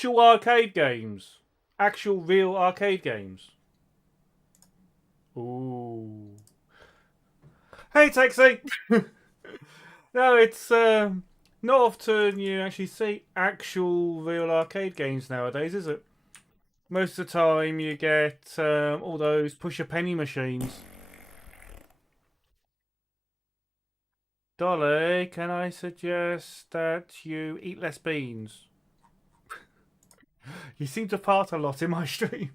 actual arcade games. Actual real arcade games. Ooh. Hey, Taxi! No, it's not often you actually see actual real arcade games nowadays, is it? Most of the time you get all those push-a-penny machines. Dolly, can I suggest that you eat less beans? You seem to fart a lot in my streams.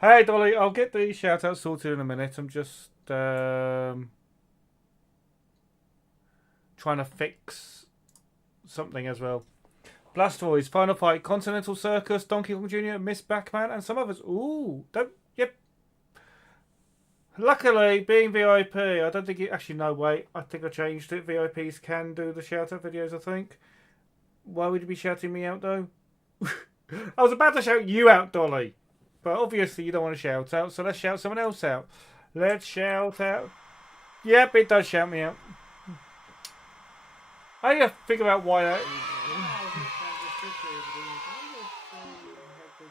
Hey, Dolly, I'll get the shout-out sorted in a minute. I'm just trying to fix something as well. Blastoise, Final Fight, Continental Circus, Donkey Kong Jr., Miss Backman, and some others. Ooh, yep. Luckily, being VIP, I don't think it actually. No, wait, I think I changed it. VIPs can do the shout out videos, I think. Why would you be shouting me out though? I was about to shout you out, Dolly, but obviously you don't want to shout out, so let's shout someone else out. Let's shout out. Yep, it does shout me out. I need to figure out why that.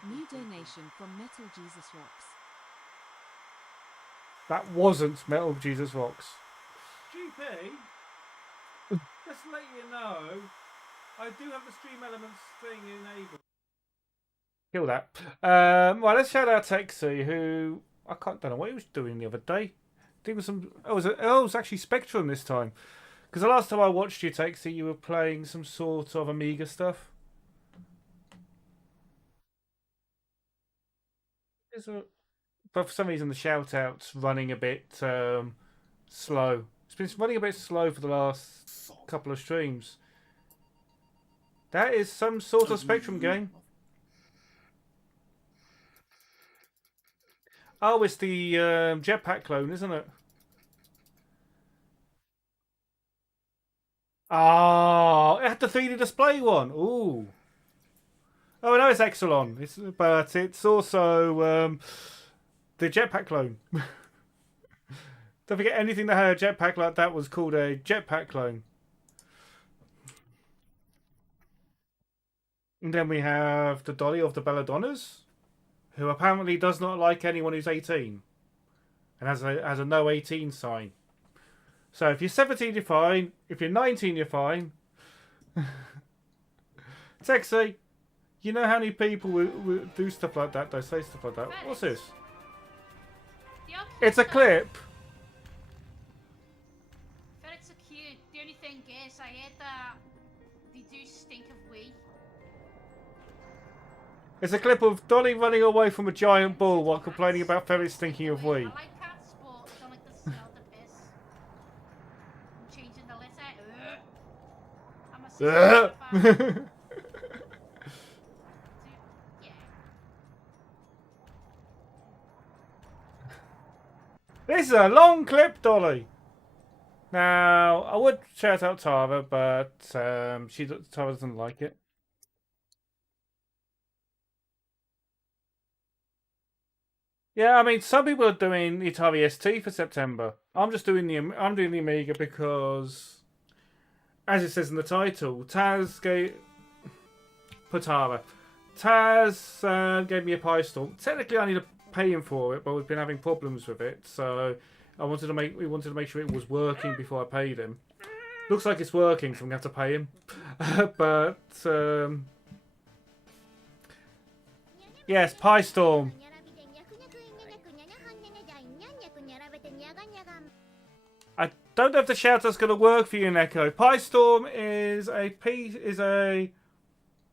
New donation from Metal Jesus Rocks. That wasn't Metal Jesus Rocks. GP, just to let you know, I do have the Stream Elements thing enabled. Kill that. Well, let's shout out Texie, who don't know what he was doing the other day. Doing some. It was actually Spectrum this time. Because the last time I watched you, Texie, you were playing some sort of Amiga stuff. But for some reason, the shout-out's running a bit slow. It's been running a bit slow for the last couple of streams. That is some sort of Spectrum game. Oh, it's the Jetpack clone, isn't it? Oh, it had the 3D display one. Ooh. Oh, no, it's Exelon. But it's also the Jetpack clone. Don't forget, anything that had a jetpack like that was called a Jetpack clone. And then we have the Dolly of the Belladonnas, who apparently does not like anyone who's 18. And has a no 18 sign. So if you're 17, you're fine. If you're 19, you're fine. Texie, you know how many people will do stuff like that, though? Say stuff like that. What's this? It's a clip. Ferrets are cute. The only thing is, I heard that they do stink of wee. It's a clip of Dolly running away from a giant bull while complaining about ferrets stinking of wee. I like cats, but I don't like the smell of the piss. I'm changing the litter. I'm a sister. Yeah. This is a long clip, Dolly. Now, I would shout out Tara, but Tara doesn't like it. Yeah, I mean, some people are doing the Atari ST for September. I'm doing the Amiga because, as it says in the title, Taz gave me a PiStorm. Technically, I need to pay him for it, but we've been having problems with it, so we wanted to make sure it was working before I paid him. Looks like it's working, so I'm gonna have to pay him. But yes, PiStorm. I don't know if the shout-out's going to work for you, Neko. PiStorm is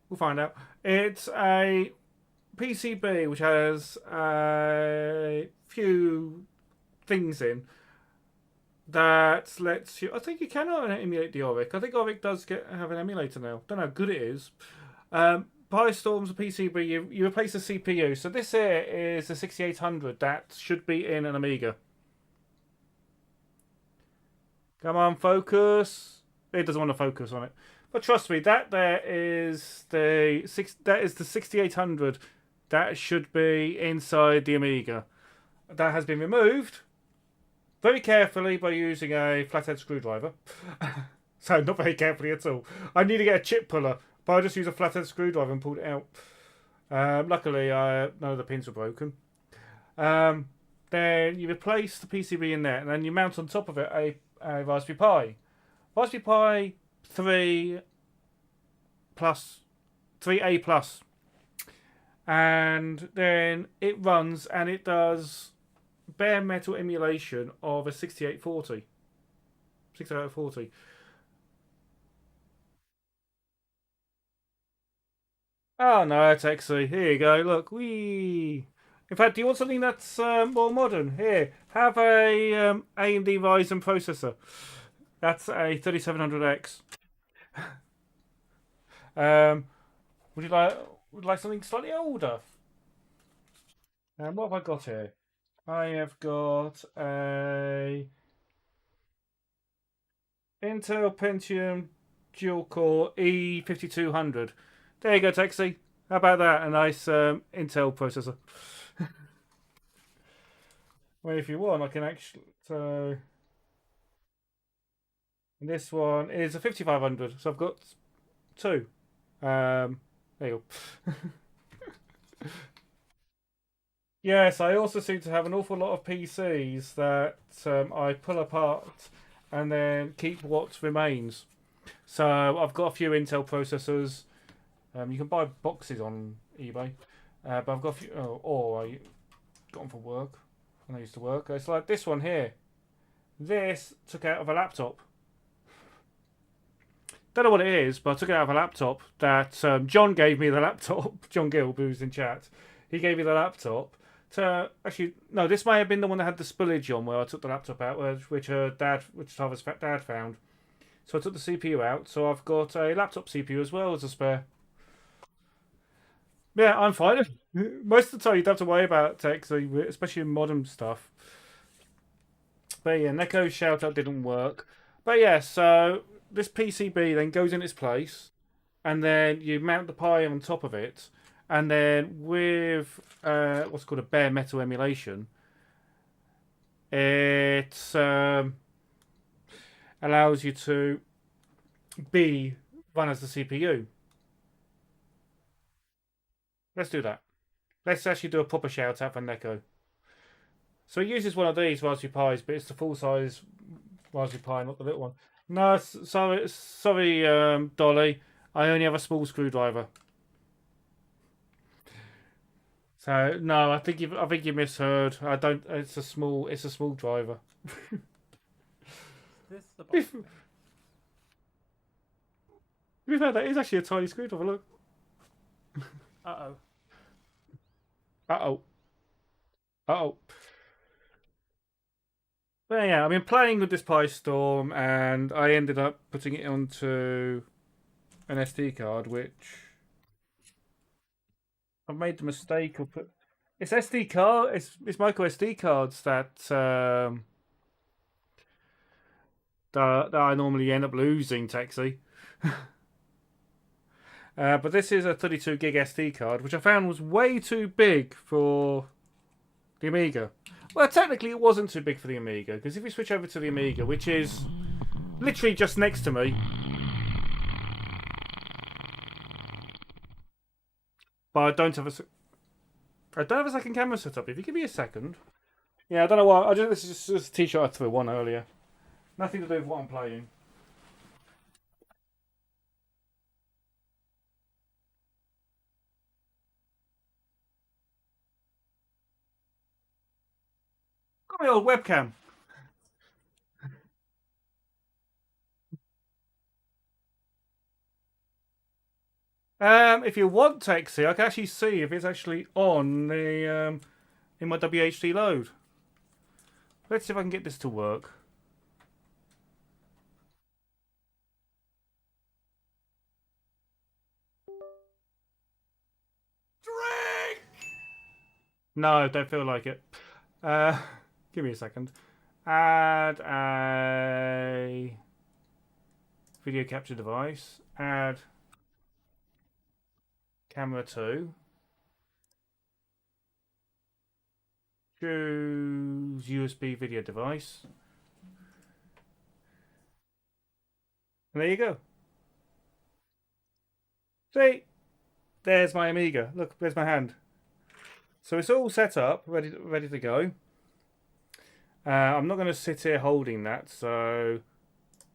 we'll find out. It's a PCB which has a few things in that lets you. I think you can emulate the ORIC. I think ORIC does have an emulator now. Don't know how good it is. PiStorm's a PCB. You replace the CPU. So this here is a 6800 that should be in an Amiga. Come on, focus. It doesn't want to focus on it. But trust me, that is the 6800 that should be inside the Amiga. That has been removed very carefully by using a flathead screwdriver. So not very carefully at all. I need to get a chip puller. But I just used a flathead screwdriver and pulled it out. Luckily, none of the pins were broken. Then you replace the PCB in there, and then you mount on top of it a Raspberry Pi. Raspberry Pi 3 plus 3A plus, and then it runs and it does bare metal emulation of a 6840. 6840. Oh no, Texie. Here you go. Look, wee. In fact, do you want something that's more modern? Here, have a AMD Ryzen processor. That's a 3700X. Um, would you like something slightly older? What have I got here? I have got a Intel Pentium dual core E5200. There you go, Texie. How about that? A nice Intel processor. Well, if you want, I can actually. So, and this one is a 5500. So I've got two. There you go. Yes, I also seem to have an awful lot of PCs that I pull apart and then keep what remains. So I've got a few Intel processors. You can buy boxes on eBay, but I've got a few. Or I got them for work when I used to work. It's like this one here. This took out of a laptop. Don't know what it is, but I took it out of a laptop that John gave me the laptop. John Gill, who's in chat, he gave me the laptop. Actually, no, this may have been the one that had the spillage on where I took the laptop out, which Tava's dad found. So I took the CPU out. So I've got a laptop CPU as well as a spare. Yeah, I'm fine. Most of the time, you don't have to worry about tech, especially in modern stuff. But yeah, Neko's shout out didn't work. But yeah, so this PCB then goes in its place, and then you mount the Pi on top of it, and then with what's called a bare metal emulation, it allows you to run as the CPU. Let's do that. Let's actually do a proper shout out for Neko. So he uses one of these Raspberry Pis, but it's the full size Raspberry Pi, not the little one. No, sorry, Dolly. I only have a small screwdriver. So no, I think you misheard. I don't. It's a small driver. This the If, to be fair, that is actually a tiny screwdriver. Look. Uh-oh. Uh-oh. Uh-oh. But yeah, I've been playing with this PiStorm, and I ended up putting it onto an SD card, which I've made the mistake of put. It's SD card. It's micro SD cards that I normally end up losing, Taxi. But this is a 32 gig SD card, which I found was way too big for the Amiga. Well, technically, it wasn't too big for the Amiga, because if we switch over to the Amiga, which is literally just next to me, but I don't have a second camera set up. If you give me a second, yeah, I don't know why. This is just a T-shirt I threw on earlier. Nothing to do with what I'm playing. Got my old webcam. If you want Texie, I can actually see if it's actually on the in my WHDload. Let's see if I can get this to work. Drink! No, don't feel like it. Give me a second. Add a video capture device. Add camera 2. Choose USB video device. And there you go. See, there's my Amiga. Look, there's my hand. So it's all set up, ready to go. I'm not going to sit here holding that, so...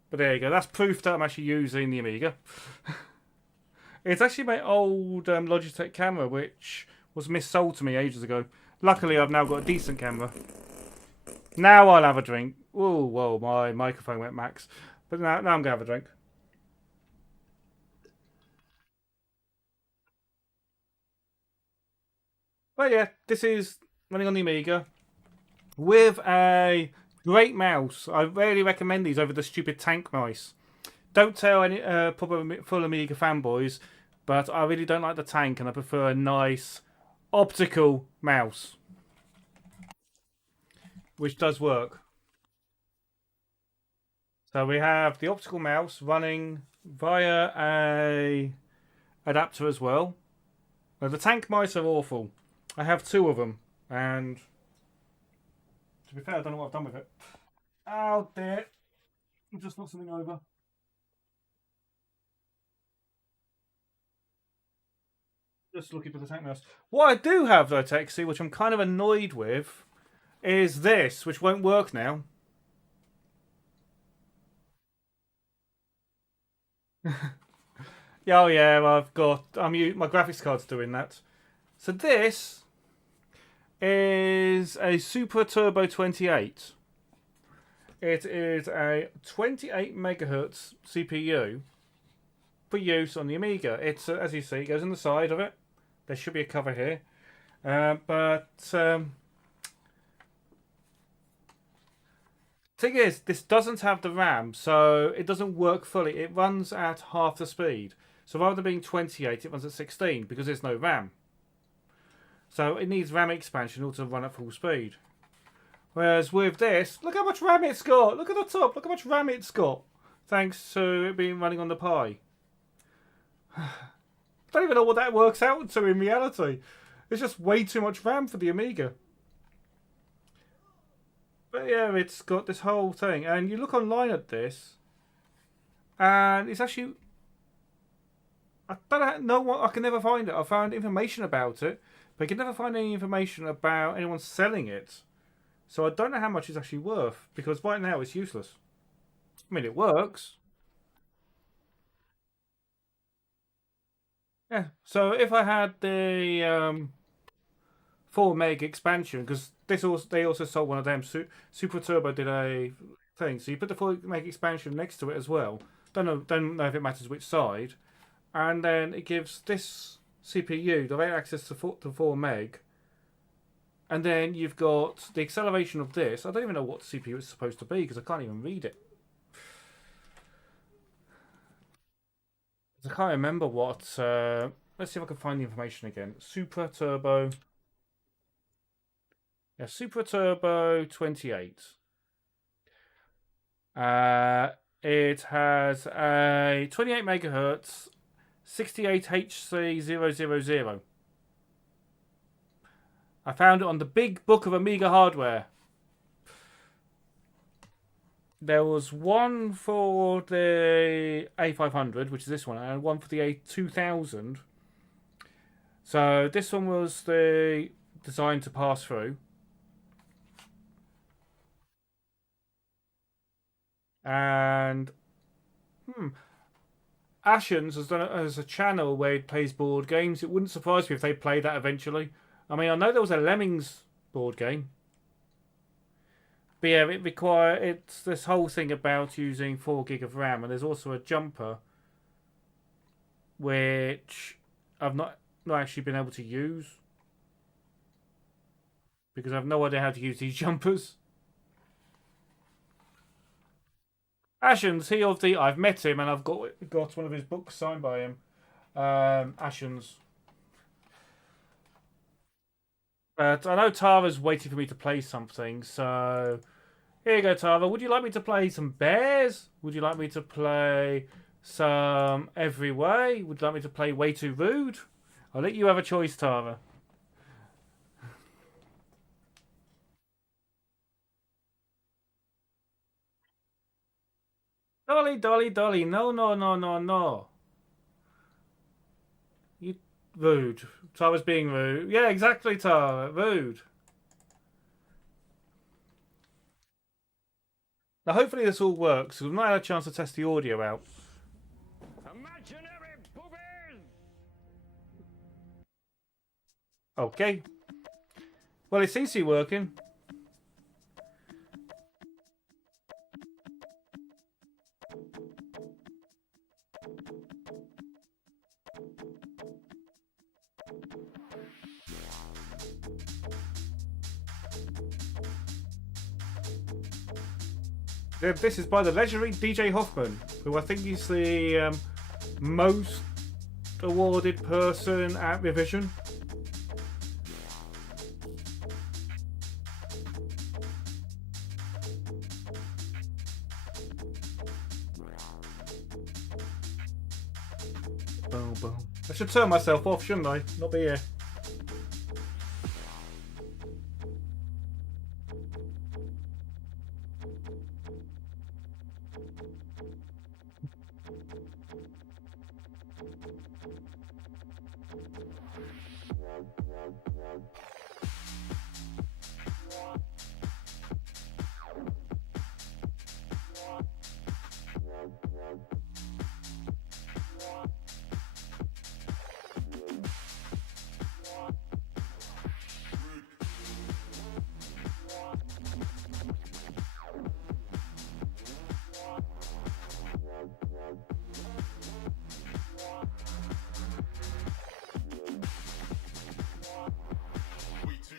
But there you go. That's proof that I'm actually using the Amiga. It's actually my old Logitech camera, which was missold to me ages ago. Luckily, I've now got a decent camera. Now I'll have a drink. Oh, whoa, my microphone went max. But now I'm going to have a drink. But yeah, this is running on the Amiga with a great mouse. I really recommend these over the stupid tank mice. Don't tell any proper full Amiga fanboys, but I really don't like the tank and I prefer a nice optical mouse. Which does work. So we have the optical mouse running via a adapter as well. Now the tank mice are awful. I have 2 of them, and to be fair, I don't know what I've done with it. Oh dear! I just knocked something over. Just looking for the tank mouse. What I do have though, Texie, which I'm kind of annoyed with, is this, which won't work now. Yeah, oh yeah, my graphics card's doing that. So this is a Super Turbo 28. It is a 28 megahertz CPU for use on the Amiga. It's as you see, it goes on the side of it. There should be a cover here, thing is, this doesn't have the RAM, so it doesn't work fully. It runs at half the speed. So rather than being 28, it runs at 16 because there's no RAM. So it needs RAM expansion in order to run at full speed. Whereas with this, look how much RAM it's got. Look at the top. Look how much RAM it's got. Thanks to it being running on the Pi. I don't even know what that works out to in reality. It's just way too much RAM for the Amiga. But yeah, it's got this whole thing. And you look online at this, and it's actually... I don't know what... I can never find it. I found information about it, but I can never find any information about anyone selling it. So I don't know how much it's actually worth, because right now it's useless. I mean, it works. Yeah, so if I had the 4 meg expansion, because they also sold one of them. Super Turbo did a thing, so you put the 4 meg expansion next to it as well. Don't know if it matters which side, and then it gives this CPU direct access to 4 meg, and then you've got the acceleration of this. I don't even know what the CPU is supposed to be because I can't even read it. I can't remember what. Let's see if I can find the information again. Super Turbo. Yeah, Super Turbo 28. It has a 28 megahertz 68HC000. I found it on the big book of Amiga hardware. There was one for the A500, which is this one, and one for the A2000. So this one was the designed to pass through. And Ashens has done it as a channel where it plays board games. It wouldn't surprise me if they play that eventually. I mean, I know there was a Lemmings board game. But yeah, it's this whole thing about using 4 gig of RAM, and there's also a jumper which I've not actually been able to use because I have no idea how to use these jumpers. Ashens, he of the I've met him and I've got one of his books signed by him. Ashens. But I know Tara's waiting for me to play something, so here you go, Tara. Would you like me to play some Bears? Would you like me to play some Every Way? Would you like me to play Way Too Rude? I'll let you have a choice, Tara. Dolly, Dolly, Dolly. No, no, no, no, no. Rude. Tara's being rude. Yeah, exactly, Tara. Rude. Now, hopefully this all works. We've not had a chance to test the audio out. Imaginary boobies! Okay. Well, it seems to be working. This is by the legendary DJ Hoffman, who I think is the most awarded person at Revision. Boom, boom. I should turn myself off, shouldn't I? Not be here.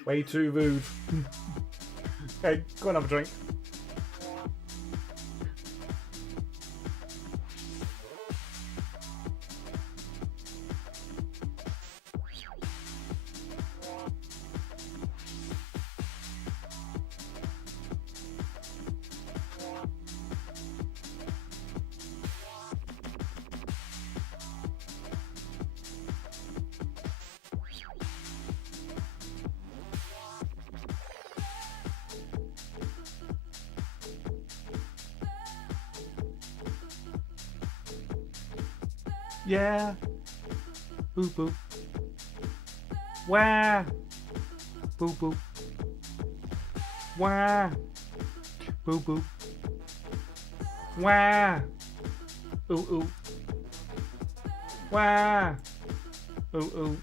Way too rude. Okay, go and have a drink. Yeah. Boop boop. Wah. Boop boop. Wah. Boop boop. Wah. Ooh ooh. Wah. Ooh ooh.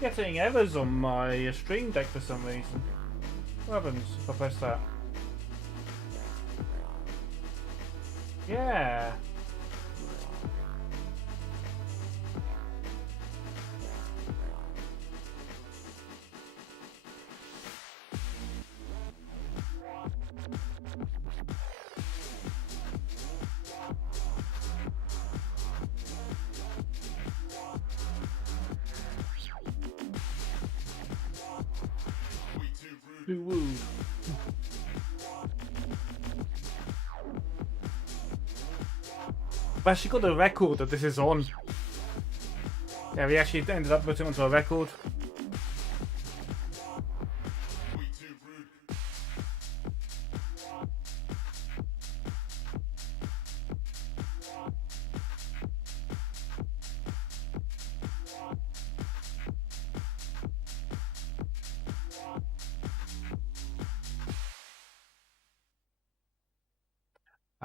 Getting errors on my stream deck for some reason. What happens if I press that? Yeah. Too rude. I've actually got the record that this is on. Yeah, we actually ended up putting it onto a record.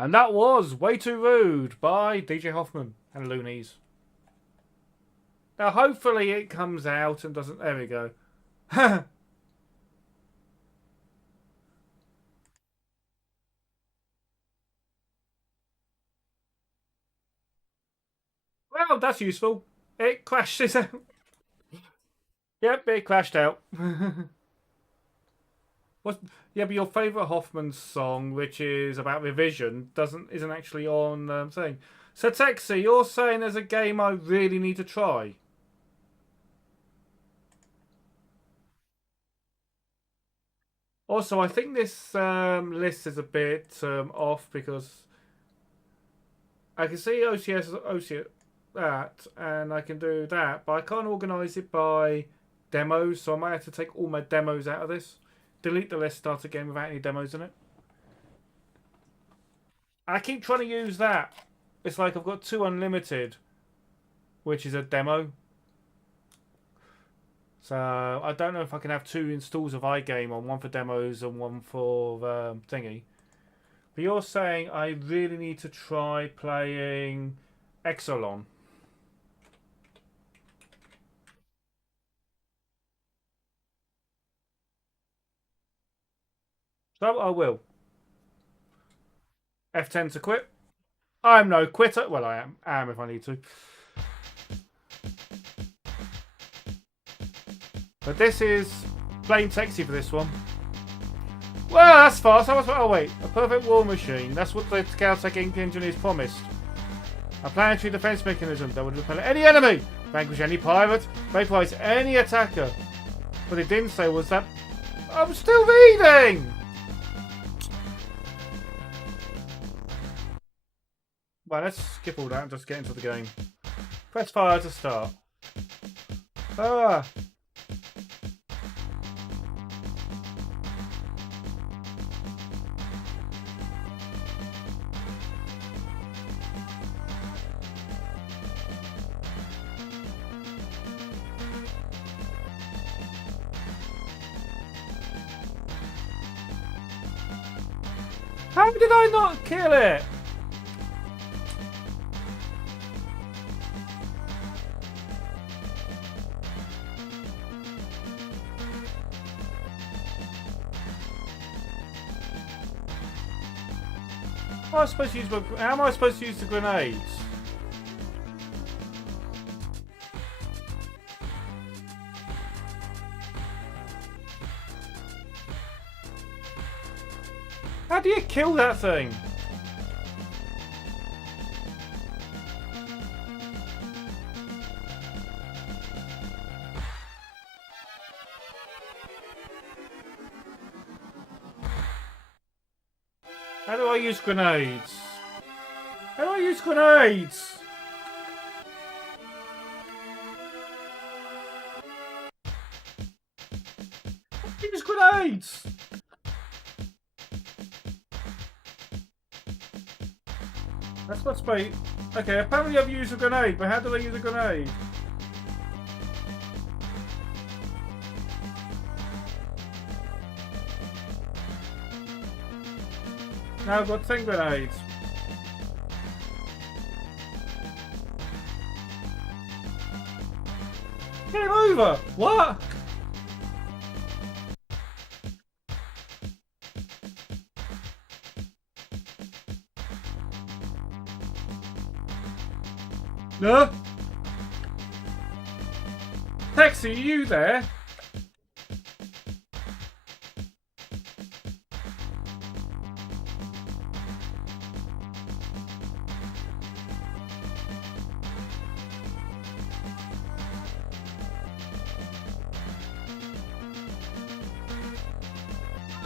And that was Way Too Rude by DJ Hoffman and Loonies. Now hopefully it comes out and doesn't... There we go. Well, that's useful. It crashes out. Yep, it crashed out. What? Yeah, but your favourite Hoffman song, which is about revision, isn't actually on thing. So Texi, you're saying there's a game I really need to try? Also, I think this list is a bit off because I can see OCS that, and I can do that, but I can't organise it by demos, so I might have to take all my demos out of this. Delete the list, start again without any demos in it. I keep trying to use that. It's like I've got 2 unlimited, which is a demo. So I don't know if I can have 2 installs of iGame on, one for demos and one for thingy. But you're saying I really need to try playing Exolon. So I will. F10 to quit. I'm no quitter. Well, I am if I need to. But this is plain sexy for this one. Well, that's fast. Oh, wait. A perfect war machine. That's what the Caltech Inc. engineers promised. A planetary defense mechanism that would repel any enemy, vanquish any pirate, vaporize any attacker. What it didn't say was that... I'm still reading! Well, let's skip all that and just get into the game. Press fire to start. Ah! How did I not kill it? How am I supposed to use the grenades? How do you kill that thing? How do I use grenades? How do I use grenades? Use grenades! That's what's be. Okay, apparently I've used a grenade, but how do I use a grenade? Now I've got 10 grenades. Game over! What? No? Taxi, are you there?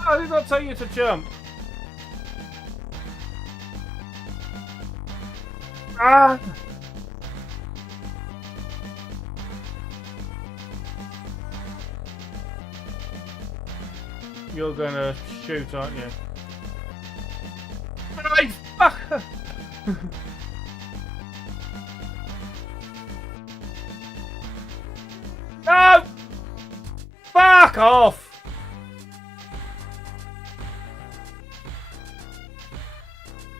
I did not tell you to jump. Ah! You're gonna shoot, aren't you? Ay, fuck! No! Fuck off!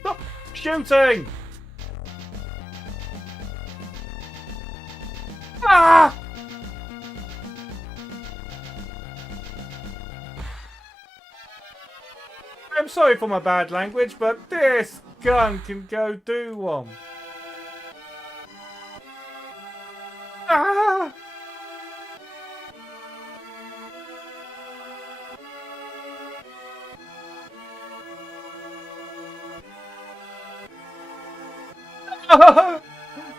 Stop shooting! Ah! I'm sorry for my bad language, but this gun can go do one. Ah! I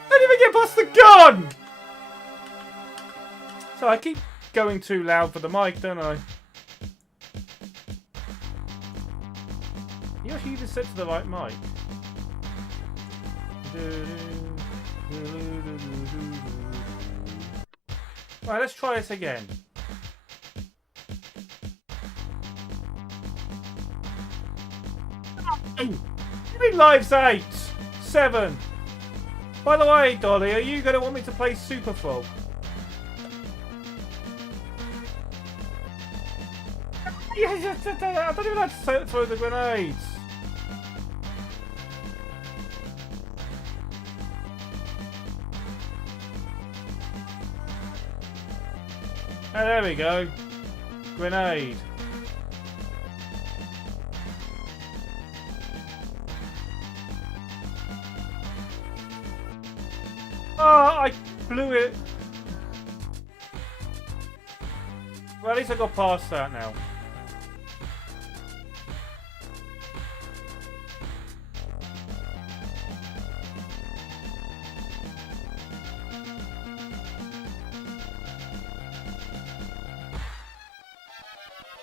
didn't even get past the gun! So I keep going too loud for the mic, don't I? You actually just set to the right mic. Right, let's try this again. How many lives? 8, 7. By the way, Dolly, are you going to want me to play Super Frog? Yes, I don't even have to throw the grenades. Oh, there we go. Grenade. Oh, I blew it. Well, at least I got past that now.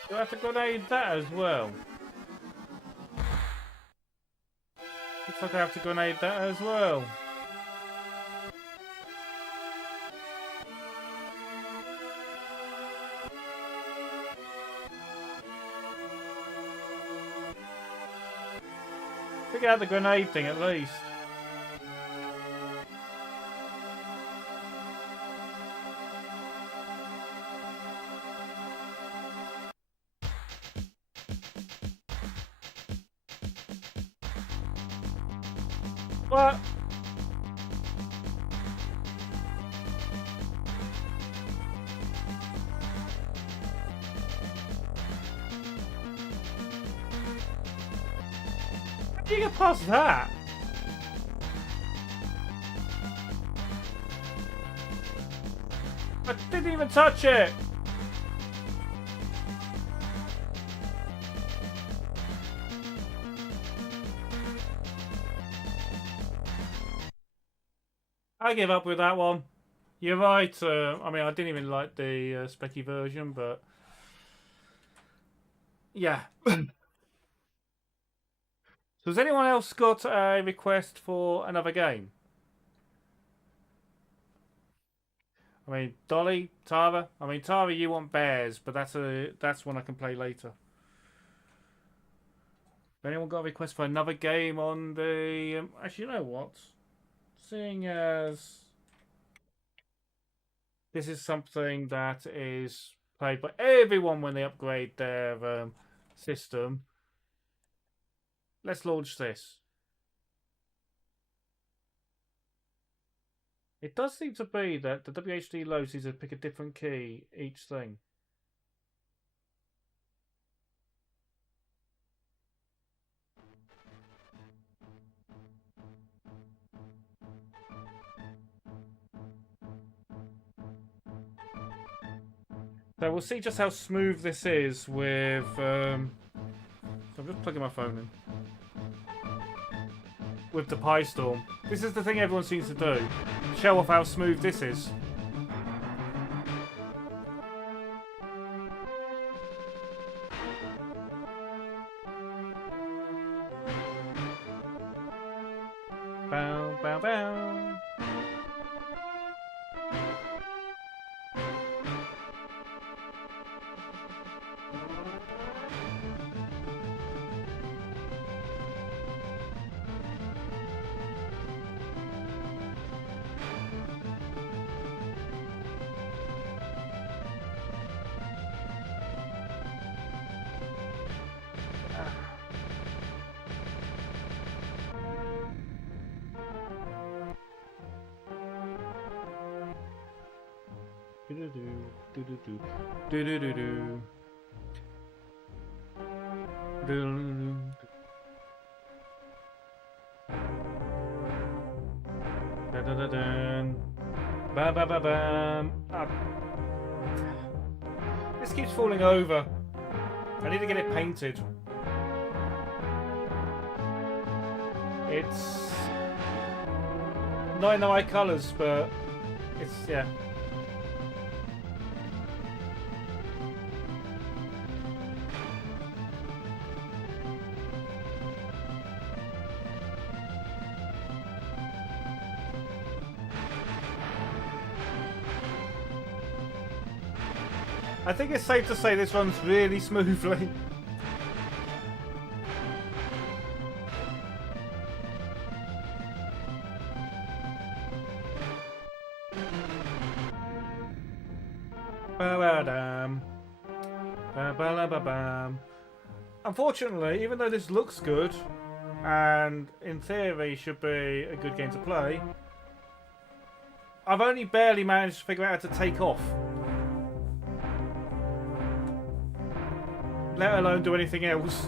Do I have to grenade that as well? Looks like I have to grenade that as well. Figure out the grenade thing at least. What? How do you get past that? I didn't even touch it. I give up with that one. You're right. I mean, I didn't even like the specky version, but yeah. So has anyone else got a request for another game? I mean, Dolly, Tara. I mean, Tara, you want bears, but that's one I can play later. Anyone got a request for another game on the? Actually, you know what? Seeing as this is something that is played by everyone when they upgrade their system, let's launch this. It does seem to be that the WHDload seems to pick a different key each thing. So we'll see just how smooth this is with... so I'm just plugging my phone in. With the PiStorm. This is the thing everyone seems to do. Show off how smooth this is. Bow, bow, bow. This keeps falling over. I need to get it painted. not in the right colours, but it's yeah. I think it's safe to say this runs really smoothly. Ba-ba-dam. Ba-ba-la-ba-bam. Unfortunately, even though this looks good and in theory should be a good game to play, I've only barely managed to figure out how to take off. Let alone do anything else.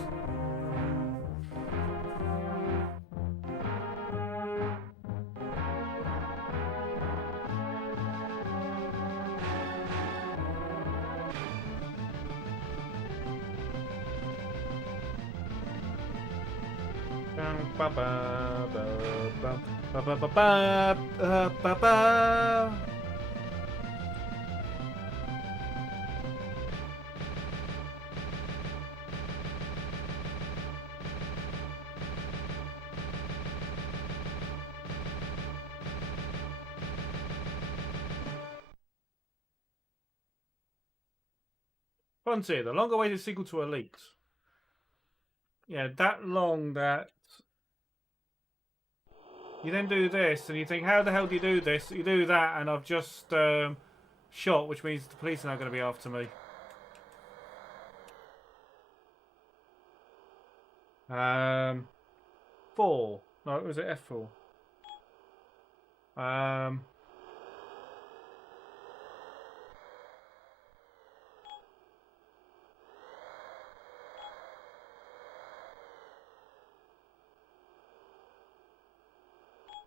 Frontier, the long-awaited sequel to Elite. Yeah, that long that you then do this, and you think, how the hell do you do this? You do that, and I've just shot, which means the police are now going to be after me. 4. No, was it F4?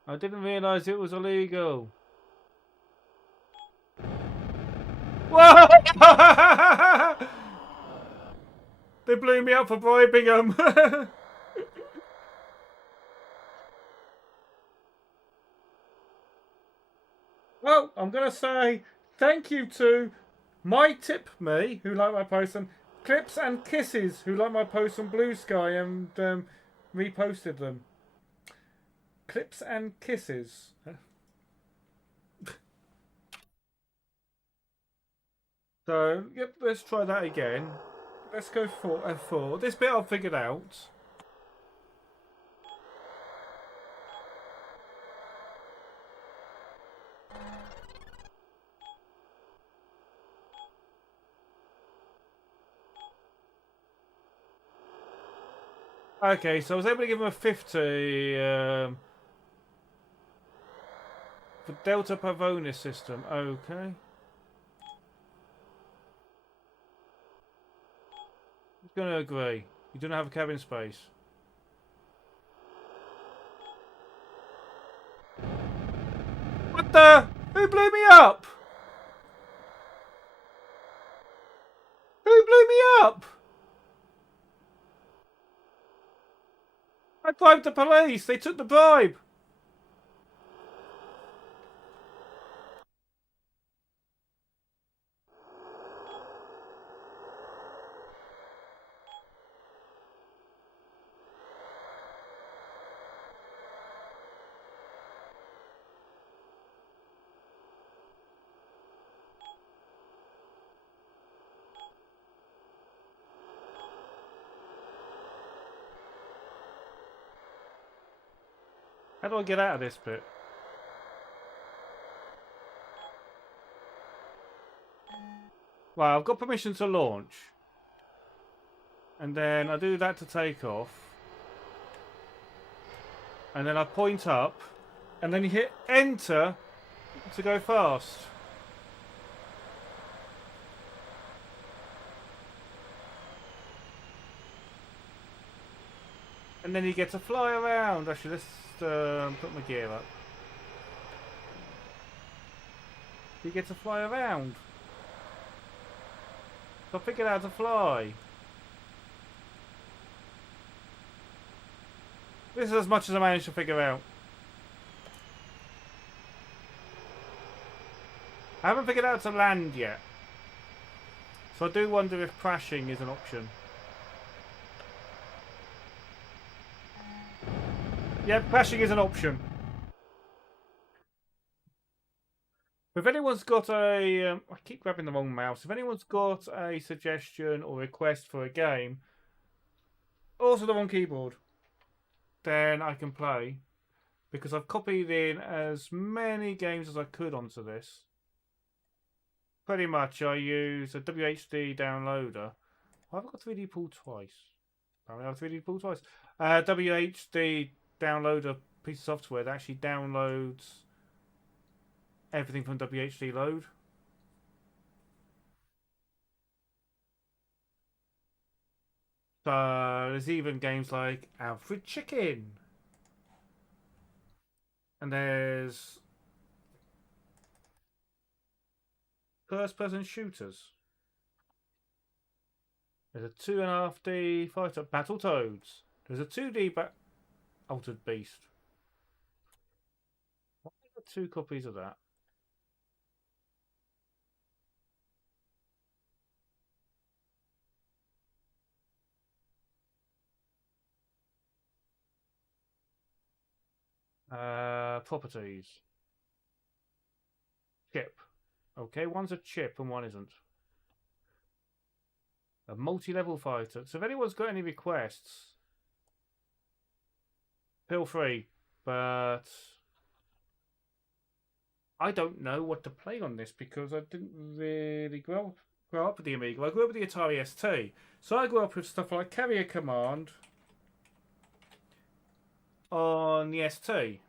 I didn't realise it was illegal. Whoa! They blew me up for bribing them. Well, I'm going to say thank you to My Tip Me, who liked my post, and Clips and Kisses, who liked my post on Blue Sky and reposted them. Clips and Kisses. So, yep, let's try that again. Let's go for F4. This bit I've figured out. Okay, so I was able to give him a 50 for Delta Pavonis system. Okay. I'm going to agree. You don't have a cabin space. What the? Who blew me up? Who blew me up? I bribed the police. They took the bribe. How do I get out of this bit? Well, I've got permission to launch. And then I do that to take off. And then I point up. And then you hit enter to go fast. And then you get to fly around. Actually, let's put my gear up. You get to fly around. So I figured out how to fly. This is as much as I managed to figure out. I haven't figured out to land yet. So I do wonder if crashing is an option. Yep, crashing is an option. If anyone's got a... I keep grabbing the wrong mouse. If anyone's got a suggestion or request for a game, also the wrong keyboard, then I can play. Because I've copied in as many games as I could onto this. Pretty much I use a WHD downloader. Why have I got 3D pull twice? Apparently I have 3D pull twice. WHD downloader piece of software that actually downloads everything from WHDload. So there's even games like Alfred Chicken. And there's first-person shooters. There's a 2.5D fighter, Battletoads. There's a 2D Altered Beast. Why are there 2 copies of that? Properties. Chip. Okay, one's a chip and one isn't. A multi-level fighter. So if anyone's got any requests, feel free. But I don't know what to play on this because I didn't really grow up with the Amiga. I grew up with the Atari ST. So I grew up with stuff like Carrier Command on the ST.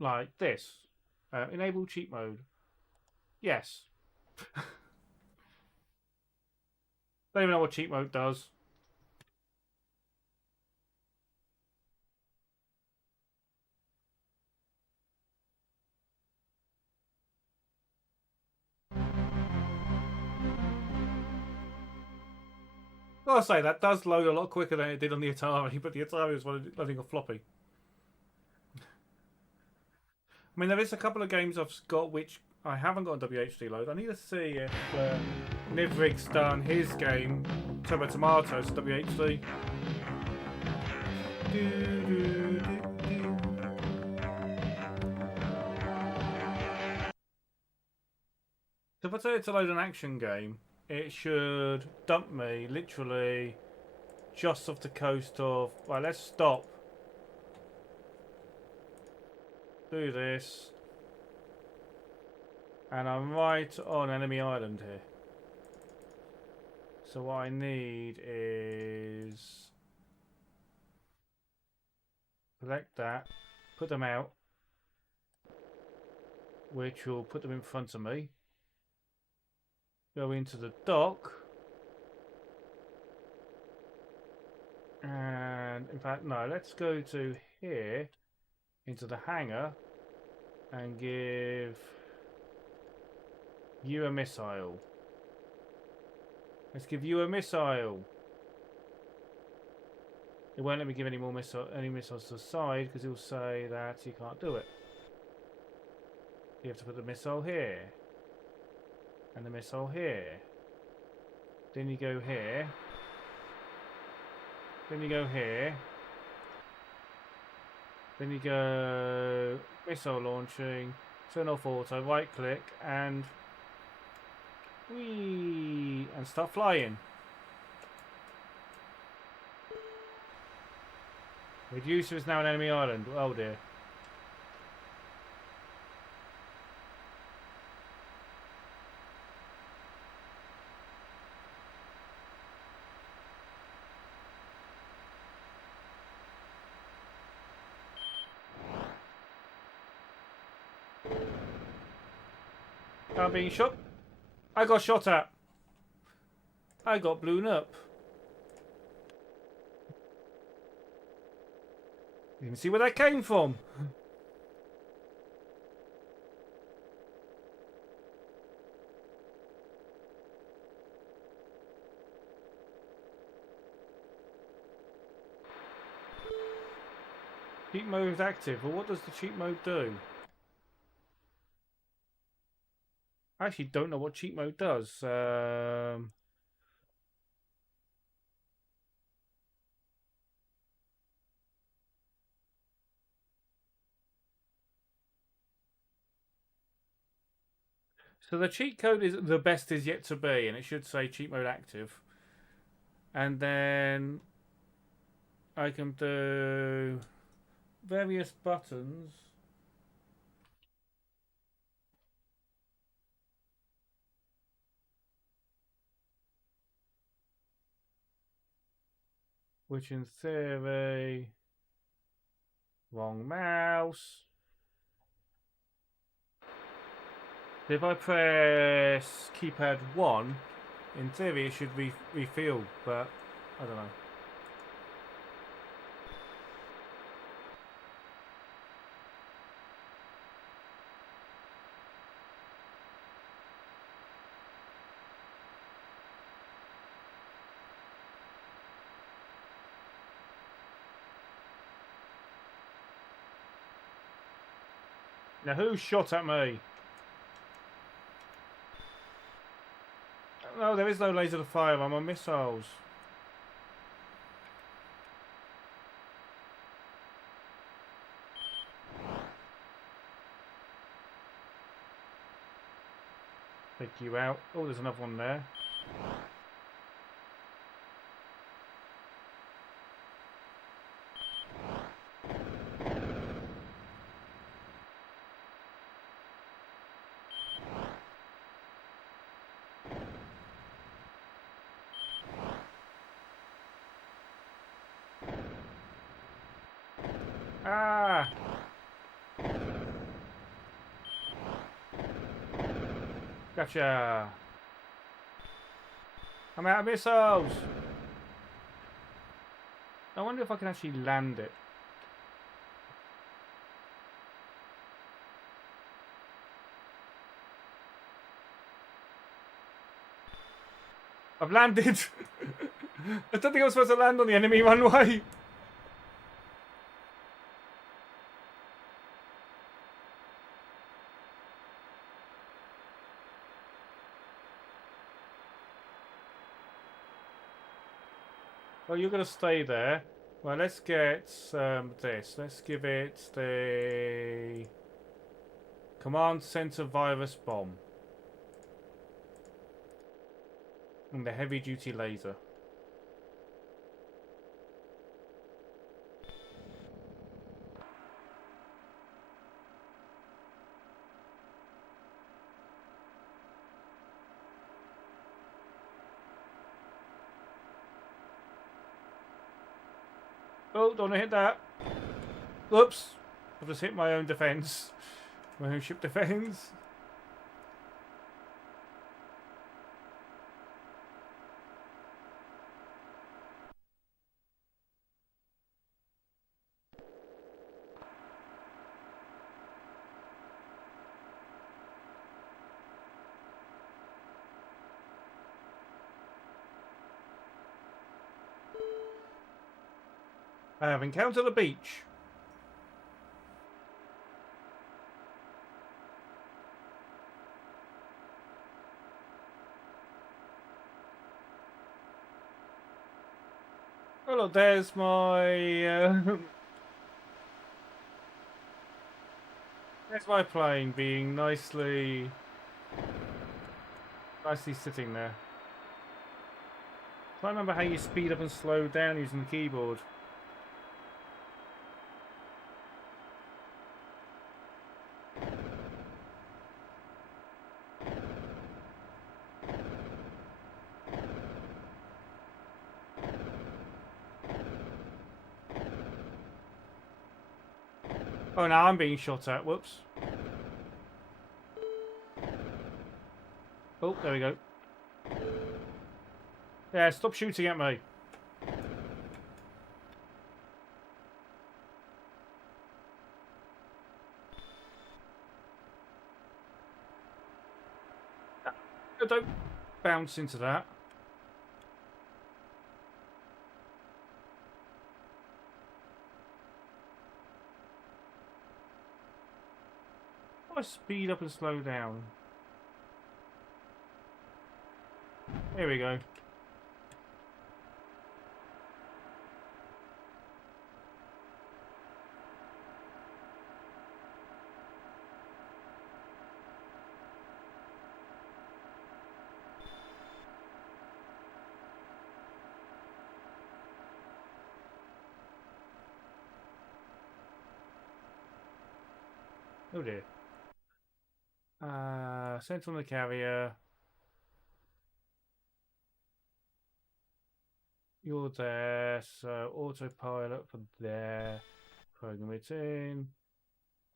Like this. Enable cheat mode. Yes. Don't even know what cheat mode does. I'll say that does load a lot quicker than it did on the Atari, but the Atari was loading a floppy. I mean, there is a couple of games I've got which I haven't got on WHDload. I need to see if Nivrig's done his game, Turbo Tomatoes, WHD. So if I tell it to load an action game, it should dump me literally just off the coast of... Right, let's stop. Do this. And I'm right on Enemy Island here. So what I need is... select that. Put them out. Which will put them in front of me. Go into the dock. And in fact, no, let's go to here. Into the hangar. And give you a missile. Let's give you a missile. It won't let me give any more missiles to the side because it'll say that you can't do it. You have to put the missile here. And the missile here. Then you go here. Then you go here. Then you go missile launching, turn off auto, right click and whee, and start flying. Reducer is now an enemy island. Oh dear. I'm being shot. I got shot at. I got blown up. You can see where that came from. Cheat mode is active. Well, what does the cheat mode do? I actually don't know what cheat mode does. So the cheat code is the best is yet to be, and it should say cheat mode active. And then I can do various buttons. Which in theory, wrong mouse. If I press keypad 1, in theory it should refill, but I don't know. Now who shot at me? No, there is no laser to fire. I'm on missiles. Take you out. Oh, there's another one there. Ah! Gotcha! I'm out of missiles! I wonder if I can actually land it. I've landed! I don't think I was supposed to land on the enemy runway! Well, you're going to stay there. Well, let's get this. Let's give it the Command Center Virus Bomb. And the heavy duty laser. Oh, don't want to hit that. Oops. I've just hit my own defense. My own ship defense. I have encountered a beach. Oh look, there's my there's my plane being nicely sitting there. I remember how you speed up and slow down using the keyboard. Oh, now I'm being shot at. Whoops. Oh, there we go. Yeah, stop shooting at me. Don't bounce into that. I speed up and slow down? Here we go. Oh dear. Sent on the carrier. You're there, so autopilot for there. Program it in.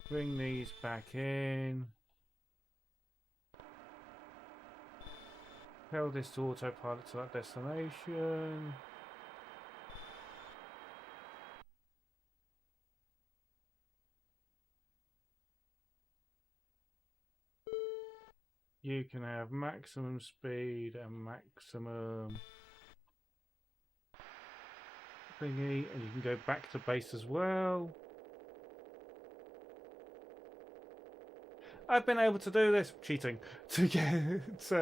Bring these back in. Tell this to autopilot to that destination. You can have maximum speed and maximum thingy, and you can go back to base as well. I've been able to do this cheating to get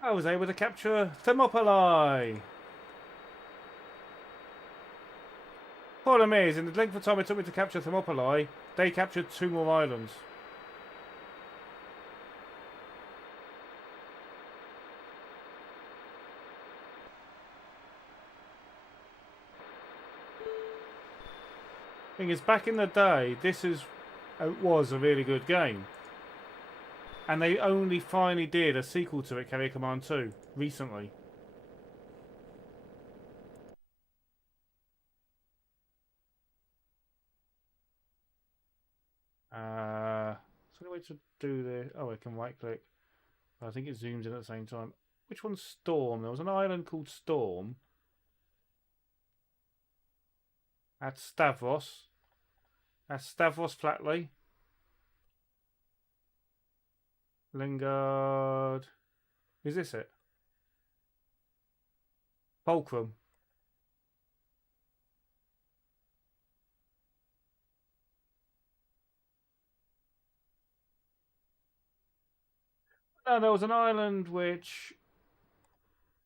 I was able to capture Thermopylae. Problem is, in the length of time it took me to capture Thermopylae, they captured 2 more islands. Thing is, back in the day, was a really good game. And they only finally did a sequel to it, Carrier Command 2, recently. So the way to do this... Oh, I can right click. I think it zooms in at the same time. Which one's Storm? There was an island called Storm. At Stavros. That's Stavros Flatley. Lingard. Is this it? Fulcrum. No, there was an island which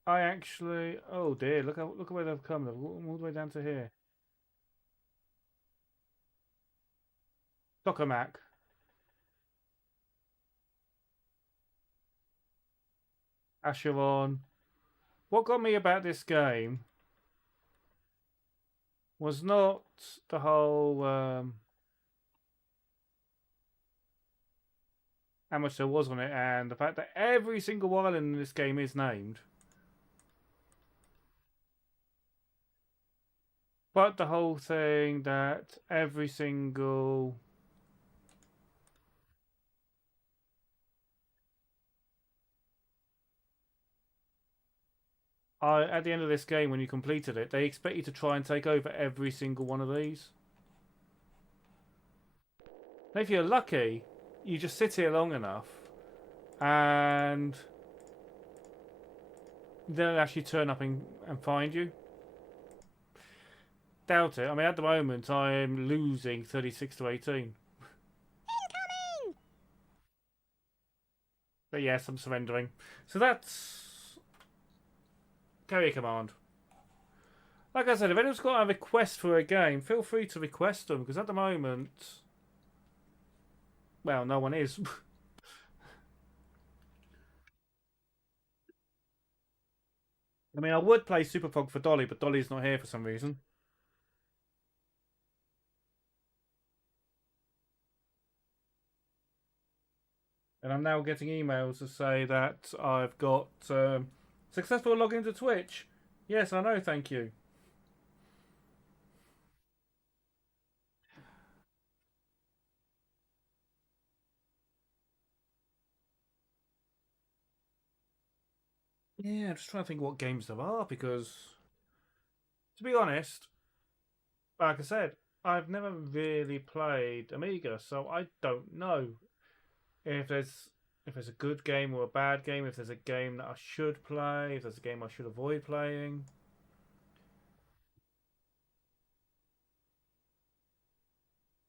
I actually... Oh dear, look where they've come. They've come all the way down to here. Tokamak. Acheron. What got me about this game was not the whole how much there was on it and the fact that every single island in this game is named, but the whole thing that every single at the end of this game, when you completed it, they expect you to try and take over every single one of these. And if you're lucky, you just sit here long enough and they'll actually turn up and find you. Doubt it. I mean, at the moment, I'm losing 36 to 18. Incoming! But yes, I'm surrendering. So that's Carrier Command. Like I said, if anyone's got a request for a game, feel free to request them, because at the moment, well, no one is. I mean, I would play Super Fog for Dolly, but Dolly's not here for some reason. And I'm now getting emails to say that I've got successful login to Twitch. Yes, I know, thank you. Yeah, I'm just trying to think what games there are, because, to be honest, like I said, I've never really played Amiga, so I don't know if there's a good game or a bad game, if there's a game that I should play, if there's a game I should avoid playing.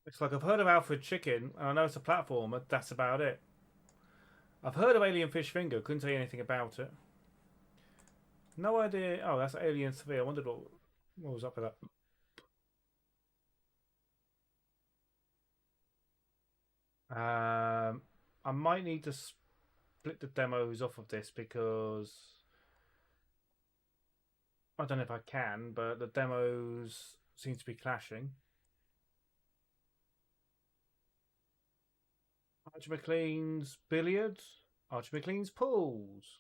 It's like I've heard of Alfred Chicken, and I know it's a platformer. That's about it. I've heard of Alien Fish Finger. Couldn't tell you anything about it. No idea. Oh, that's Alien 3. I wondered what was up with that. I might need to split the demos off of this because I don't know if I can, but the demos seem to be clashing. Archie McLean's billiards, Archie McLean's pools.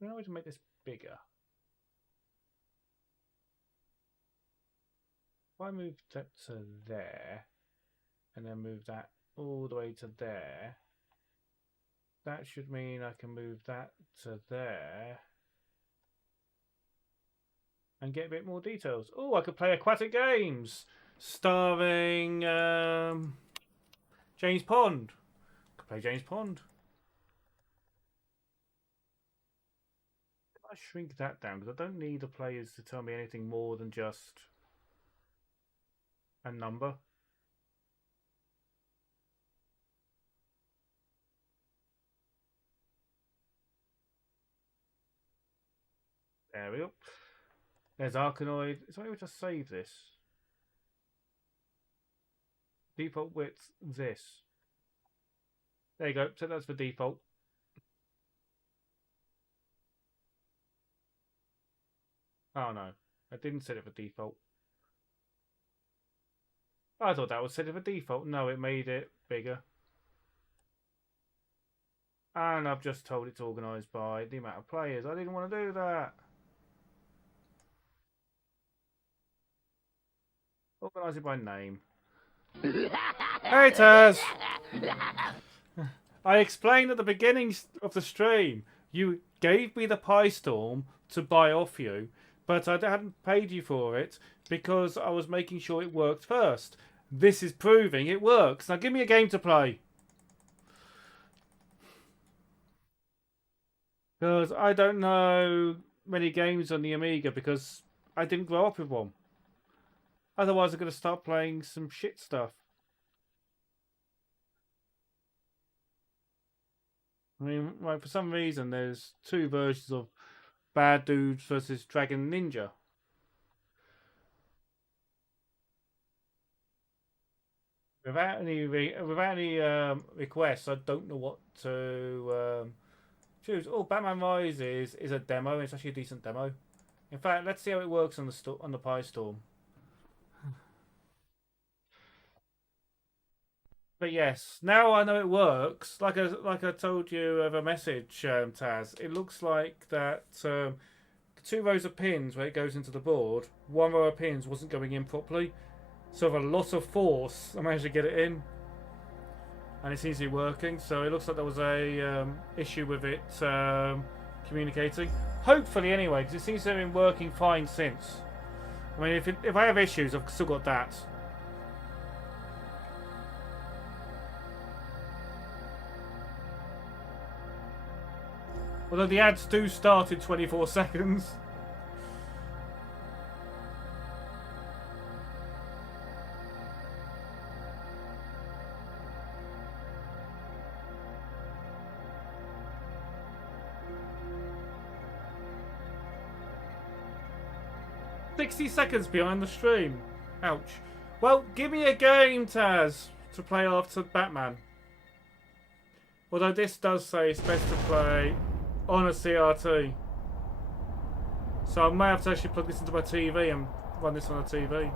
I don't know how to make this bigger. If I move that to there, and then move that all the way to there, that should mean I can move that to there and get a bit more details. Oh, I could play aquatic games starring James Pond. I could play James Pond. Can I shrink that down? Because I don't need the players to tell me anything more than just a number. There we go. There's Arkanoid. Is there any way to save this? Default width, this. There you go. So that's the default. Oh no, I didn't set it for default. I thought that was set it for default. No, it made it bigger. And I've just told it to organise by the amount of players. I didn't want to do that. Organise it by name. Hey Taz! I explained at the beginning of the stream, you gave me the PiStorm to buy off you, but I hadn't paid you for it because I was making sure it worked first. This is proving it works. Now give me a game to play. Because I don't know many games on the Amiga because I didn't grow up with one. Otherwise I'm going to start playing some shit stuff. I mean, right, for some reason there's two versions of Bad Dudes versus Dragon Ninja. Without any requests, I don't know what to choose. Oh, Batman Rises is a demo. It's actually a decent demo. In fact, let's see how it works on the PiStorm. But yes, now I know it works. Like I told you of a message, Taz. It looks like that the 2 rows of pins where it goes into the board, 1 row of pins wasn't going in properly. So with a lot of force, I managed to get it in, and it seems to be working. So it looks like there was a issue with it communicating. Hopefully, anyway, because it seems to have been working fine since. I mean, if I have issues, I've still got that. Although the ads do start in 24 seconds. "60 seconds behind the stream. Ouch. Well, give me a game, Taz, to play after Batman. Although this does say it's best to play on a CRT. So I may have to actually plug this into my TV and run this on a TV.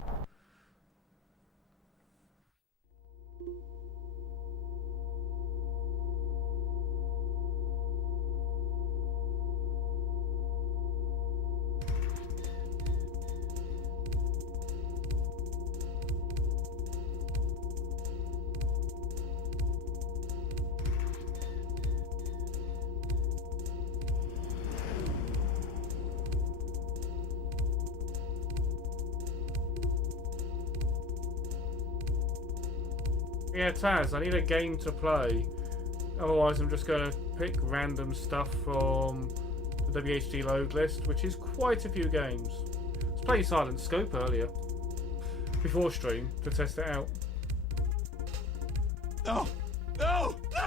Yeah, Taz, I need a game to play. Otherwise, I'm just going to pick random stuff from the WHDload list, which is quite a few games. I was playing Silent Scope earlier, before stream, to test it out. No! No! No!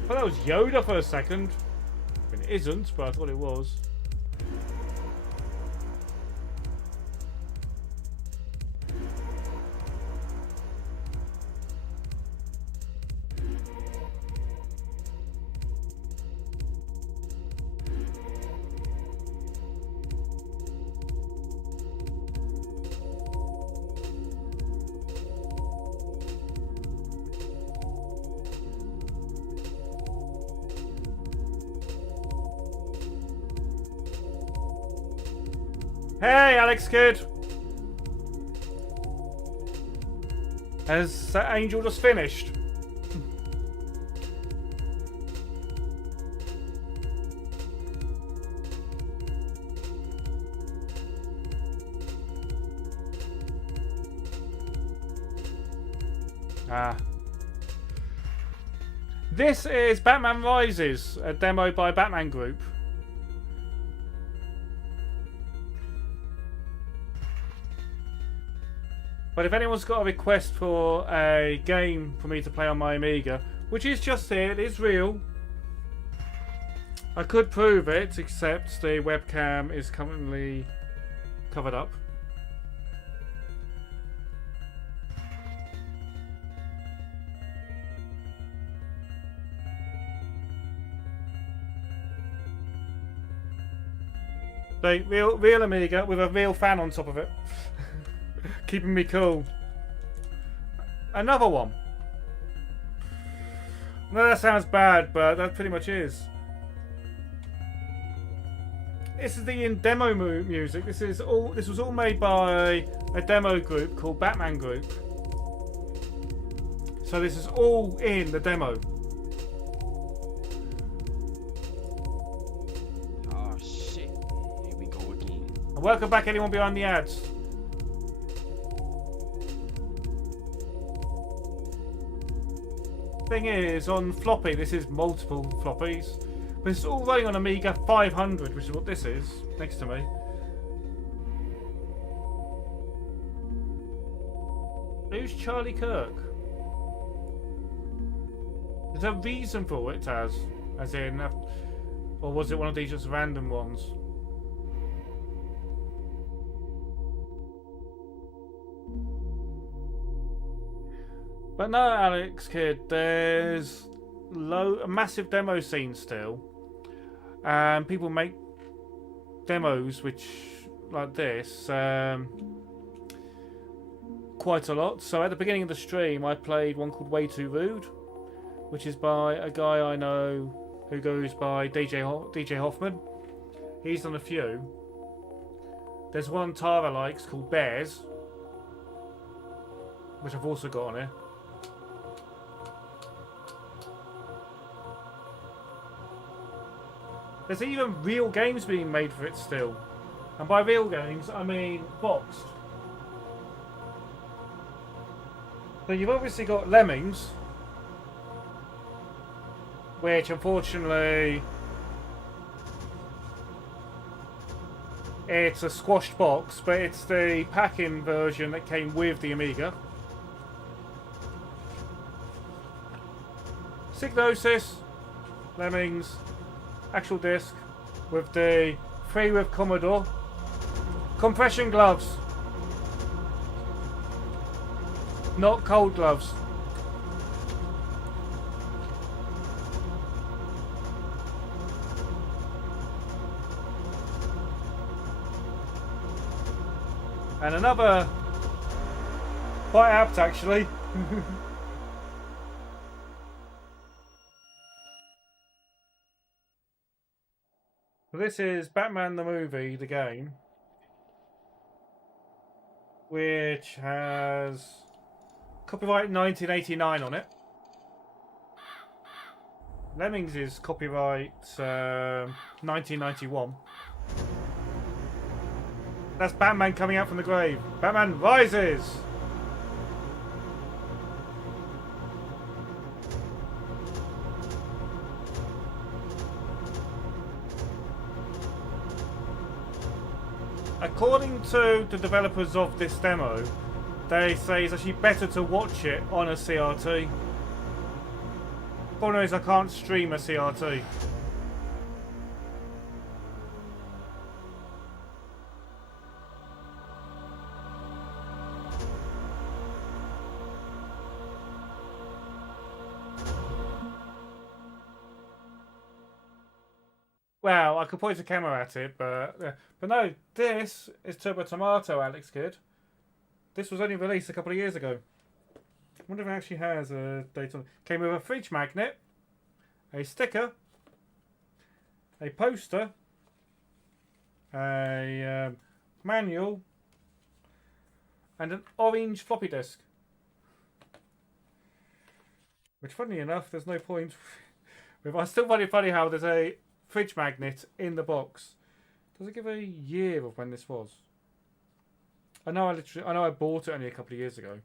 I thought that was Yoda for a second. I mean, it isn't, but I thought it was. Hey, Alex Kid! Has that angel just finished? This is Batman Rises, a demo by Batman Group. But if anyone's got a request for a game for me to play on my Amiga, which is just here, it is real. I could prove it, except the webcam is currently covered up. The real Amiga with a real fan on top of it. Keeping me cool. Another one. No, that sounds bad, but that pretty much is. This is the demo music. This was all made by a demo group called Batman Group. So this is all in the demo. Oh shit. Here we go again. And welcome back anyone behind the ads. Thing is, on floppy, this is multiple floppies, but it's all running on Amiga 500, which is what this is next to me. Who's Charlie Kirk? There's a reason for it, as in, or was it one of these just random ones? But no, Alex Kid, there's a massive demo scene still, and people make demos like this quite a lot. So at the beginning of the stream, I played one called Way Too Rude, which is by a guy I know who goes by DJ Hoffman. He's done a few. There's one Tara likes called Bears, which I've also got on here. There's even real games being made for it still. And by real games, I mean boxed. So you've obviously got Lemmings, which unfortunately it's a squashed box, but it's the pack-in version that came with the Amiga. Signosis, Lemmings, actual disc with the free with Commodore, compression gloves, not cold gloves. And another quite apt actually. So this is Batman the movie, the game, which has copyright 1989 on it. Lemmings is copyright 1991. That's Batman coming out from the grave. Batman rises! According to the developers of this demo, they say it's actually better to watch it on a CRT. Problem is I can't stream a CRT. Well, I could point a camera at it, but no, this is Turbo Tomato, Alex Kidd. This was only released a couple of years ago. I wonder if it actually has a date on it. Came with a fridge magnet, a sticker, a poster, a manual, and an orange floppy disk. Which, funnily enough, there's no point. I still find it funny how there's a fridge magnet in the box. Does it give a year of when this was? I know I bought it only a couple of years ago.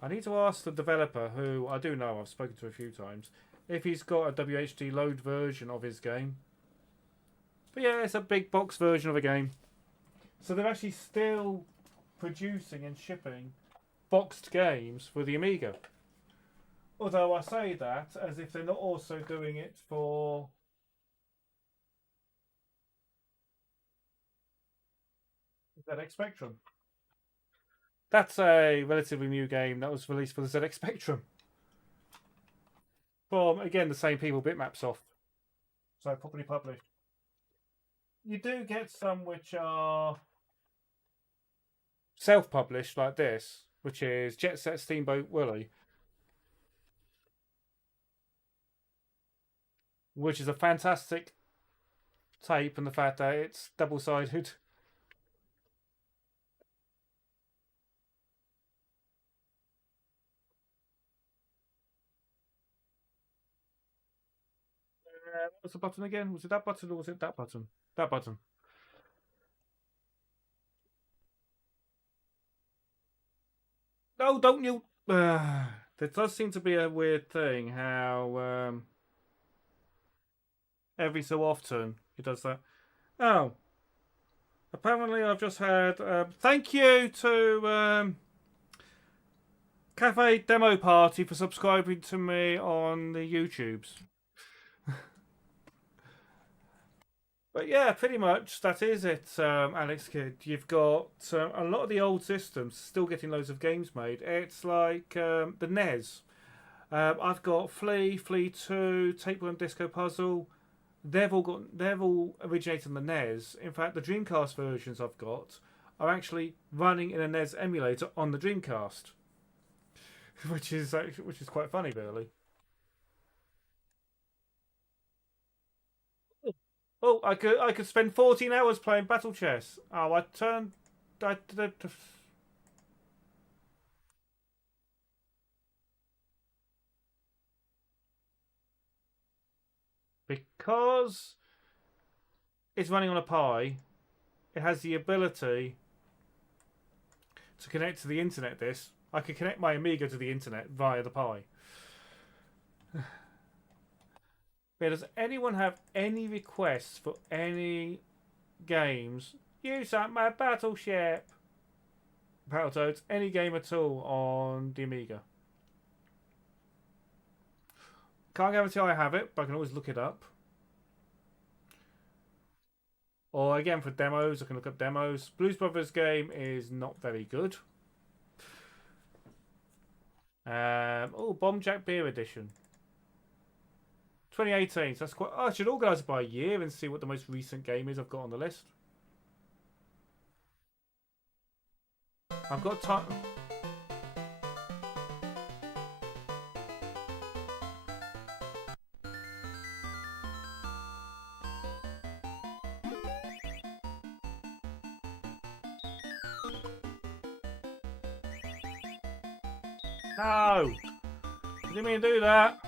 I need to ask the developer, who I do know, I've spoken to a few times, if he's got a WHDload version of his game. But yeah, it's a big box version of a game. So they're actually still producing and shipping boxed games for the Amiga. Although I say that as if they're not also doing it for ZX Spectrum. That's a relatively new game that was released for the ZX Spectrum. From, again, the same people, Bitmapsoft. So, properly published. You do get some which are self-published, like this, which is Jet Set Steamboat Willie. Which is a fantastic tape, and the fact that it's double-sided. What's the button again? Was it that button or was it that button? That button. No, don't you... there does seem to be a weird thing how every so often he does that. Oh. Apparently I've just had... thank you to Cafe Demo Party for subscribing to me on the YouTubes. But yeah, pretty much that is it, Alex Kidd. You've got a lot of the old systems still getting loads of games made. It's like the NES. I've got Flea 2, Tapeworm Disco Puzzle. They've all originated on the NES. In fact, the Dreamcast versions I've got are actually running in a NES emulator on the Dreamcast, which is quite funny, really. Oh, I could spend 14 hours playing Battle Chess. Oh, because it's running on a Pi, it has the ability to connect to the internet. I could connect my Amiga to the internet via the Pi. But does anyone have any requests for any games? Use up my battleship. Battletoads, any game at all on the Amiga. Can't guarantee I have it, but I can always look it up. Or again, for demos, I can look up demos. Blues Brothers game is not very good. Bomb Jack Beer Edition. 2018, so that's quite... I should organise it by a year and see what the most recent game is I've got on the list. I've got time. No! I didn't mean to do that.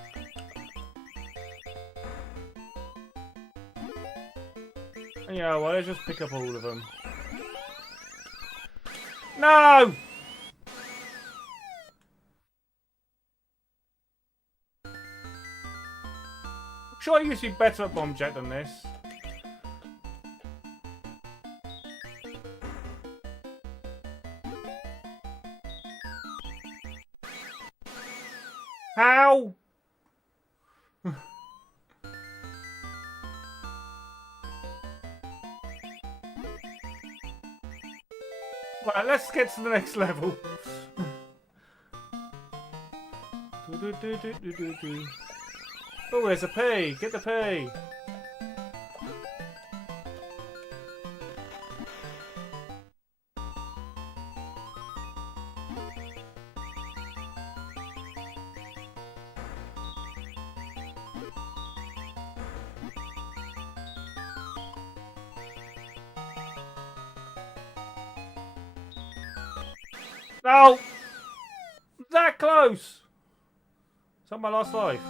Yeah, well, let's just pick up all of them. No! I'm sure I used to be better at bomb jet than this. How? Right, let's get to the next level. Oh, there's a P. Get the P. No! That close! Is that my last life?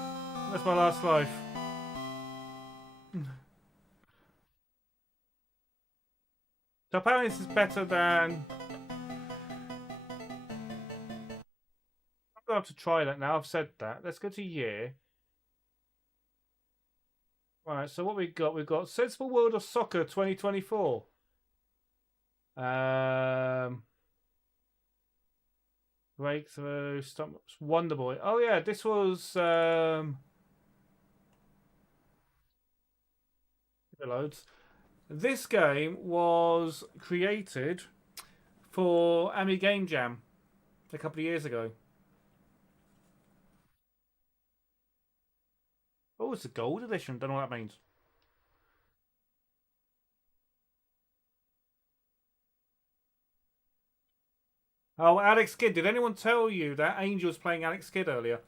That's my last life. So apparently this is better than... I'm going to have to try that now. I've said that. Let's go to year. Right, so what we've got Sensible World of Soccer 2024. Breakthrough, Wonder Boy. Oh yeah, this was loads. This game was created for Amiga Game Jam a couple of years ago. Oh, it's a gold edition. Don't know what that means. Oh, Alex Kidd. Did anyone tell you that Angel was playing Alex Kidd earlier?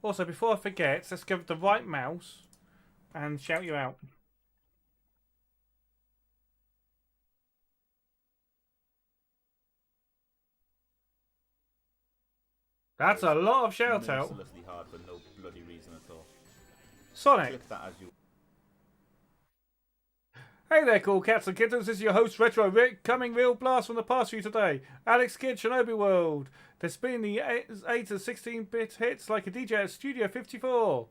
Also, before I forget, let's give the right mouse and shout you out. That's a lot of shout out. Mercilessly hard for no bloody reason at all. Sonic. Click that as you. Hey there, cool cats and kittens. This is your host, Retro Rick, coming real blast from the past for you today. Alex Kidd, Shinobi World. They're spinning the 8 to 16-bit hits like a DJ at Studio 54.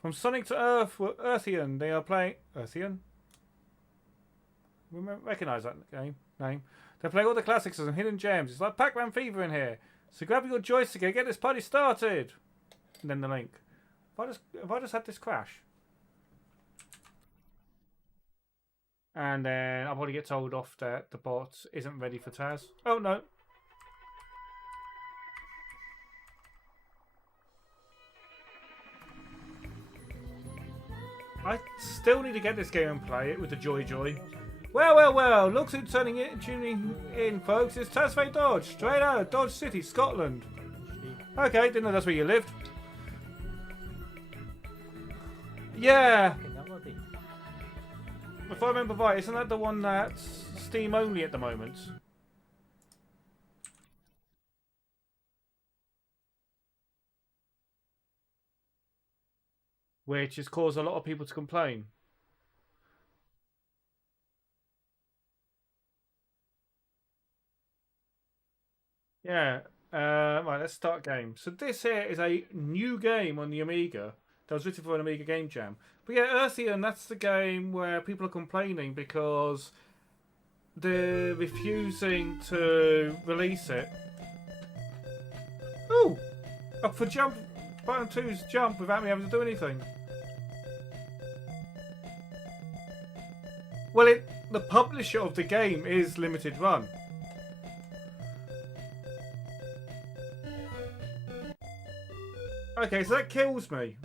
From Sonic to Earthian, they are playing... Earthian? Recognise that name. They play all the classics and hidden gems. It's like Pac-Man Fever in here. So grab your joystick and get this party started. And then the link. Have I just had this crash? And then I'll probably get told off that the bot isn't ready for Taz. Oh no. I still need to get this game and play it with the Joy. Well, looks who's tuning in, folks. It's Tasfay Dodge, straight out of Dodge City, Scotland. Okay, didn't know that's where you lived. Yeah. If I remember right, isn't that the one that's Steam only at the moment? Which has caused a lot of people to complain. Yeah. Right, let's start game. So this here is a new game on the Amiga that was written for an Amiga Game Jam. But yeah, Earthian, that's the game where people are complaining because they're refusing to release it. Ooh! Up for jump. Button 2's jump without me having to do anything. Well, the publisher of the game is Limited Run. Okay, so that kills me.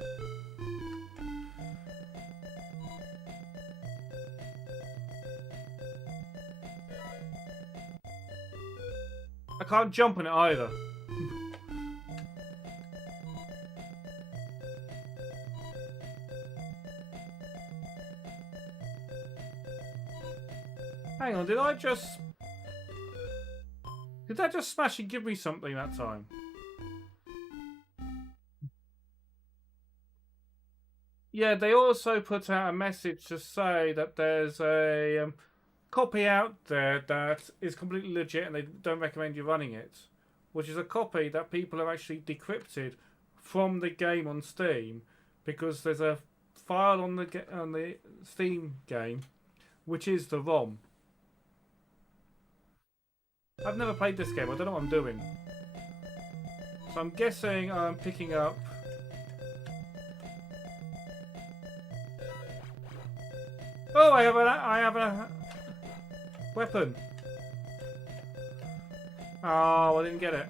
can't jump on it either. Hang on, did that just smash and give me something that time? Yeah, they also put out a message to say that there's a copy out there that is completely legit and they don't recommend you running it. Which is a copy that people have actually decrypted from the game on Steam, because there's a file on the Steam game which is the ROM. I've never played this game, I don't know what I'm doing. So I'm guessing I'm picking up... Oh, I have a weapon. Oh, I didn't get it.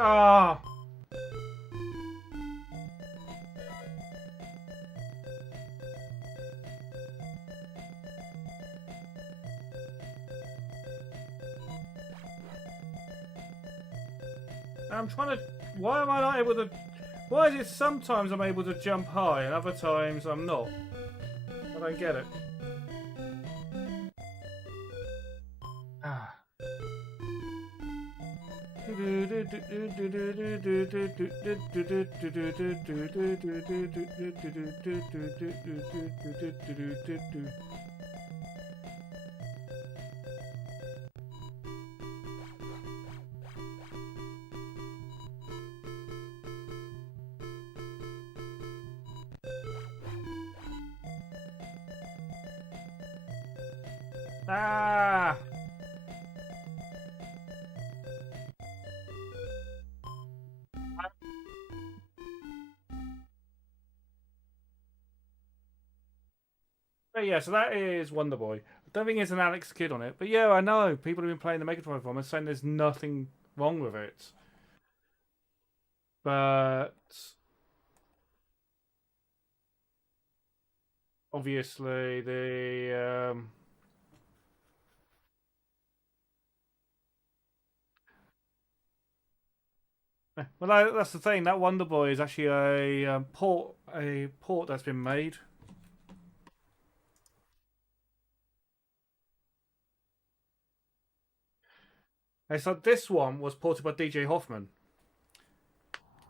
Ah. I'm trying to... Why am I not able to... Why is it sometimes I'm able to jump high and other times I'm not? I don't get it. Ah. Ah! But yeah, so that is Wonder Boy. I don't think there's an Alex Kidd on it. But yeah, I know. People have been playing the Mega Drive ROM and saying there's nothing wrong with it. But... obviously, the... well, that's the thing. That Wonder Boy is actually a port that's been made. And so this one was ported by DJ Hoffman.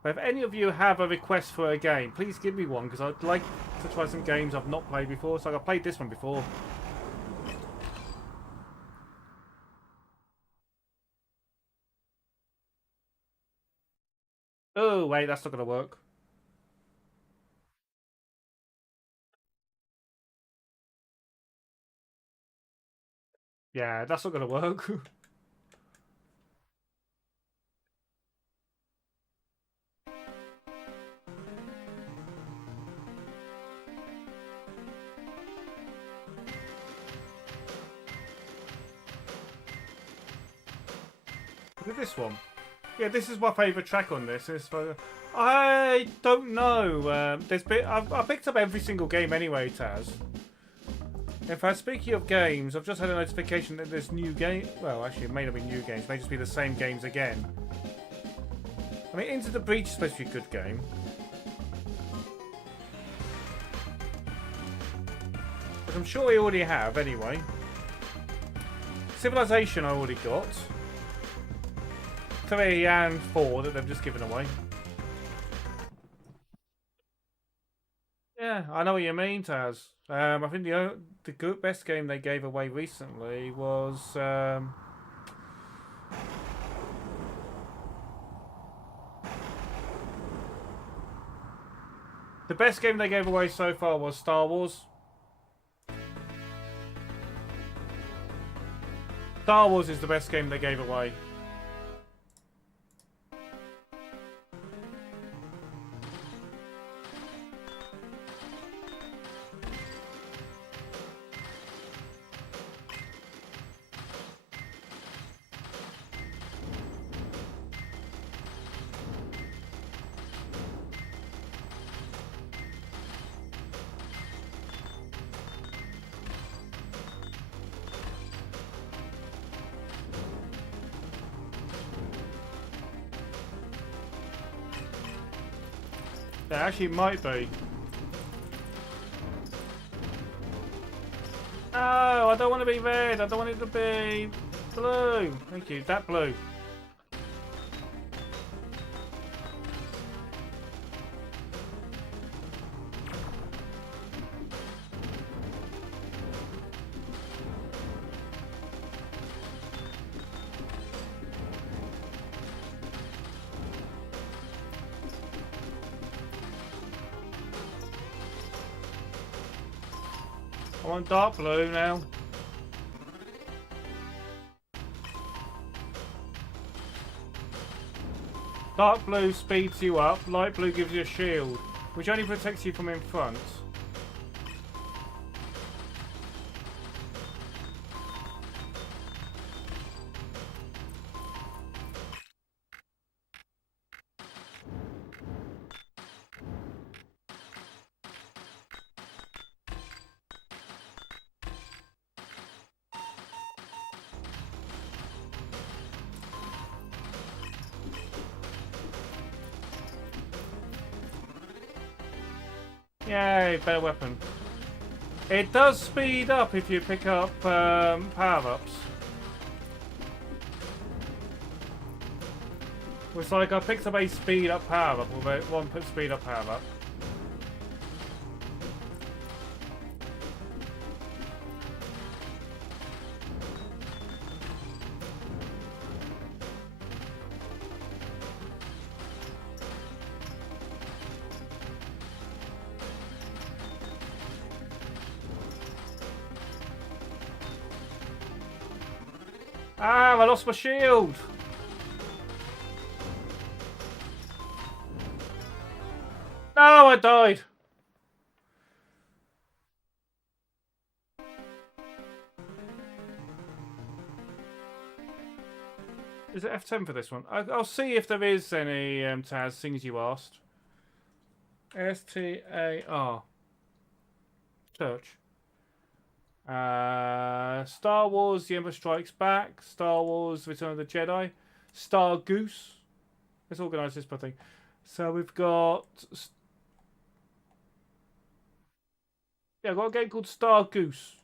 But if any of you have a request for a game, please give me one, because I'd like to try some games I've not played before. So I played this one before. Oh, wait, that's not going to work. Yeah, that's not going to work. Look at this one. Yeah, this is my favourite track on this. I don't know. I picked up every single game anyway, Taz. In fact, speaking of games, I've just had a notification that there's new game. Well, actually, it may not be new games. It may just be the same games again. I mean, Into the Breach is supposed to be a good game. But I'm sure we already have, anyway. Civilization I already got. 3 and 4 that they've just given away. Yeah, I know what you mean, Taz. I think the best game they gave away recently was... the best game they gave away so far was Star Wars. Star Wars is the best game they gave away. It actually might be. No, I don't want to be red. I don't want it to be blue. Thank you. That blue. I want dark blue now. Dark blue speeds you up, light blue gives you a shield, which only protects you from in front. Yay, better weapon. It does speed up if you pick up power-ups. It's like I picked up a speed up power-up, or one speed up power-up. Ah, I lost my shield! No, I died! Is it F10 for this one? I'll see if there is any Taz things you asked. STAR. Search. Star Wars The Empire Strikes Back, Star Wars Return of the Jedi, Star Goose. Let's organise this thing. So we've got... Yeah, I've got a game called Star Goose.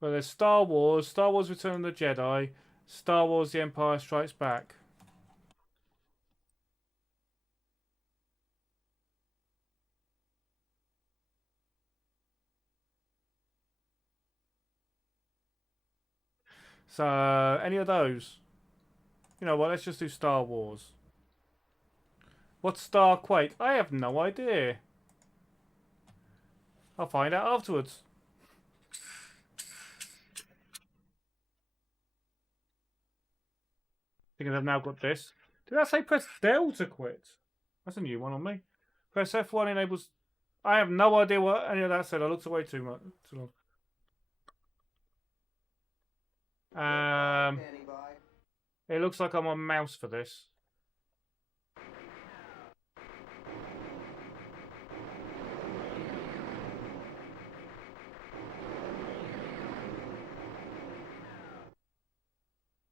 Well, there's Star Wars Return of the Jedi, Star Wars The Empire Strikes Back. So, any of those? You know what, let's just do Star Wars. What's Star Quake? I have no idea. I'll find out afterwards. Because I've now got this. Did I say press Del to quit? That's a new one on me. Press F1 enables... I have no idea what any of that said. I looked away too much. Too long. It looks like I'm on mouse for this.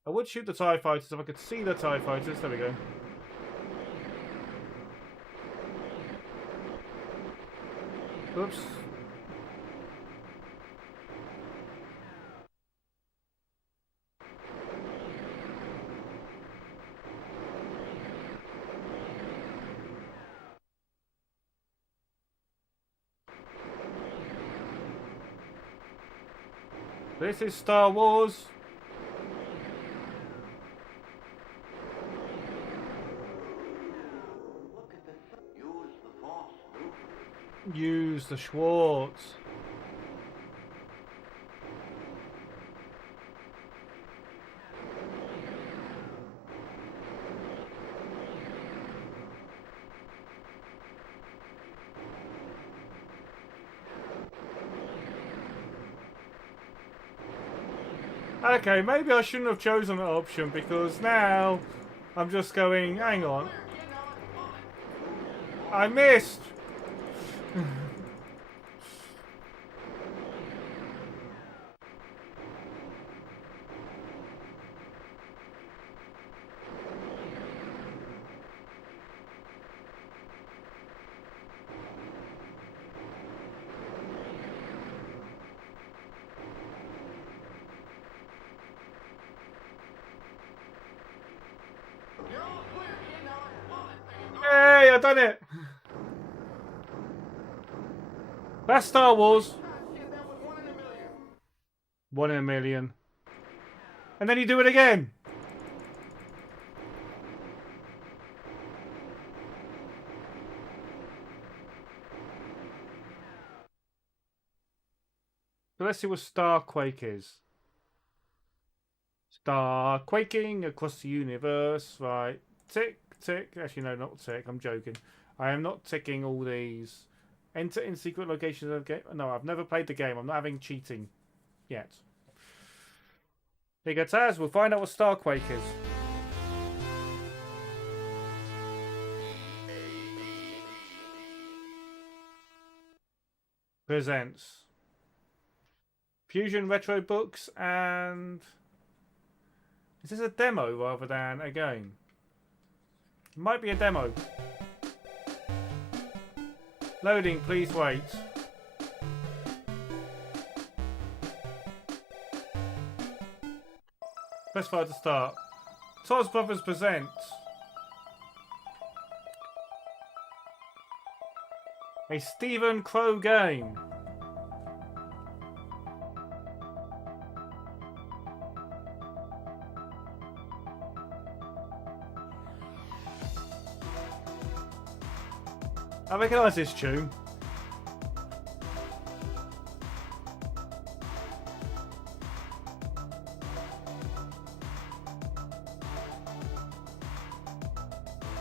I would shoot the TIE fighters if I could see the TIE fighters. There we go. Oops. This is Star Wars. Use the Schwartz. Okay, maybe I shouldn't have chosen that option because now I'm just going, hang on. I missed! Hey, I done it! That's Star Wars. 1 in a million. And then you do it again. So let's see what Starquake is. Star quaking across the universe. Right. Tick, tick. Actually, no, not tick. I'm joking. I am not ticking all these. Enter in secret locations of the game. No, I've never played the game. I'm not having cheating yet. Here you go, Taz. We'll find out what Starquake is. Presents Fusion Retro Books and... Is this a demo rather than a game? It might be a demo. Loading, please wait. Press fire to start. Toz Brothers present a Stephen Crow game. I recognise this tune.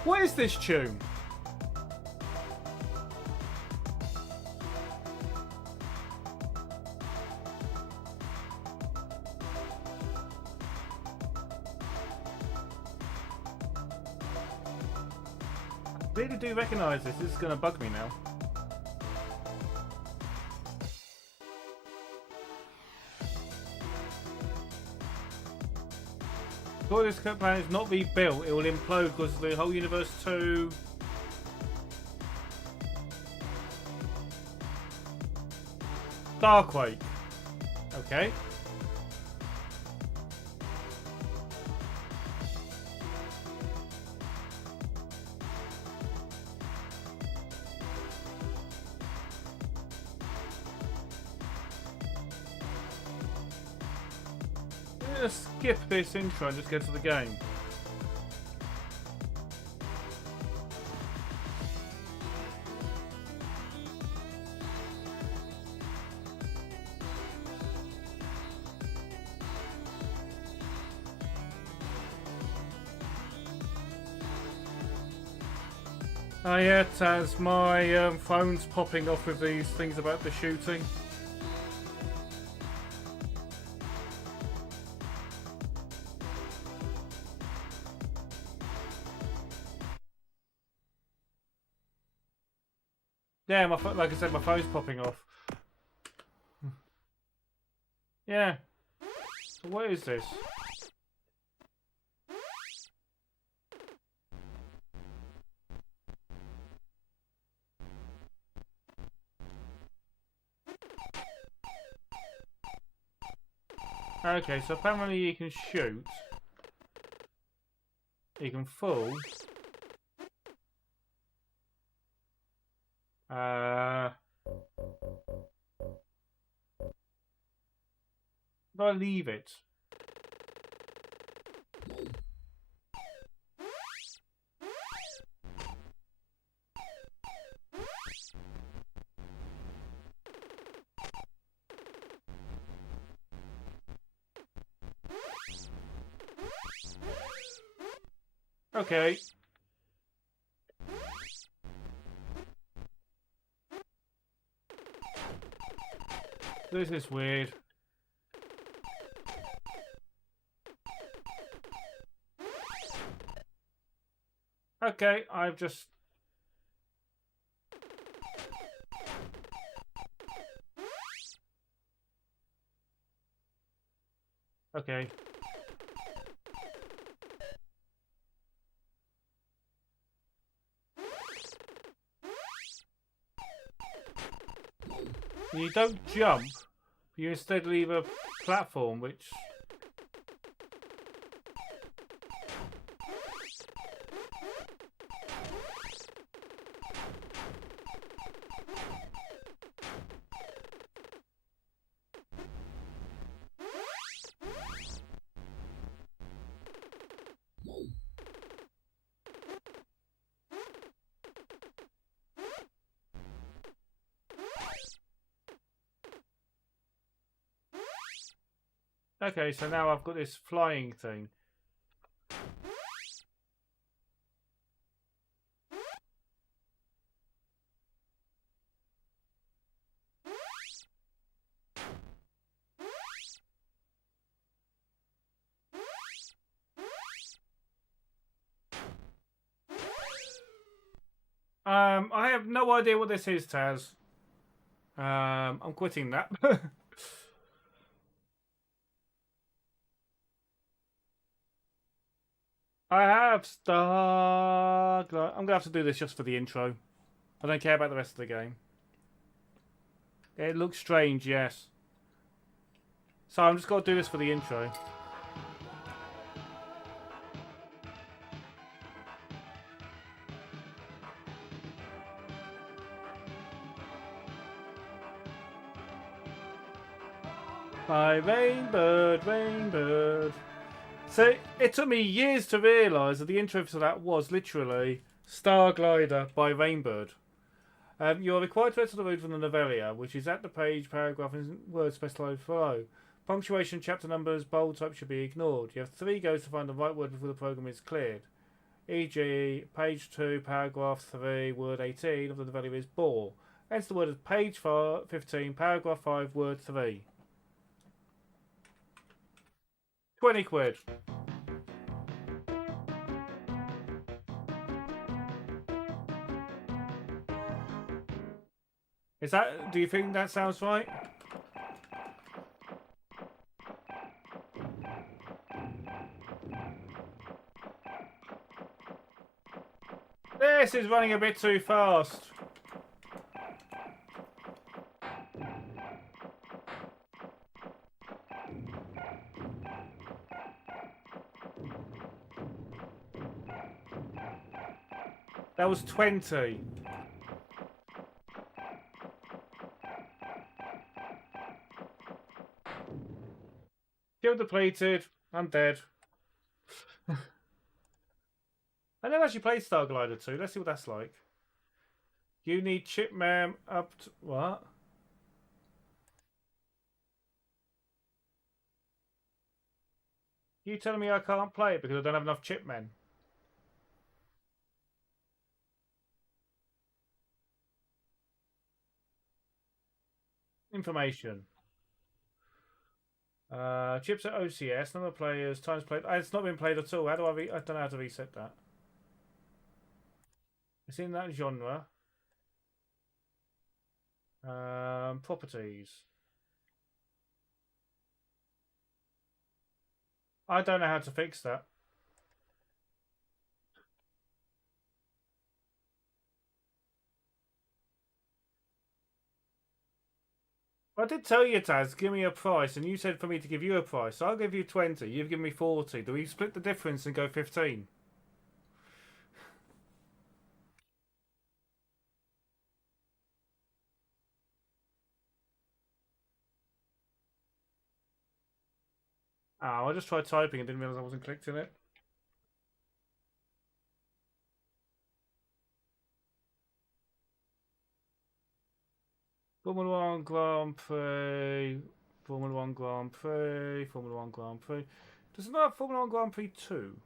What is this tune? I really do recognise this. This is going to bug me now. Before this planet is not rebuilt, it will implode because the whole universe too. Starquake. Okay. Let's skip this intro and just get to the game. Oh yeah, Taz, my phone's popping off with these things about the shooting. Yeah, like I said, my phone's popping off. Yeah. So what is this? Okay, so apparently you can shoot. You can fall. Do I leave it? Okay. This is weird. Okay, I've just... Okay. You don't jump. You instead leave a platform, which... Okay, so now I've got this flying thing. I have no idea what this is, Taz. I'm quitting that. I have Star. I'm gonna have to do this just for the intro. I don't care about the rest of the game. It looks strange, yes. So I'm just gonna do this for the intro. By Rainbird, Rainbird. So it took me years to realise that the intro for that was literally Star Glider by Rainbird. You are required to enter the road from the Novelia, which is at the page, paragraph, and words specified below. Punctuation, chapter numbers, bold type should be ignored. You have 3 goes to find the right word before the program is cleared. E.g., page 2, paragraph 3, word 18 of the Novelia is ball. Enter the word as page 15, paragraph 5, word 3. 20 quid. Is that? Do you think that sounds right? This is running a bit too fast. That was 20. Kill depleted. I'm dead. I never actually played Star Glider 2. Let's see what that's like. You need chip mem up to... What? You telling me I can't play it because I don't have enough chip men? Information. Chips at OCS, number of players, times played. It's not been played at all. How do I don't know how to reset that. It's in that genre. Properties. I don't know how to fix that. I did tell you, Taz, give me a price, and you said for me to give you a price. So I'll give you 20. You've given me 40. Do we split the difference and go 15? Oh, I just tried typing and didn't realise I wasn't clicked in it. Formula 1 Grand Prix. Formula 1 Grand Prix. Formula 1 Grand Prix. Does it not have Formula 1 Grand Prix 2?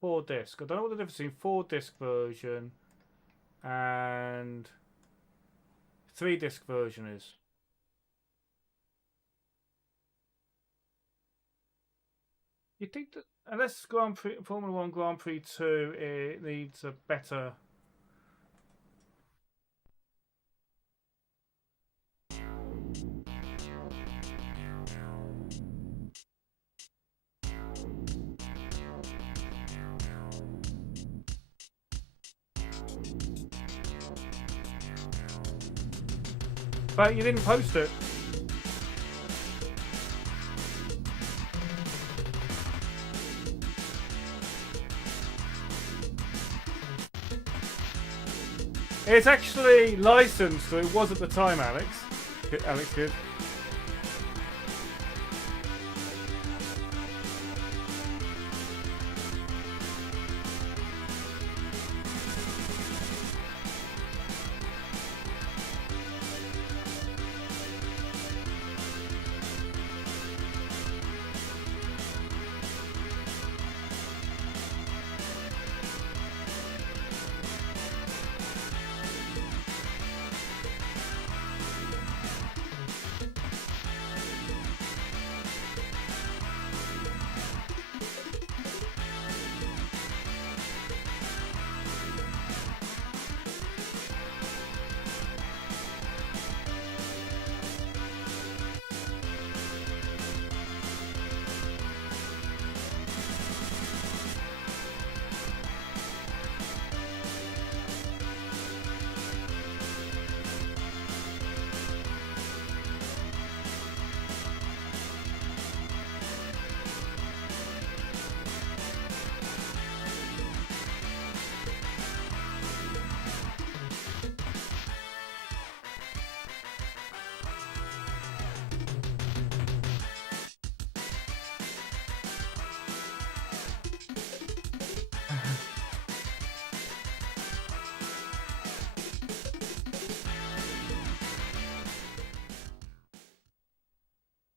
Four disc. I don't know what the difference between 4-disc version and 3-disc version is. You think that unless Grand Prix, Formula One Grand Prix 2, it needs a better. But you didn't post it. It's actually licensed, so it was at the time, Alex. Alex did.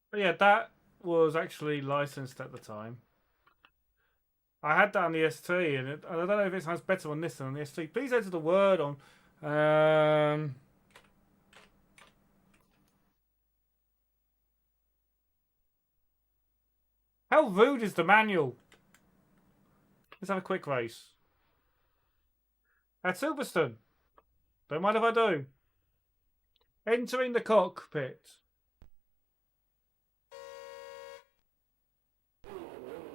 But yeah, that was actually licensed at the time. I had that on the ST, and I don't know if it sounds better on this than on the ST. Please enter the word on. How rude is the manual? Let's have a quick race. At Silverstone. Don't mind if I do. Entering the cockpit.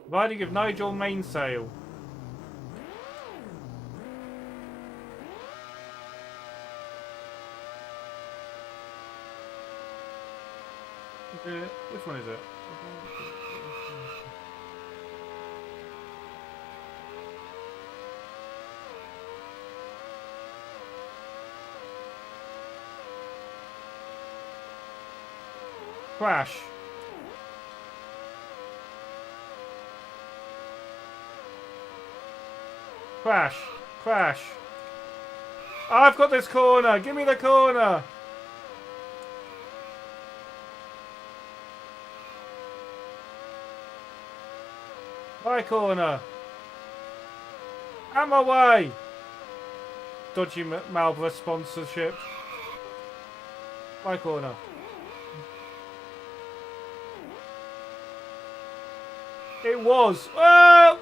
Riding of Nigel Mainsail. Which one is it? Crash. Crash. Crash. I've got this corner. Give me the corner. My corner. Out my way. Dodgy Malborough sponsorship. My corner. It was. Oh!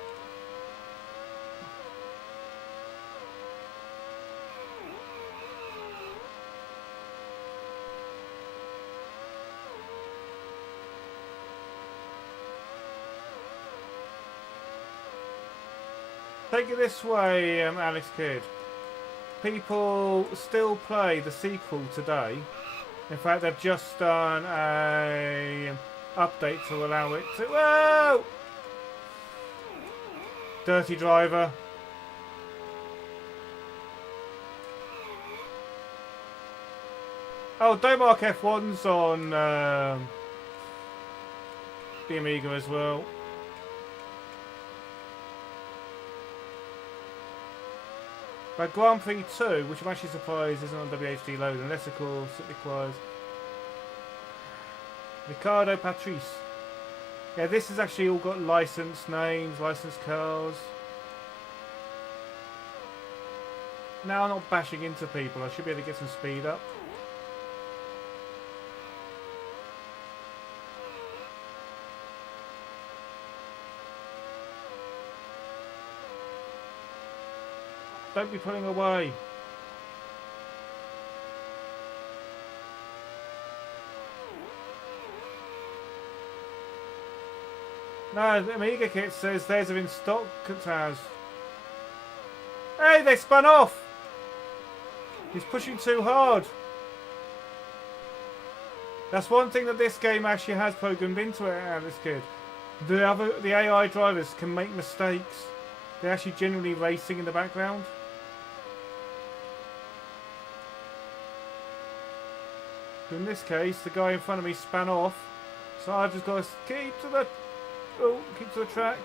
Take it this way, Alex Kidd. People still play the sequel today. In fact, they've just done a update to allow it to. Whoa! Dirty Driver. Oh, don't mark F1s on the Amiga as well. But Grand Prix 2, which I'm actually surprised isn't on WHDload, unless of course it requires Ricardo Patrice. Yeah, this has actually all got licensed names, licensed cars. Now I'm not bashing into people, I should be able to get some speed up. Don't be pulling away. No, the Amiga kit says theirs are in stock, Taz. Hey, they spun off! He's pushing too hard. That's one thing that this game actually has programmed into it out of this kid. The AI drivers can make mistakes. They're actually genuinely racing in the background. In this case, the guy in front of me span off, so I've just got to keep to the track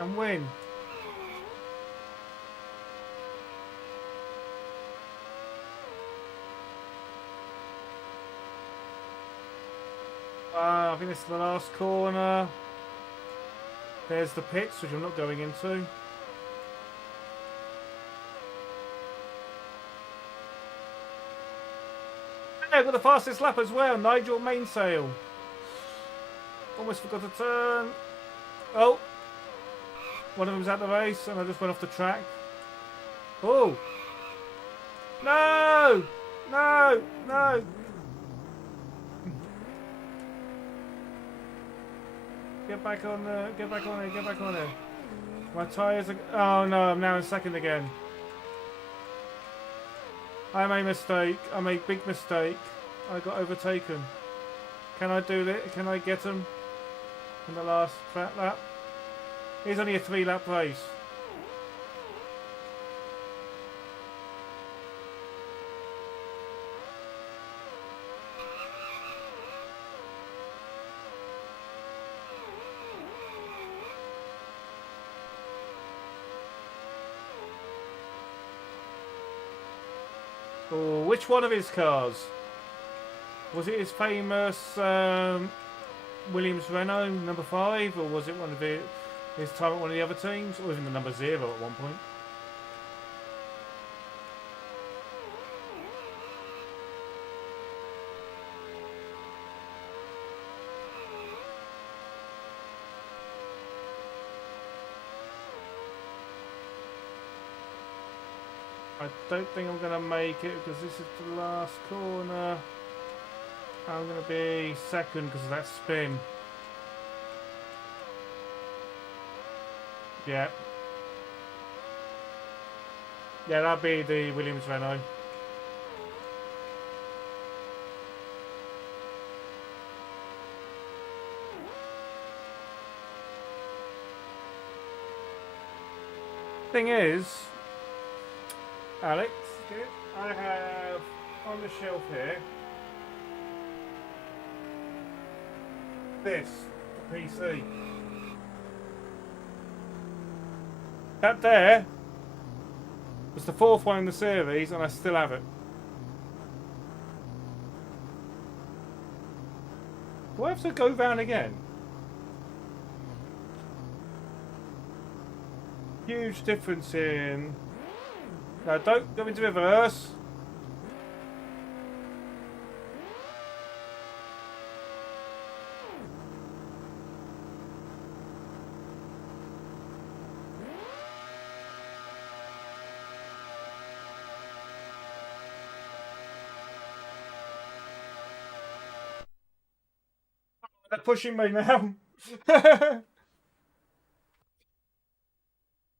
and win. I think this is the last corner. There's the pits, which I'm not going into. Hey, I've got the fastest lap as well, Nigel Mainsail. Almost forgot to turn. Oh! One of them's out the race, and I just went off the track. Oh! No! No! No! Get back on there, get back on there, get back on there. My tyres are... Oh no, I'm now in second again. I made a mistake. I made a big mistake. I got overtaken. Can I do that? Can I get him in the last lap? It's only a 3-lap race. Oh, which one of his cars? Was it his famous Williams Renault number 5, or was it one of his time at one of the other teams, or even the number 0 at one point? I don't think I'm going to make it because this is the last corner. I'm going to be second because of that spin. Yeah. Yeah, that'll be the Williams Renault. Thing is, Alex, I have on the shelf here this PC. That there was the 4th one in the series, and I still have it. Do I have to go round again? Huge difference in... No, don't go into reverse. They're pushing me now.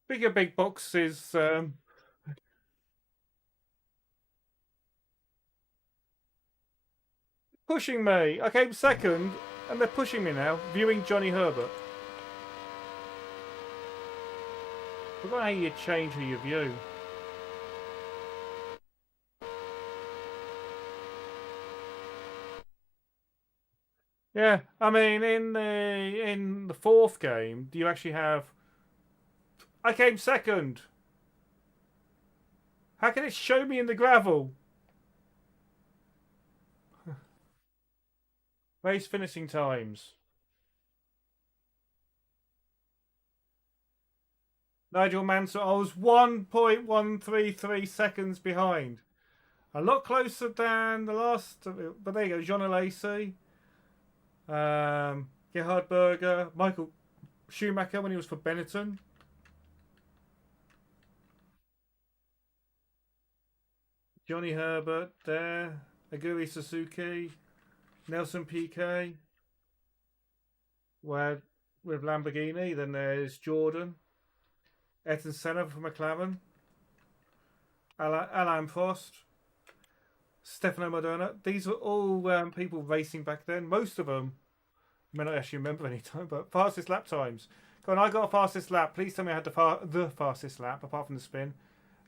Bigger big boxes. Pushing me. I came second, and they're pushing me now. Viewing Johnny Herbert. I forgot how you change who you view. Yeah, I mean, in the 4th game, do you actually have... I came second. How can it show me in the gravel? Race finishing times. Nigel Mansell, I was 1.133 seconds behind. A lot closer than the last... But there you go, Jean Alesi. Gerhard Berger, Michael Schumacher when he was for Benetton. Johnny Herbert there. Aguri Suzuki. Nelson Piquet. With Lamborghini. Then there's Jordan. Ayrton Senna for McLaren. Alain Prost. Stefano Modena. These were all people racing back then. Most of them, I may not actually remember any time, but fastest lap times. Go on, I got a fastest lap. Please tell me I had the fastest lap, apart from the spin.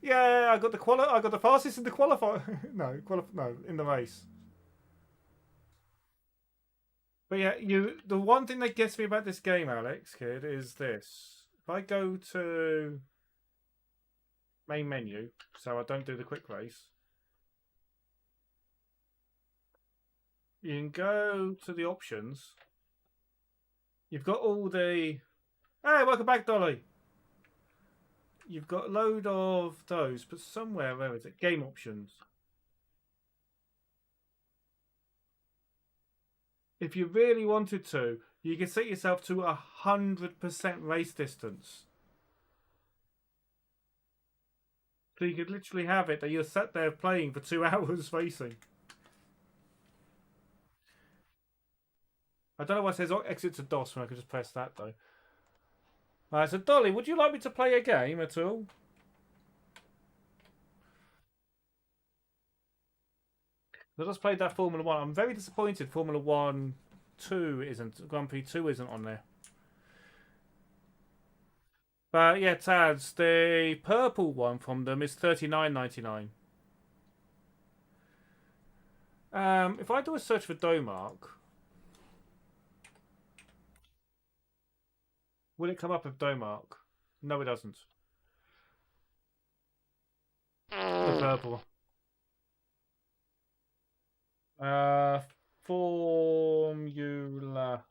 Yeah, I got the fastest in the qualify. no, in the race. But yeah, the one thing that gets me about this game, Alex, kid, is this. If I go to main menu, so I don't do the quick race, you can go to the options. You've got all the... Hey, welcome back, Dolly. You've got a load of those, but somewhere, where is it? Game options. If you really wanted to, you can set yourself to 100% race distance. So you could literally have it that you're sat there playing for 2 hours racing. I don't know why it says exit to DOS when I could just press that though. Alright, so Dolly, would you like me to play a game at all? I just played that Formula 1. I'm very disappointed Formula 1 2 isn't. Grand Prix 2 isn't on there. But yeah, Tads, the purple one from them is $39.99. If I do a search for Domark, will it come up with Domark? No, it doesn't. The purple. Formula.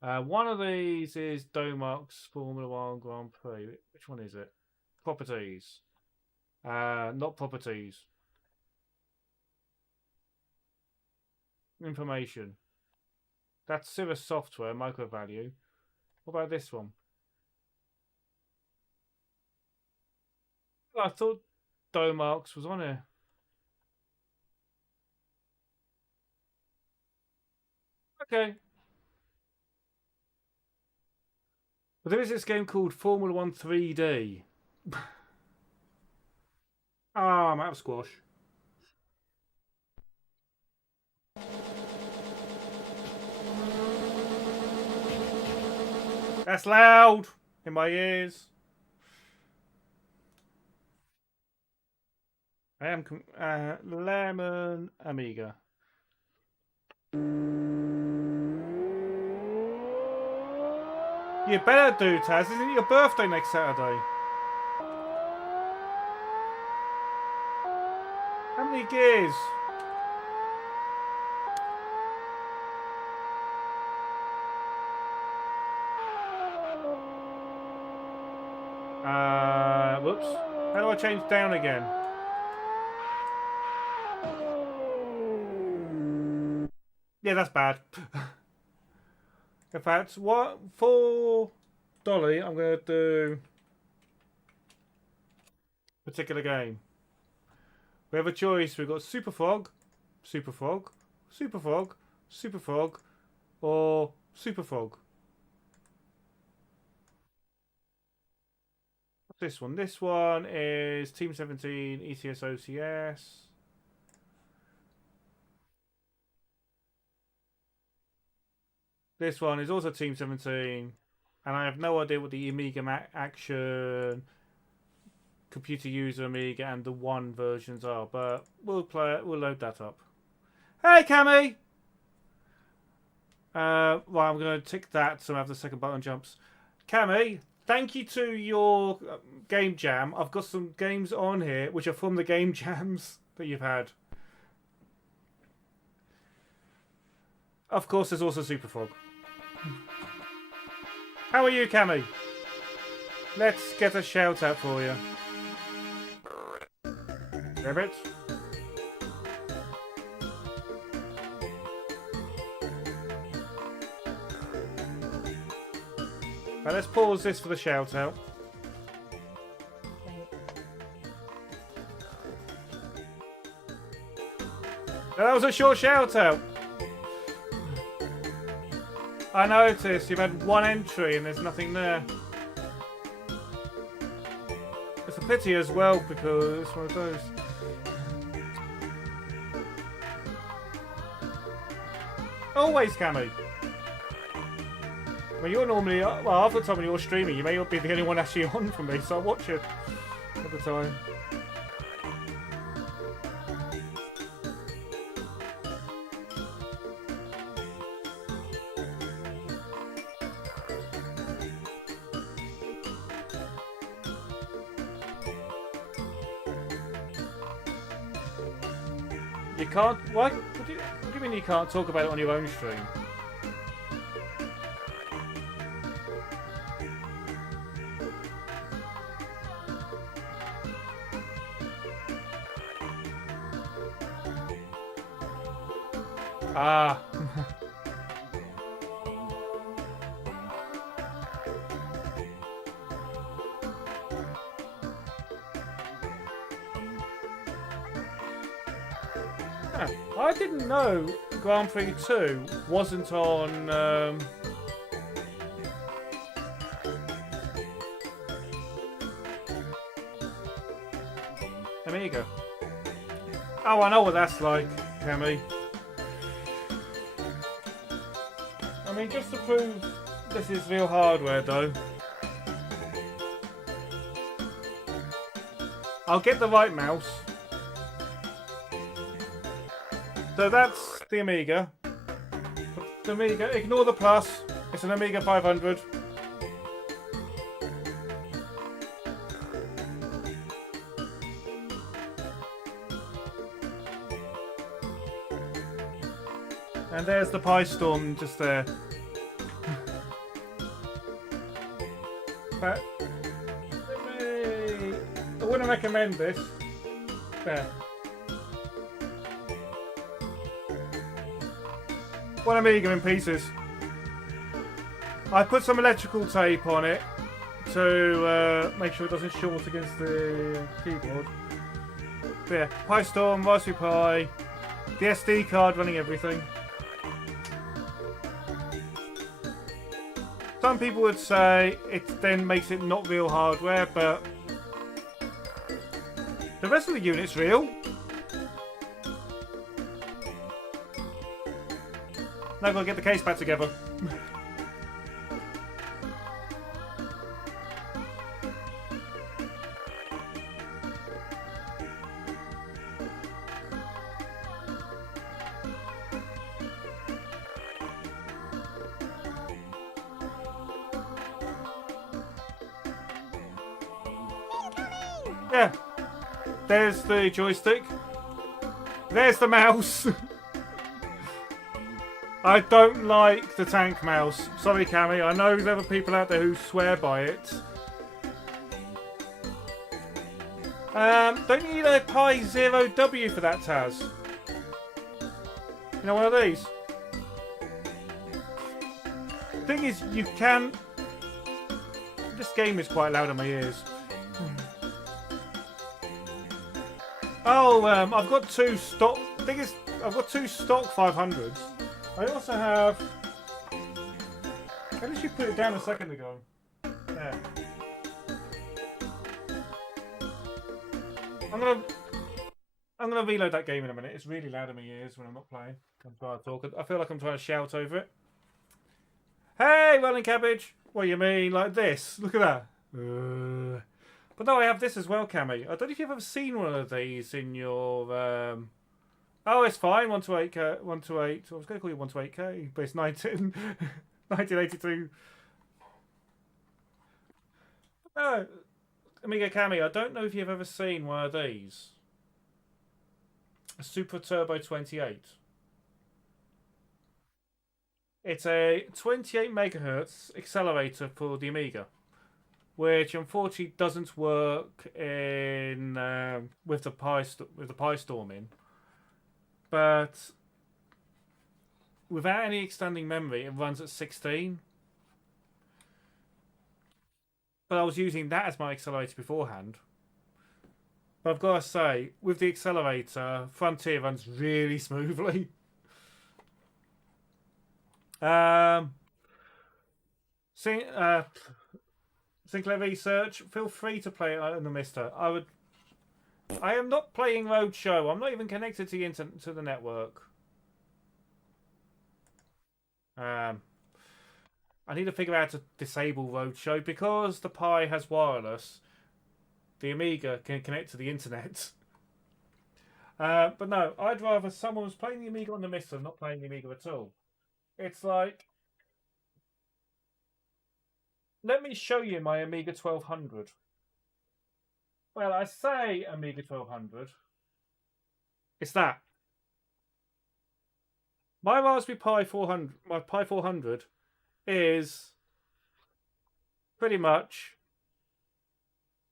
One of these is Domark's Formula 1 Grand Prix. Which one is it? Properties. Not properties. Information. That's Cirrus Software, micro value. What about this one? I thought Domark's was on here. Okay. But there is this game called Formula 1 3D. I'm out of squash. That's loud in my ears. I am Lemon Amiga. You better do, Taz. Isn't it your birthday next Saturday? How many gears? Whoops. How do I change down again? Yeah, that's bad. In fact, what for Dolly, I'm going to do a particular game. We have a choice. We've got Super Frog, Super Frog, Super Frog, Super Frog, or Super Frog. What's this one? This one is Team 17 ETS OCS. This one is also Team 17, and I have no idea what the Amiga Action, Computer User Amiga, and the One versions are, but we'll play it. We'll load that up. Hey, Cammy! Right, I'm going to tick that so I have the second button jumps. Cammy, thank you to your game jam. I've got some games on here which are from the game jams that you've had. Of course, there's also Super Frog. How are you, Cammy? Let's get a shout out for you. Rabbit. Right, let's pause this for the shout out. That was a short shout out. I noticed you've had one entry and there's nothing there. It's a pity as well because it's one of those. Always, Cammy. When you're normally, well, half the time when you're streaming, you may not be the only one actually on for me, so I watch it all the time. You can't. Why? What do you mean you can't talk about it on your own stream? Ah. I didn't know Grand Prix 2 wasn't on Amiga. Oh, I know what that's like, Cammy. I mean, just to prove this is real hardware, though, I'll get the right mouse. So that's the Amiga. The Amiga, ignore the plus. It's an Amiga 500. And there's the PiStorm just there. But I wouldn't recommend this. There. One Amiga in pieces. I put some electrical tape on it to make sure it doesn't short against the keyboard. But yeah, PiStorm, Raspberry Pi, the SD card running everything. Some people would say it then makes it not real hardware, but the rest of the unit's real. Now I've got to get the case back together. Yeah. There's the joystick. There's the mouse. I don't like the tank mouse. Sorry, Cammy. I know there's other people out there who swear by it. Don't you need a Pi 0W for that, Taz? You know, one of these? Thing is, you can... This game is quite loud in my ears. Oh, I've got two stock... Thing is, I've got two stock 500s. I also have... I literally put it down a second ago. There. I'm gonna reload that game in a minute. It's really loud in my ears when I'm not playing. I'm trying to talk. I feel like I'm trying to shout over it. Hey, running cabbage! What do you mean, like this? Look at that. But no, I have this as well, Cammy. I don't know if you've ever seen one of these in your... Oh, it's fine. 128K. 128. I was going to call you 128K, but it's 1982. No, Amiga Cammy. I don't know if you've ever seen one of these. A Super Turbo 28. It's a 28 megahertz accelerator for the Amiga, which unfortunately doesn't work in with the PiStorm in. But without any extending memory, it runs at 16. but I was using that as my accelerator beforehand. But I've got to say, with the accelerator, Frontier runs really smoothly. Sinclair Research, feel free to play it in the Mister. I am not playing Roadshow. I'm not even connected to the network. I need to figure out how to disable Roadshow because the Pi has wireless. The Amiga can connect to the internet. But no, I'd rather someone was playing the Amiga on the Mister than not playing the Amiga at all. It's like, let me show you my Amiga 1200. Well, I say Amiga 1200. It's that. My Raspberry Pi 400, my Pi 400 is pretty much,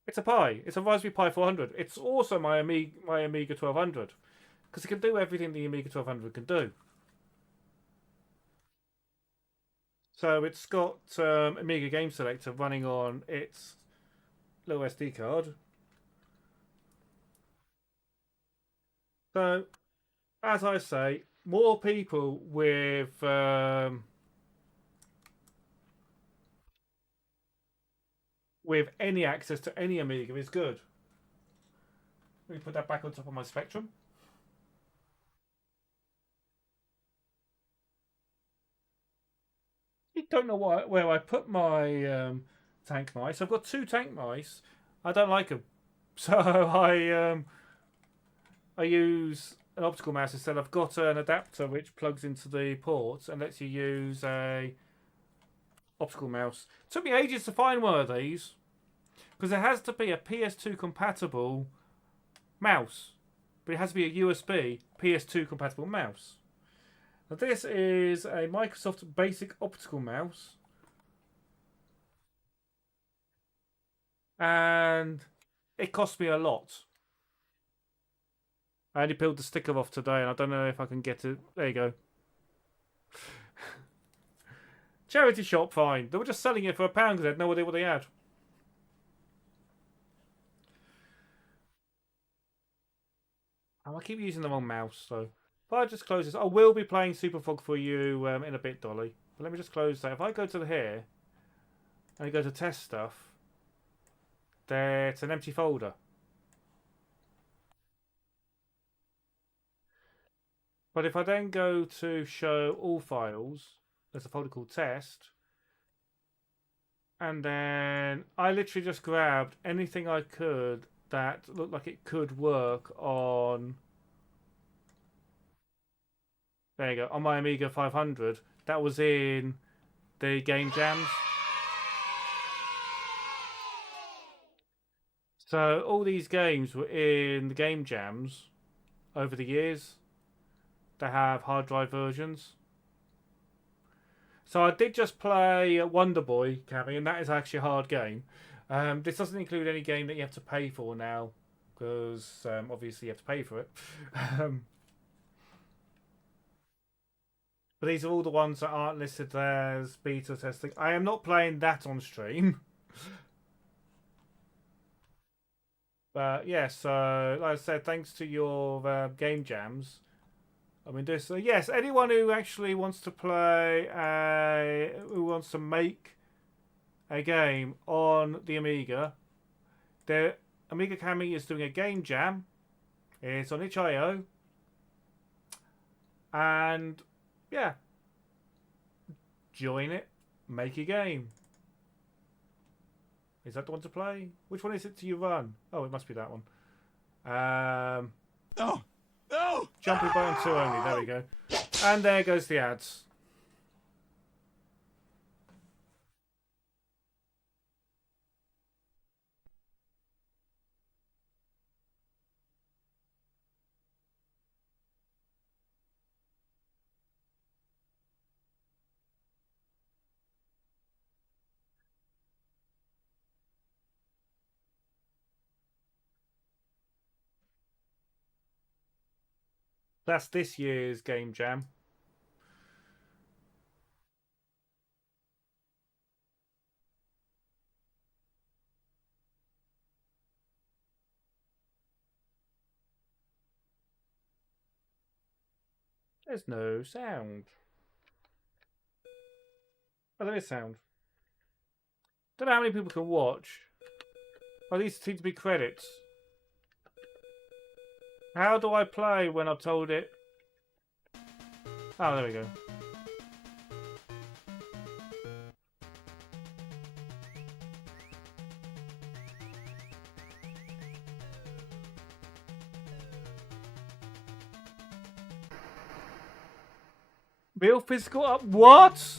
it's a Pi. It's a Raspberry Pi 400. It's also my Amiga 1200 because it can do everything the Amiga 1200 can do. So it's got Amiga Game Selector running on its little SD card. So, as I say, more people with any access to any Amiga is good. Let me put that back on top of my Spectrum. I don't know where I put my tank mice. I've got 2 tank mice. I don't like them, so I use an optical mouse instead. I've got an adapter which plugs into the ports and lets you use a optical mouse. It took me ages to find one of these because it has to be a PS2 compatible mouse, but it has to be a USB PS2 compatible mouse. Now this is a Microsoft Basic Optical Mouse, and it cost me a lot. I only peeled the sticker off today, and I don't know if I can get it. There you go. Charity shop, fine. They were just selling it for £1 because they had no idea what they had. Oh, I keep using the wrong mouse, so if I just close this, I will be playing Super Fog for you in a bit, Dolly. But let me just close that. If I go to here and I go to test stuff, there's an empty folder. But if I then go to show all files, there's a folder called test. And then I literally just grabbed anything I could that looked like it could work on. There you go, on my Amiga 500. That was in the game jams. So all these games were in the game jams over the years. They have hard drive versions. So I did just play Wonder Boy, Cammy, and that is actually a hard game. This doesn't include any game that you have to pay for now, because obviously you have to pay for it. But these are all the ones that aren't listed as beta testing. I am not playing that on stream. But yeah, so like I said, thanks to your game jams. I mean, this. Yes, anyone who actually wants to play, who wants to make a game on the Amiga, the Amiga Cami is doing a game jam. It's on itch.io, and yeah, join it, make a game. Is that the one to play? Which one is it you run? Oh, it must be that one. No! No! Jumping button 2 only. There we go. And there goes the ads. That's this year's game jam. There's no sound. Oh, there is sound. Don't know how many people can watch. Oh, these seem to be credits. How do I play when I've told it? Oh, there we go. Real physical up? What?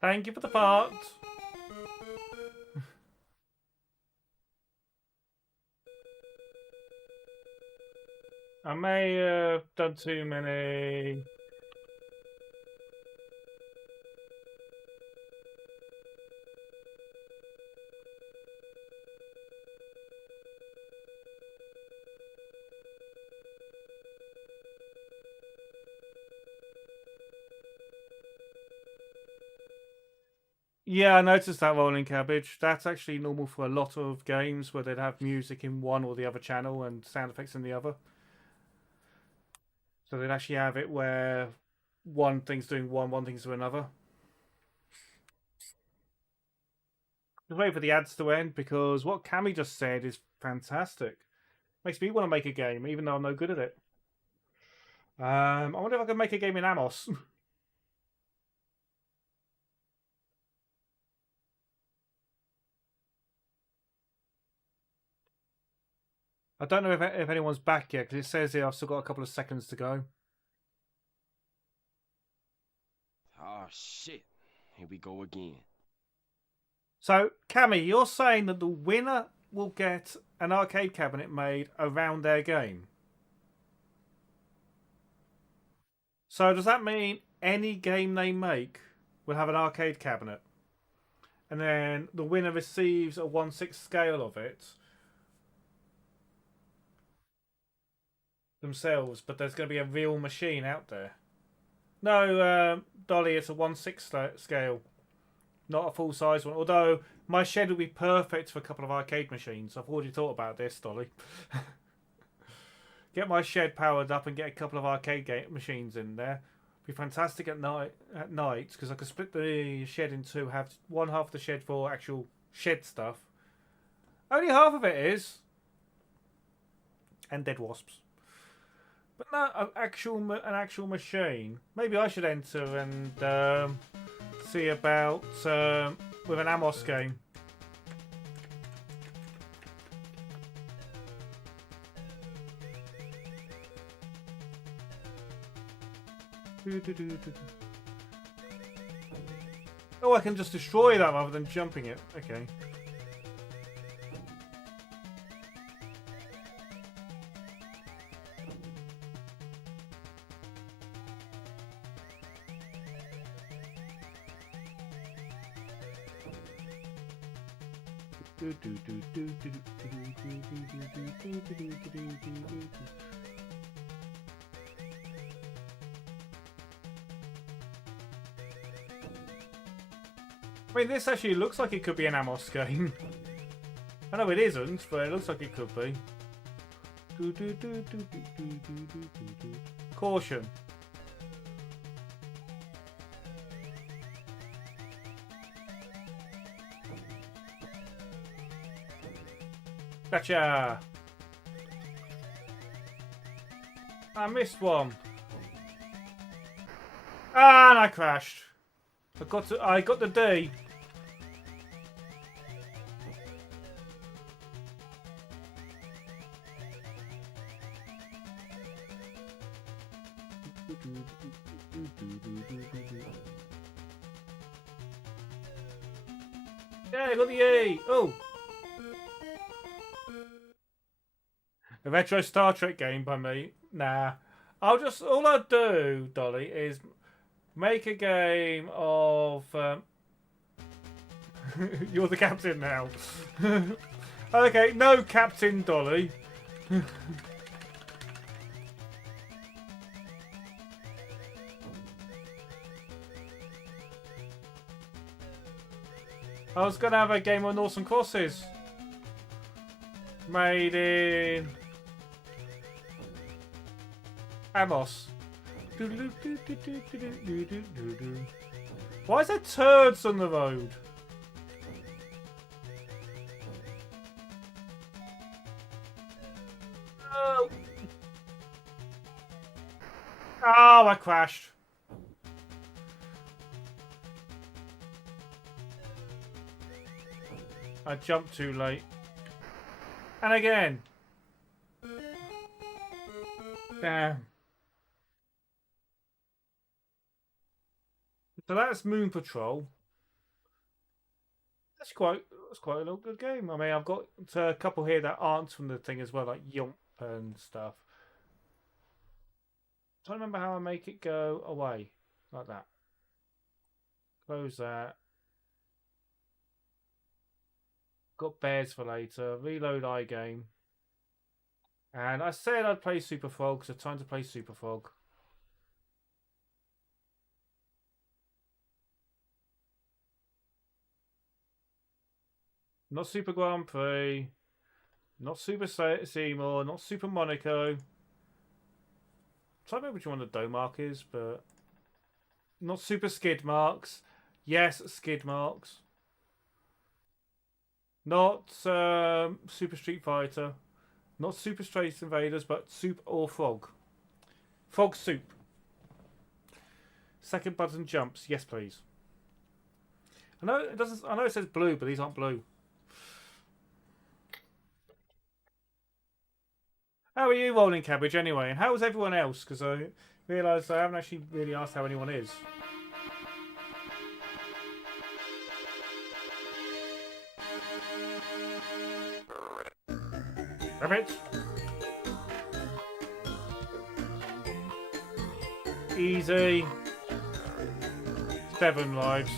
Thank you for the part. I may have done too many. Yeah, I noticed that rolling cabbage. That's actually normal for a lot of games where they'd have music in one or the other channel and sound effects in the other. So they'd actually have it where one thing's doing one thing's doing another. Just wait for the ads to end because what Cammy just said is fantastic. Makes me want to make a game, even though I'm no good at it. I wonder if I can make a game in Amos. I don't know if anyone's back yet, because it says here I've still got a couple of seconds to go. Oh shit. Here we go again. So, Cammy, you're saying that the winner will get an arcade cabinet made around their game? So does that mean any game they make will have an arcade cabinet? And then the winner receives a 1/6 scale of it themselves, but there's going to be a real machine out there. No, Dolly, it's a 1/6 scale, not a full size one. Although my shed would be perfect for a couple of arcade machines. I've already thought about this, Dolly. Get my shed powered up and get a couple of arcade machines in there. Be fantastic at night because I could split the shed in two. Have one half of the shed for actual shed stuff. Only half of it is, and dead wasps. But no, an actual machine. Maybe I should enter and see about with an Amos game. Oh, I can just destroy that rather than jumping it. Okay. I mean, this actually looks like it could be an Amos game. I know it isn't, but it looks like it could be. Caution. Gotcha! I missed one. Ah, and I crashed. I got the D. Yeah, I got the A. Oh. A retro Star Trek game by me? Nah. All I'll do, Dolly, is make a game of You're the captain now. Okay, no Captain Dolly. I was going to have a game on Northern Crosses. Made in Amos. Why is there turds on the road? Oh, oh, I crashed. I jumped too late. And again. Damn. So that's Moon Patrol. That's quite a little good game. I mean, I've got a couple here that aren't from the thing as well, like Yomp and stuff. I'm trying to remember how I make it go away. Like that. Close that. Got Bears for later. Reload iGame. And I said I'd play Super Frog, so time to play Super Frog. Not Super Grand Prix. Not Super Seymour. Not Super Monaco. I don't remember which one the Domark is, but... Not Super Skid Marks. Yes, Skid Marks. Not Super Street Fighter. Not Super Space Invaders, but Soup or Frog. Frog Soup. Second button jumps. Yes, please. I know it doesn't. I know it says blue, but these aren't blue. How are you, Rolling Cabbage, anyway? And how is everyone else? Because I realised I haven't actually really asked how anyone is. Rabbit. Easy. 7 lives.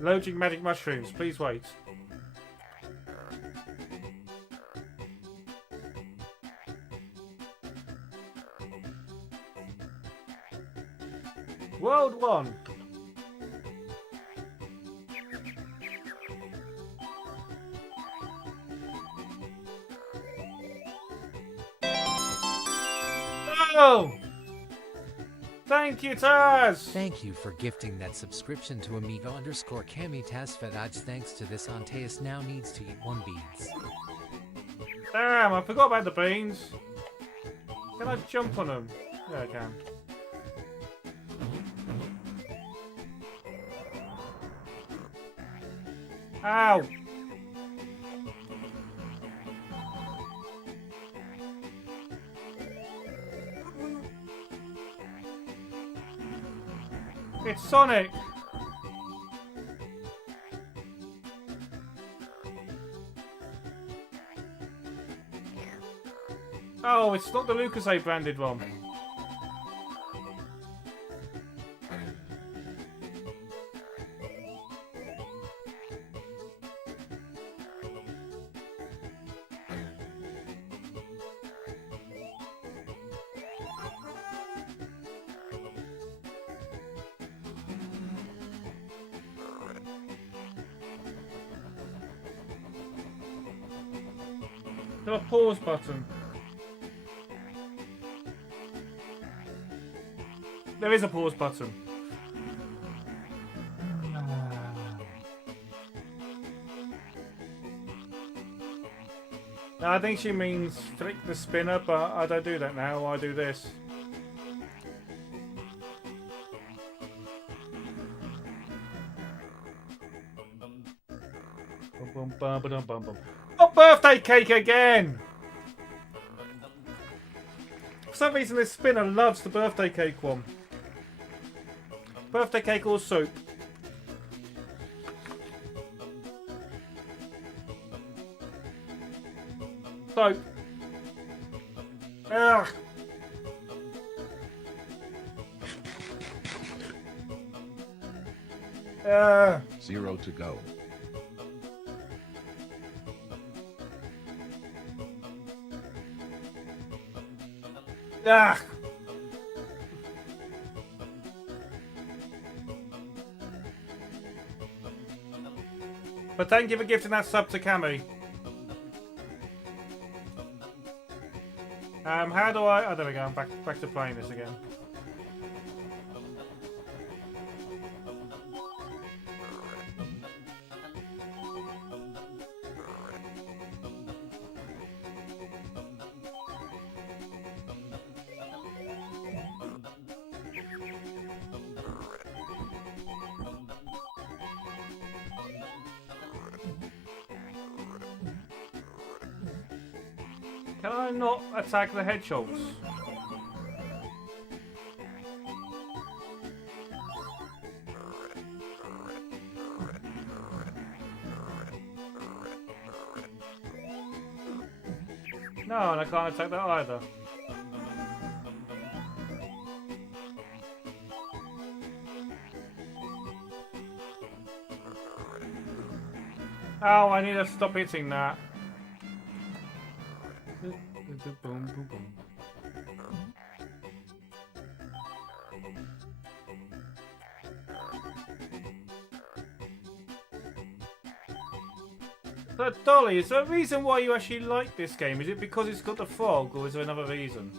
Loading magic mushrooms. Please wait. World 1. Oh! Thank you, Taz! Thank you for gifting that subscription to Amiga_Kami Tasfedaj. Thanks to this, Antaeus now needs to eat 1 beans. Damn, I forgot about the beans. Can I jump on them? Yeah, I can. Ow! It's Sonic! Oh, it's not the LucasA branded one. There's a pause button. There is a pause button. I think she means flick the spinner, but I don't do that now. I do this. Oh, birthday cake again! For some reason this spinner loves the birthday cake one. Birthday cake or soup? slope. Ugh. Uh. 0 to go. Ah. But thank you for gifting that sub to Cammy. How do I? Oh, there we go. I'm back to playing this again. Can I not attack the hedgehogs? No, and I can't attack that either. Oh, I need to stop hitting that. Boom, boom, boom. So, Dolly, is there a reason why you actually like this game? Is it because it's got the frog, or is there another reason?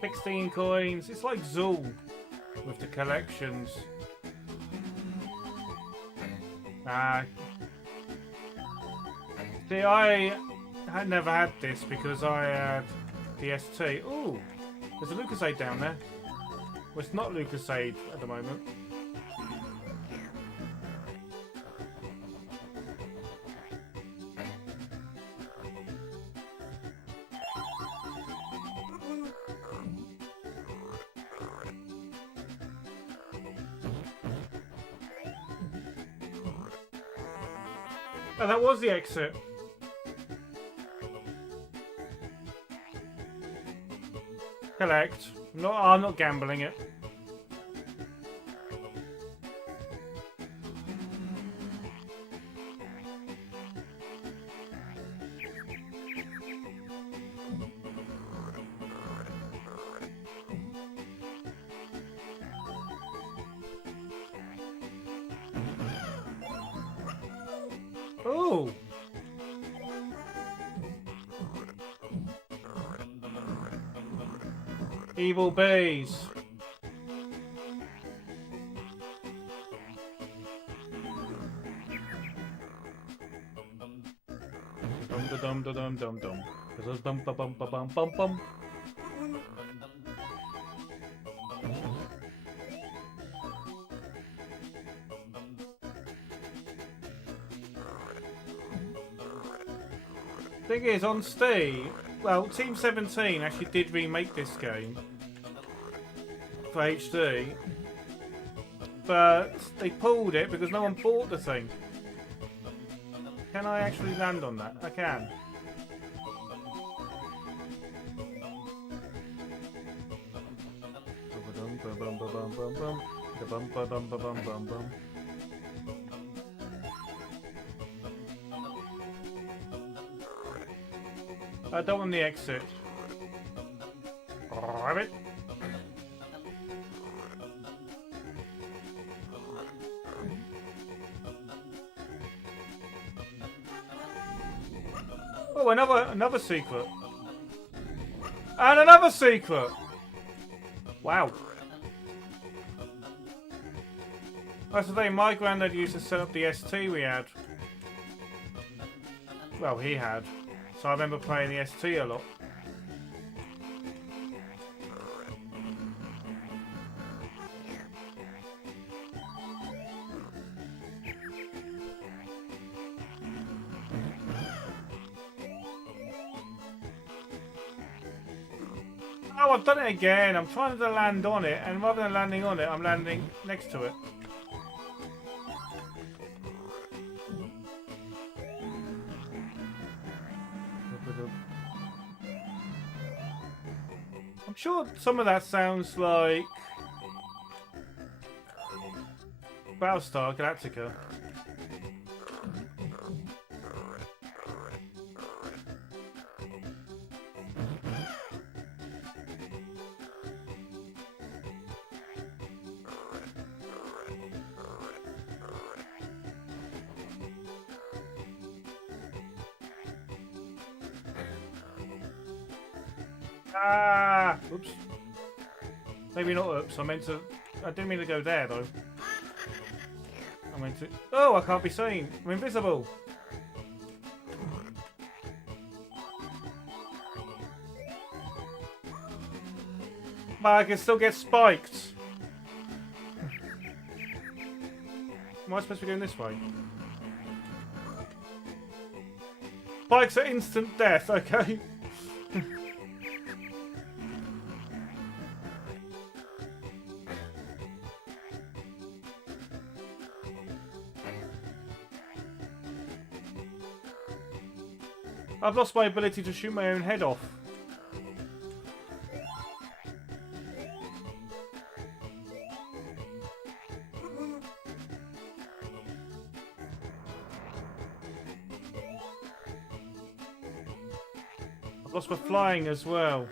$16 coins. It's like Zool with the collections. See, I had never had this because I had the ST. Ooh, there's a Lucasade down there. Well, it's not Lucasade at the moment. Oh, that was the exit. Collect. I'm not gambling it. Ooh. Evil bees. Dum da dum da dum dum dum. Bum ba bum ba bum bum bum. Thing is, on Steam, well, Team 17 actually did remake this game for HD, but they pulled it because no one bought the thing. Can I actually land on that? I can. I don't want the exit. Rabbit. Oh, another secret. And another secret. Wow. That's the thing, my granddad used to set up the ST we had. Well, he had. So I remember playing the ST a lot. No, I've done it again. I'm trying to land on it, and rather than landing on it, I'm landing next to it. I'm sure some of that sounds like Battlestar Galactica. Ah! Oops. Maybe not oops. I didn't mean to go there though. I meant to. Oh, I can't be seen. I'm invisible. But I can still get spiked. Am I supposed to be going this way? Spikes are instant death, okay? I've lost my ability to shoot my own head off. I've lost my flying as well.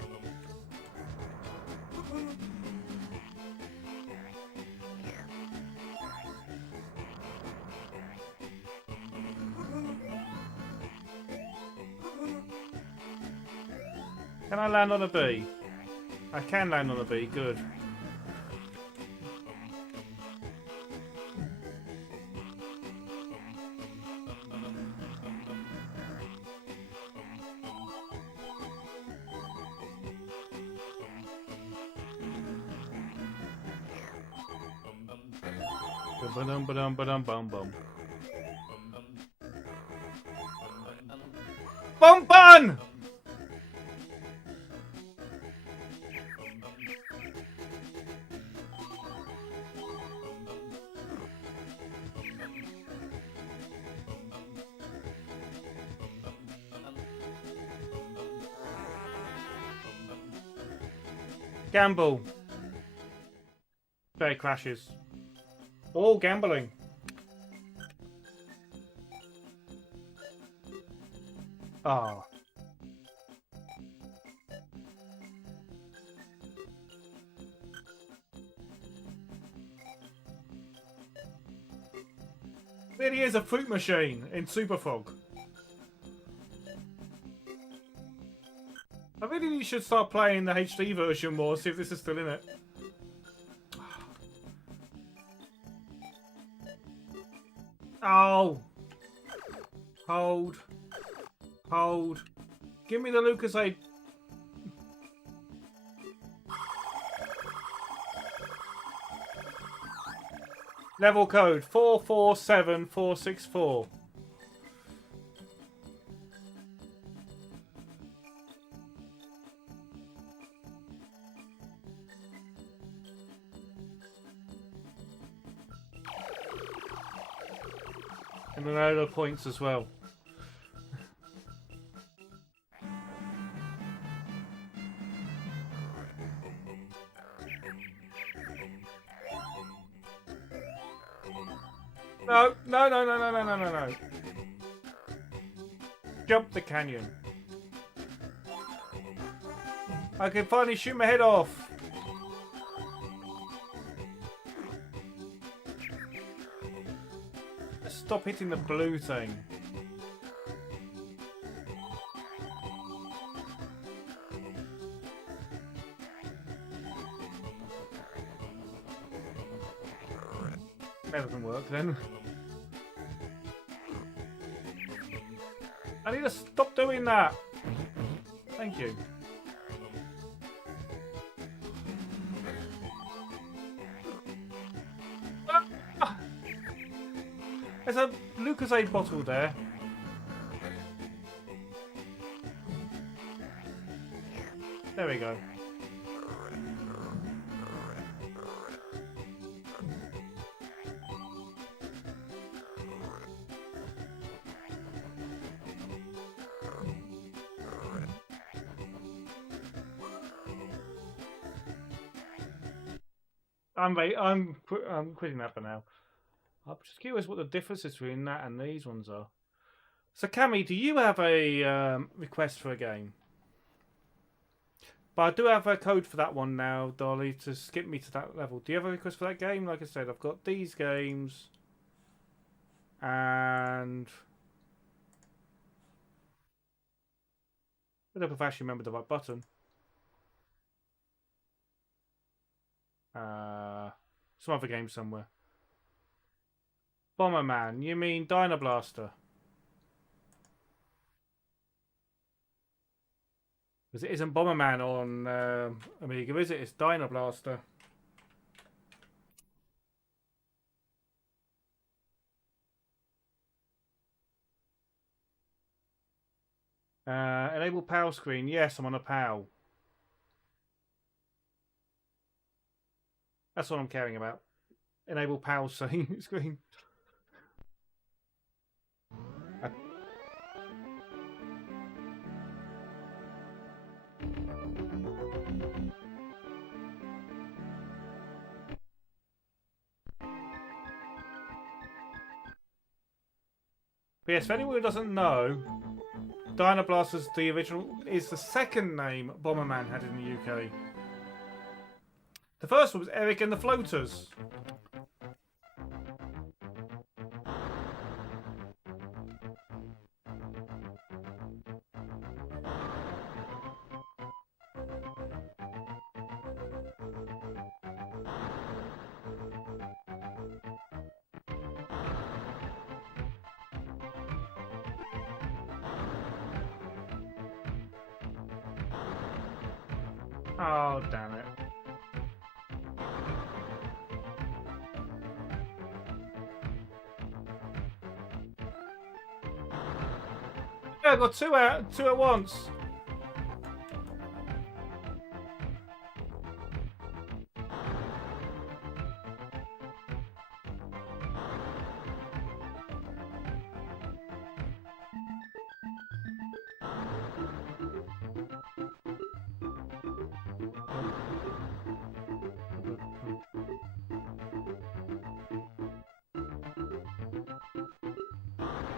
Can I land on a bee? I can land on a bee, good. Ba-dum-ba-dum-ba-dum-bum-bum. Bum-bun! Gamble. Fair crashes. All gambling. Ah. Really is a fruit machine in Super Frog. I really should start playing the HD version more, see if this is still in it. Oh! Hold. Hold. Give me the LucasAid. Level code 447464. And then other points as well. No, no, no, no, no, no, no, no, no. Jump the canyon. I can finally shoot my head off. Stop hitting the blue thing. That doesn't work then. I need to stop doing that. Thank you. Ah! There's a LucasAid bottle there. There we go. I'm quitting that for now. I'm just curious what the difference between that and these ones are. So, Cammy, do you have a request for a game? But I do have a code for that one now, Dolly, to skip me to that level. Do you have a request for that game? Like I said, I've got these games. And I don't know if I actually remember the right button. Some other game somewhere. Bomberman. You mean Dino Blaster? Because it isn't Bomberman on Amiga, is it? It's Dino Blaster. Enable PAL screen. Yes, I'm on a PAL. That's what I'm caring about. Enable PAL screen. But yes, for anyone who doesn't know, Dino Blaster's the original is the second name Bomberman had in the UK. The first one was Eric and the Floaters. Oh, damn it. Yeah, I got two at once.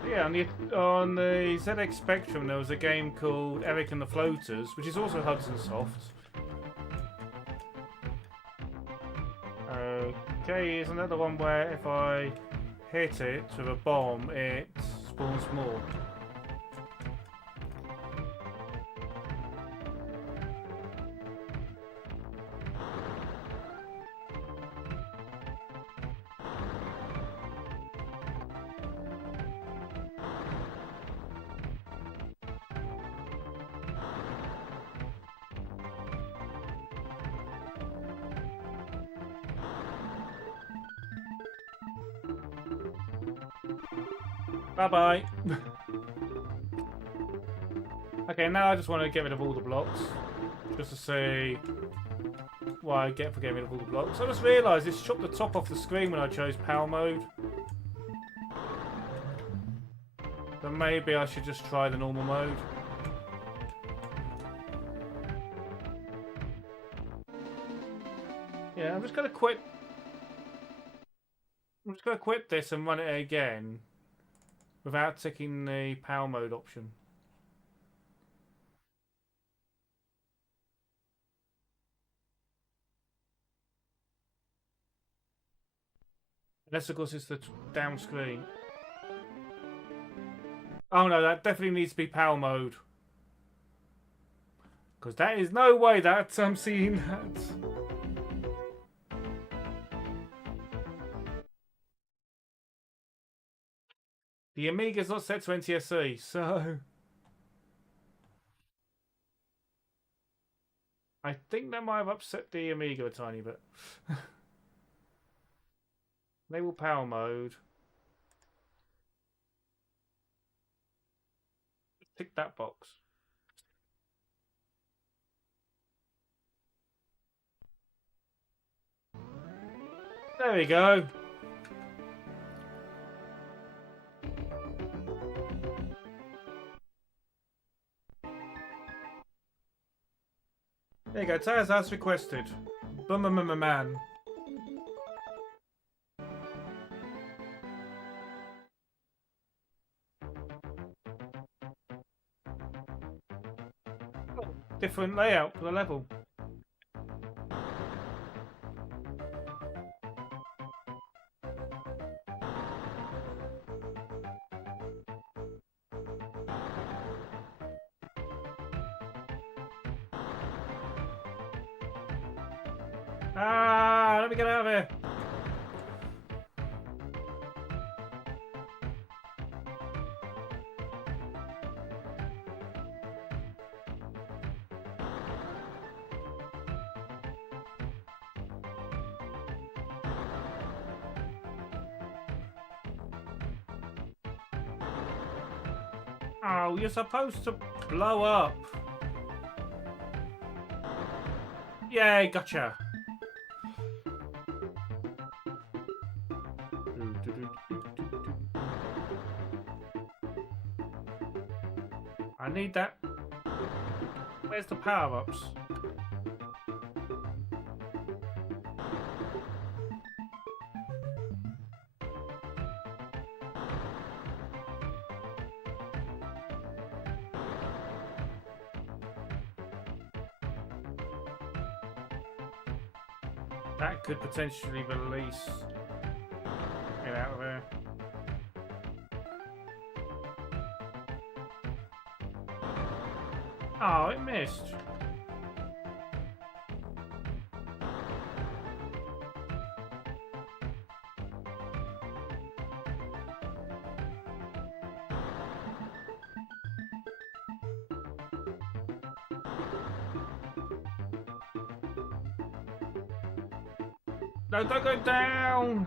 Yeah, on the ZX Spectrum there was a game called Eric and the Floaters, which is also Hudson Soft. Okay, here's another one where if I hit it with a bomb, it spawns more. Bye-bye. Okay, now I just want to get rid of all the blocks. Just to see what I get for getting rid of all the blocks. I just realised it's chopped the top off the screen when I chose PAL mode. So maybe I should just try the normal mode. Yeah, I'm just going to quit. I'm just going to quit this and run it again. Without ticking the PAL mode option. Unless, of course, it's the down screen. Oh no, that definitely needs to be PAL mode. Because that is no way that I'm seeing that. The Amiga's not set to NTSC, so... I think that might have upset the Amiga a tiny bit. Enable PAL mode. Tick that box. There we go. There you go, Taz as requested. Bummerman. different layout for the level. Ah, let me get out of here. Oh, you're supposed to blow up. Yay, gotcha. I need that. Where's the power-ups? That could potentially release it out of there. Oh, it missed. No, don't go down!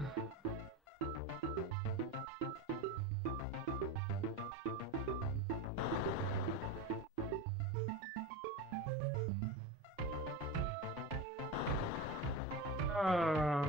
Ah.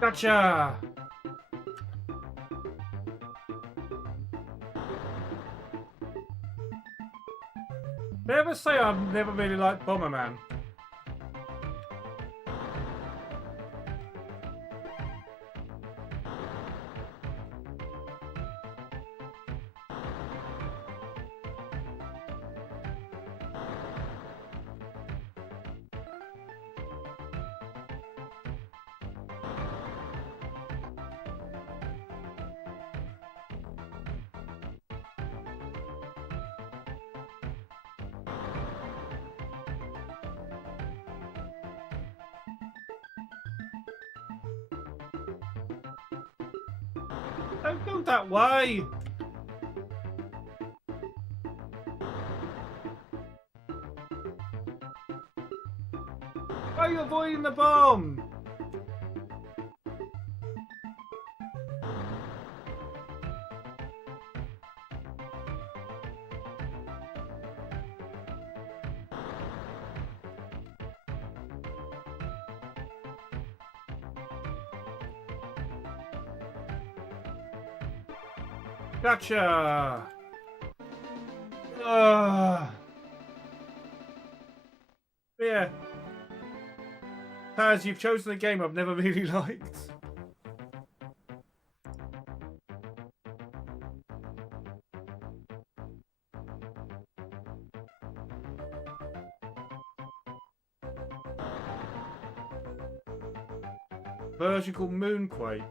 Gotcha! Did I ever say I've never really liked Bomberman? Don't go that way! Why are you avoiding the bomb? Gotcha! Yeah. Taz, you've chosen a game I've never really liked. Version called Moonquake.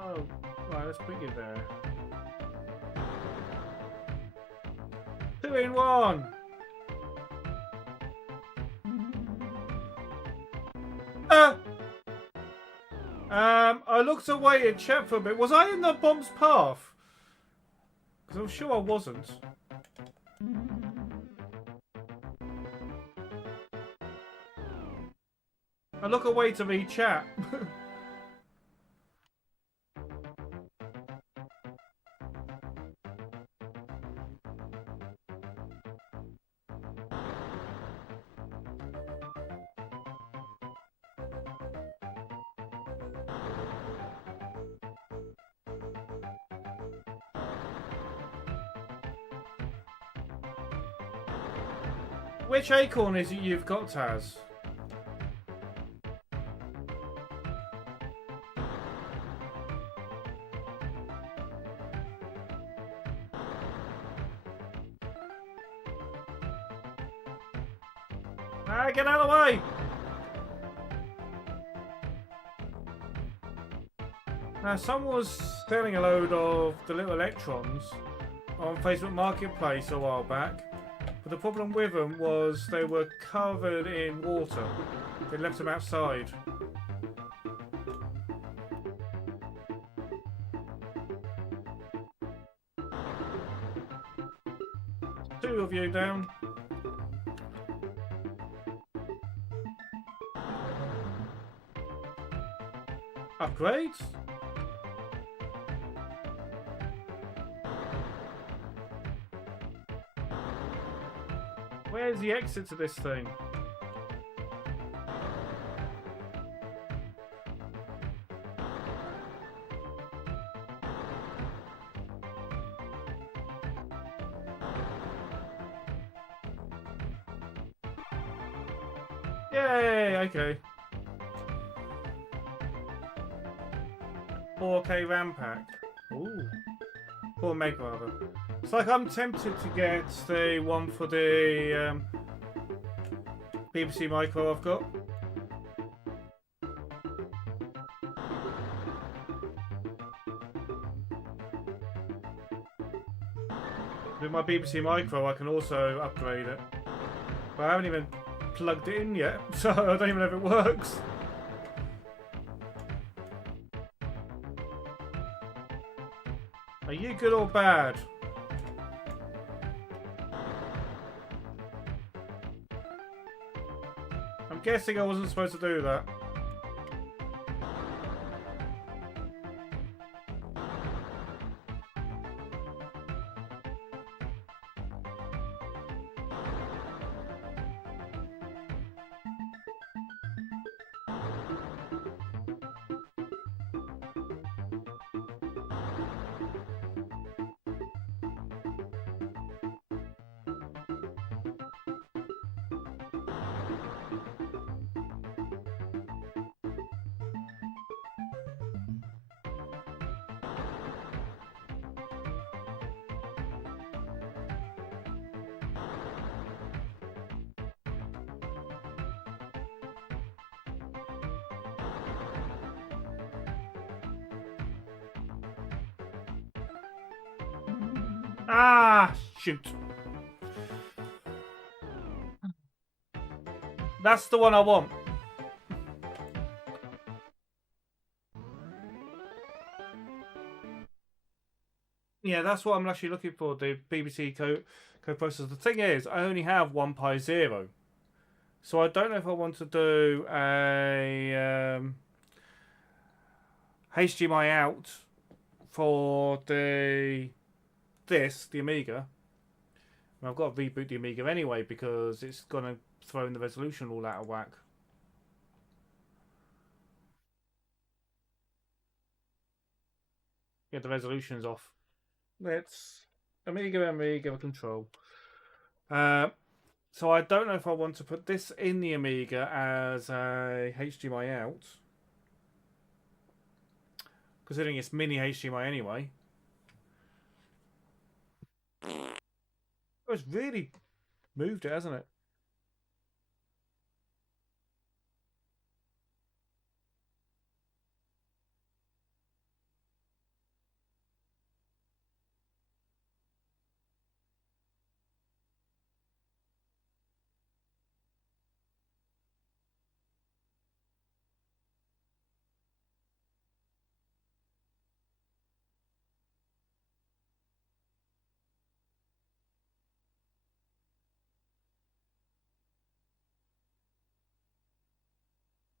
Oh, right, let's put you there. 2 in 1! Ah! I looked away and checked for a bit. Was I in the bomb's path? Because I'm sure I wasn't. I look away to read chat. Which acorn is it you've got, Taz? Ah, get out of the way! Now, someone was selling a load of the little electrons on Facebook Marketplace a while back. But the problem with them was they were covered in water. They left them outside. Two of you down. Upgrades? Where's the exit to this thing? Yay, okay. 4K RAM pack. Ooh. 4 meg rather. It's like I'm tempted to get the one for the BBC Micro I've got. With my BBC Micro I can also upgrade it. But I haven't even plugged it in yet, so I don't even know if it works. Are you good or bad? I'm guessing I wasn't supposed to do that. Ah, shoot. That's the one I want. Yeah, that's what I'm actually looking for, the BBC co-processor. The thing is, I only have one Pi Zero. So I don't know if I want to do a HDMI out for the Amiga. And I've got to reboot the Amiga anyway because it's going to throw in the resolution all out of whack. Yeah, the resolution's off. Let's Amiga control. So I don't know if I want to put this in the Amiga as a HDMI out, considering it's mini HDMI anyway. Oh, it's really moved it, hasn't it?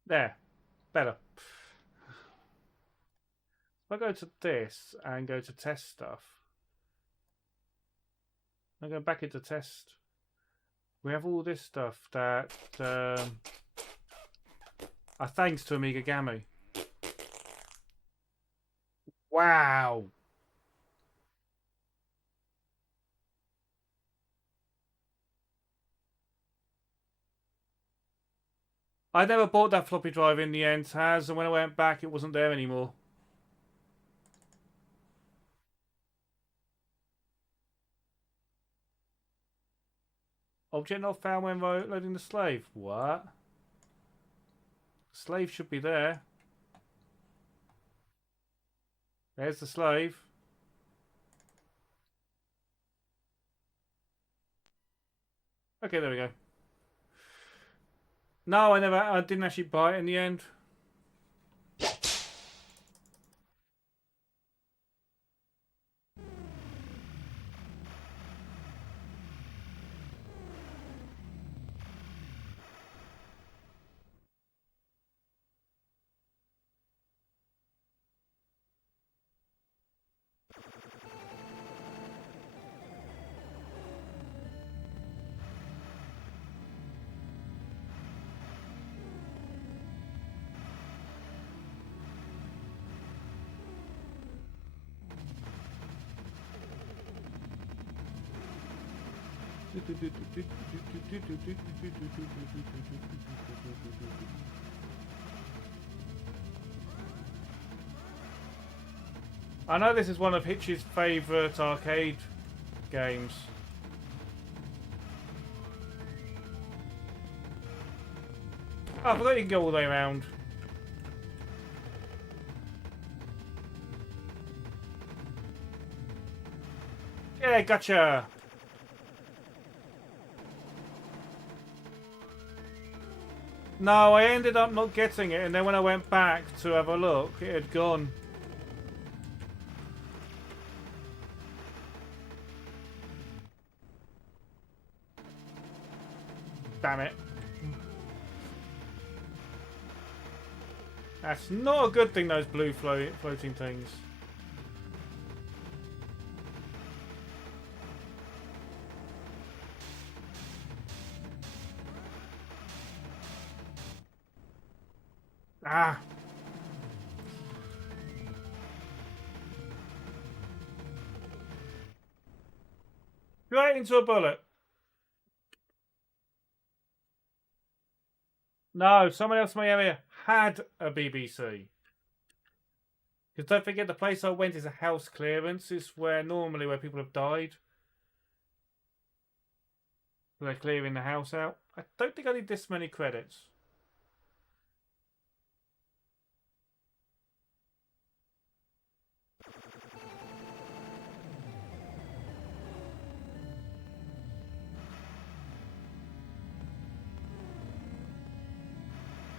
There. Better. If I go to this and go to test stuff, I go back into test. We have all this stuff that are thanks to Amiga Gamu. Wow. I never bought that floppy drive in the end, Taz, and when I went back, it wasn't there anymore. Object not found when loading the slave. What? Slave should be there. There's the slave. Okay, there we go. No, I didn't actually buy it in the end. I know this is one of Hitch's favourite arcade games. Oh, I forgot you can go all the way around. Yeah, gotcha! No, I ended up not getting it, and then when I went back to have a look, it had gone. Damn it. That's not a good thing, those blue floating things. Ah. Right into a bullet. No, someone else in my area had a BBC. Because don't forget, the place I went is a house clearance. It's where people have died. They're clearing the house out. I don't think I need this many credits.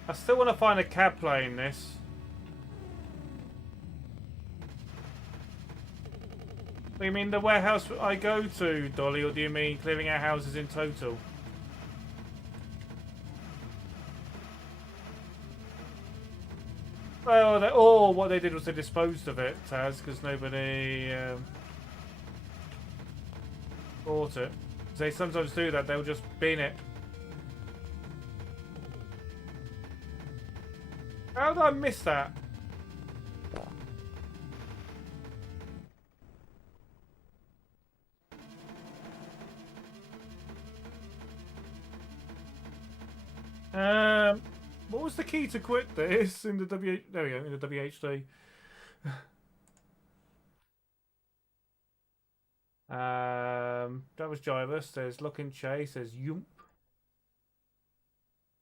I still want to find a cab playing this. Do you mean the warehouse I go to, Dolly, or do you mean clearing out houses in total? Well, or what they did was they disposed of it, Taz, because nobody bought it. They sometimes do that, they'll just bin it. How did I miss that? What was the key to quit this in the there we go, in the WHD? That was Gyrus. There's Lock and Chase. There's Yump.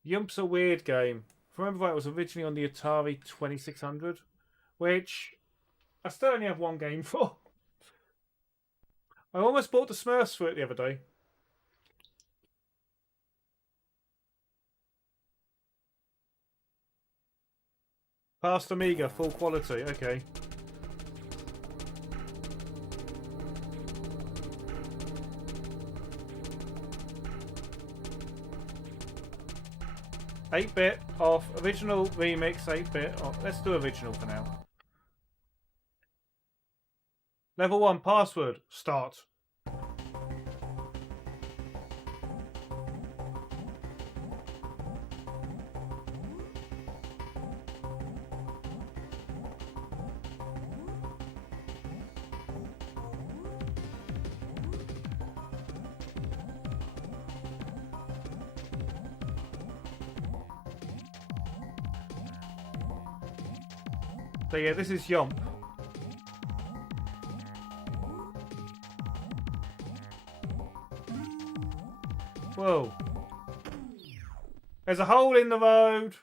Yump's a weird game. If I remember right, it was originally on the Atari 2600, which I still only have one game for. I almost bought the Smurfs for it the other day. Past Amiga, full quality, okay. 8-bit off. Original remix 8-bit off. Let's do original for now. Level 1 password. Start. So yeah, this is Yomp. Whoa. There's a hole in the road.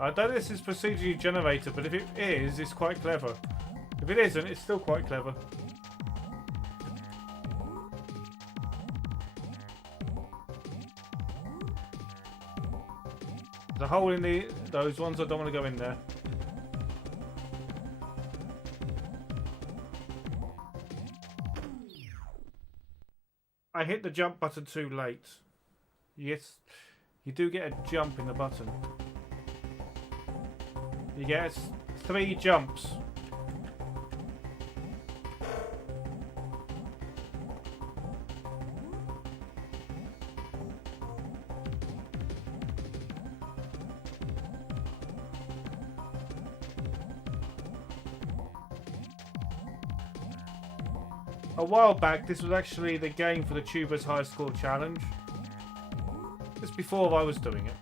I don't know if this is procedurally generated, but if it is, it's quite clever. If it isn't, it's still quite clever. There's a hole in those ones. I don't want to go in there. I hit the jump button too late. Yes, you do get a jump in the button. You get 3 jumps. A while back, this was actually the game for the Tuber's High Score Challenge. Just before I was doing it.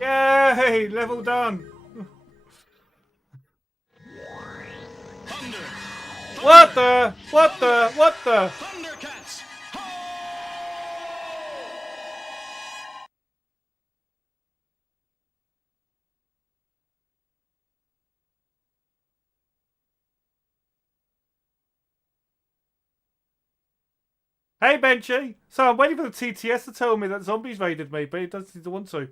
Yay! Level done! Thunder! What the? What the? What the? Thundercats! Hey Benchy! So I'm waiting for the TTS to tell me that zombies raided me, but it doesn't seem to want to.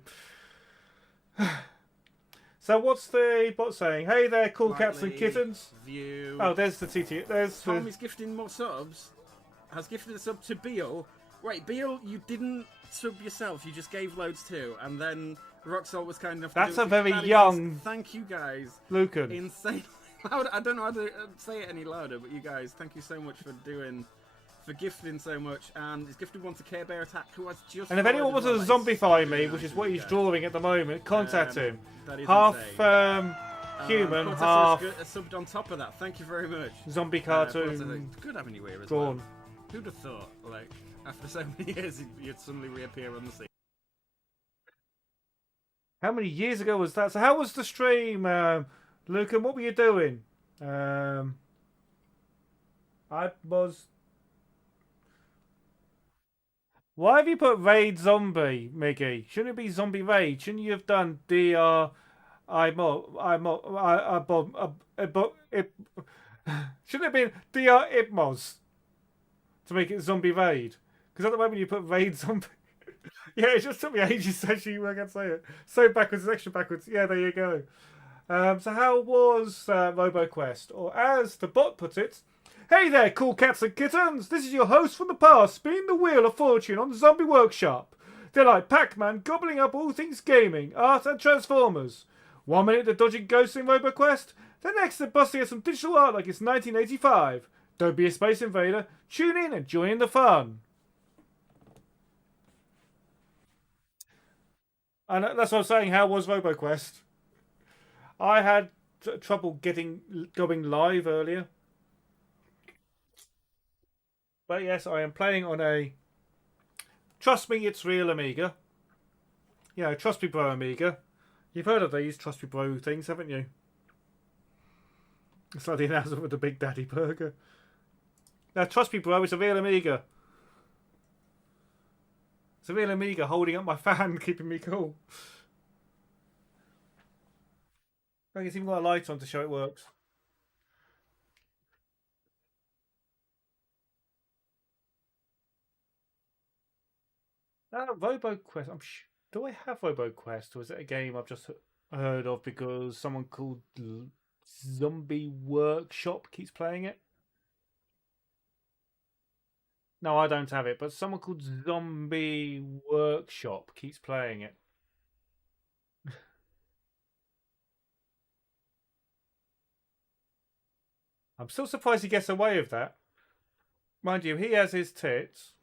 So what's the bot saying? Hey there, cool cats and kittens. View. Oh, there's the TTS. There's Tom the... is gifting more subs. Has gifted a sub to Beal. Wait, Beal, you didn't sub yourself. You just gave loads too, and then Roxalt was kind enough. That's to do a very that is young just, thank you guys. Lucan. Insane loud. I don't know how to say it any louder, but you guys, thank you so much for gifting so much, and he's gifted one to Care Bear Attack, who has just. And if anyone wants to zombify me, which is what he's drawing at the moment, contact him. That is Half insane. human, Cortez half has subbed on top of that. Thank you very much. zombie Cortez, cartoon good having you here as drawn. well. Who'd have thought, like, after so many years, you'd suddenly reappear on the scene? How many years ago was that? So how was the stream, Lucan? What were you doing? I was. Why have you put Raid Zombie, Miggy? Shouldn't it be Zombie Raid? Shouldn't you have done DR? Shouldn't it have been DR Ibmos to make it Zombie Raid? Because at the moment you put Raid Zombie. Yeah, it just took me ages to actually work out to say it. So backwards, it's extra backwards. Yeah, there you go. So how was RoboQuest? Or as the bot put it, Hey there, cool cats and kittens! This is your host from the past, spinning the wheel of fortune on the Zombie Workshop. They're like Pac-Man, gobbling up all things gaming, art and Transformers. 1 minute they're dodging ghosts in RoboQuest, the next they're busting at some digital art like it's 1985. Don't be a space invader, tune in and join in the fun. And that's what I'm saying, how was RoboQuest? I had trouble going live earlier. But yes, I am playing on a Trust Me It's Real Amiga. You know, Trust Me Bro Amiga. You've heard of these Trust Me Bro things, haven't you? It's like the announcement with the Big Daddy Burger. Now, Trust Me Bro is a real Amiga. It's a real Amiga holding up my fan, keeping me cool. I think it's even got a light on to show it works. RoboQuest. Do I have RoboQuest, or is it a game I've just heard of because someone called Zombie Workshop keeps playing it? No, I don't have it, but someone called Zombie Workshop keeps playing it. I'm still surprised he gets away with that. Mind you, he has his tits.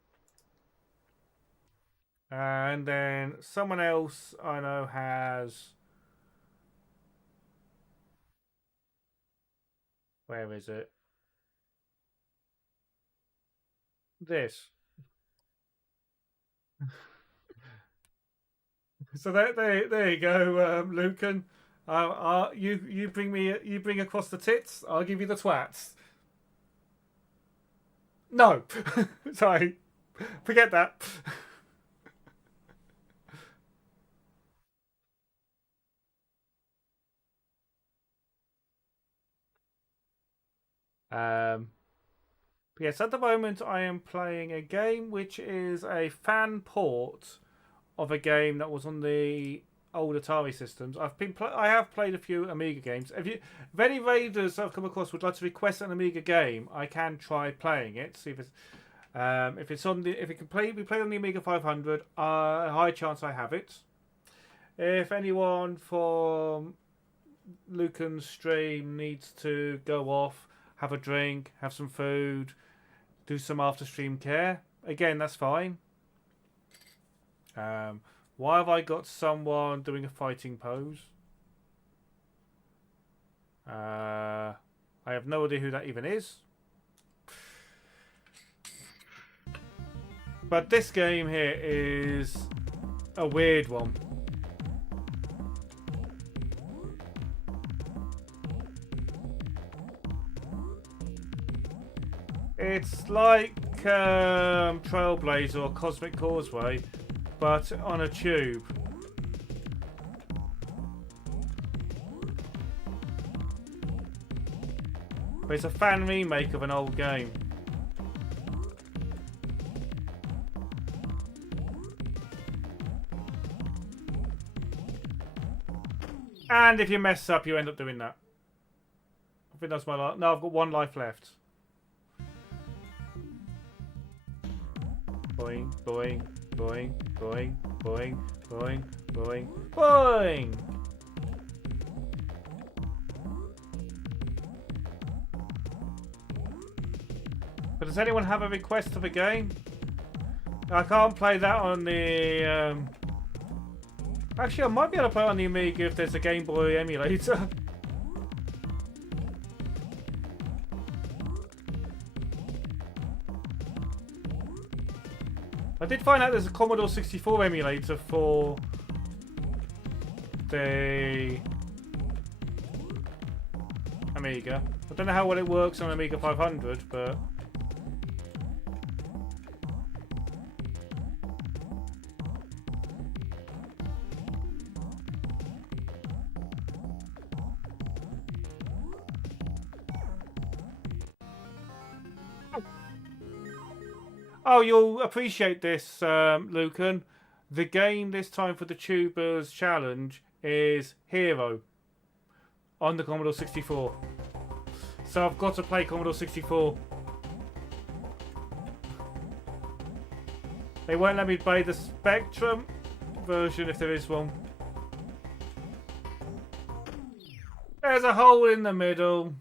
And then someone else I know has... Where is it? This. So there you go, Lucan. You bring across the tits. I'll give you the twats. No, sorry, forget that. Yes, at the moment I am playing a game which is a fan port of a game that was on the old Atari systems. I have played a few Amiga games. If any raiders I've come across would like to request an Amiga game, I can try playing it. See if it can be played on the Amiga 500. A high chance I have it. If anyone from Lucan's stream needs to go off, have a drink, have some food, do some after stream care, again, that's fine. Why have I got someone doing a fighting pose? I have no idea who that even is. But this game here is a weird one. It's like Trailblazer or Cosmic Causeway, but on a tube. But it's a fan remake of an old game. And if you mess up, you end up doing that. I think that's my life. No, I've got one life left. Boing, boing, boing, boing, boing, boing, boing, boing! But does anyone have a request of a game? I can't play that on the... Actually, I might be able to play it on the Amiga if there's a Game Boy emulator. I did find out there's a Commodore 64 emulator for the Amiga. I don't know how well it works on Amiga 500, but... Oh, you'll appreciate this, Lucan. The game this time for the Tubers Challenge is Hero on the Commodore 64. So I've got to play Commodore 64 They won't let me play the Spectrum version if there is one. There's a hole in the middle.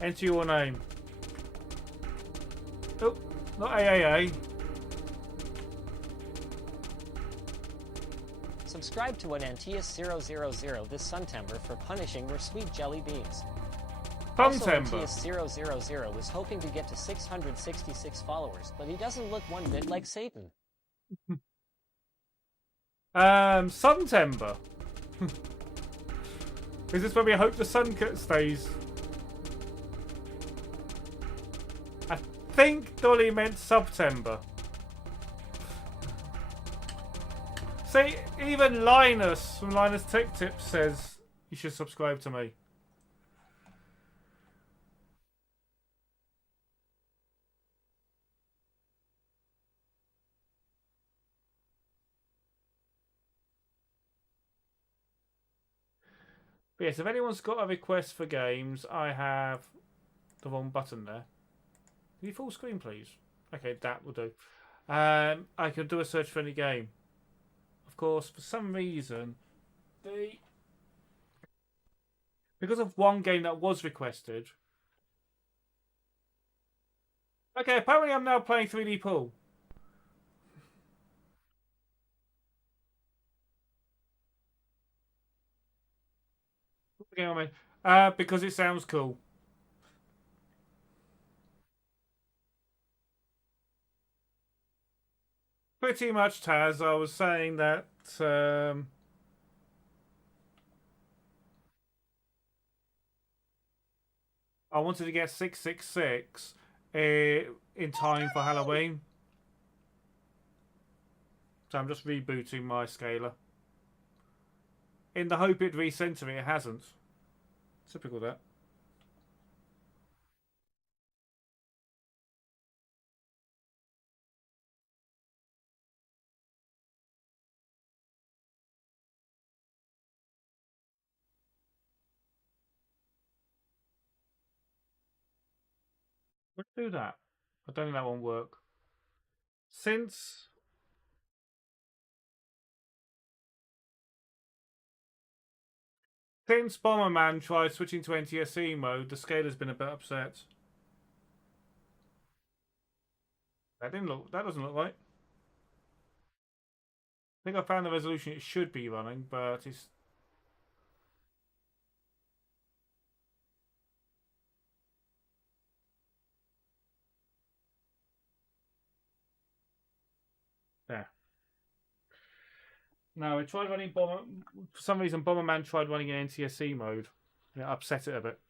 Enter your name. Oh, not AAA. Subscribe to an Antius000 this September for punishing your sweet jelly beans. Also, September. Antius000 was hoping to get to 666 followers, but he doesn't look one bit like Satan. September. Is this where we hope the sun stays? I think Dolly meant September. See, even Linus from Linus Tech Tips says you should subscribe to me. But yes, if anyone's got a request for games, I have the wrong button there. Can you full screen, please? Okay, that will do. I can do a search for any game. Of course, for some reason, because of one game that was requested. Okay, apparently I'm now playing 3D Pool. What game am I? Because it sounds cool. Pretty much, Taz. I was saying that I wanted to get 666 in time for Halloween. So I'm just rebooting my scaler. In the hope it'd recenter me, it hasn't. Typical that. Let's do that. I don't think that won't work. Since Bomberman tried switching to NTSC mode, the scaler's been a bit upset. That doesn't look right. I think I found the resolution it should be running, but it's... There. No, I tried running For some reason, Bomberman tried running in NTSC mode. It upset it a bit.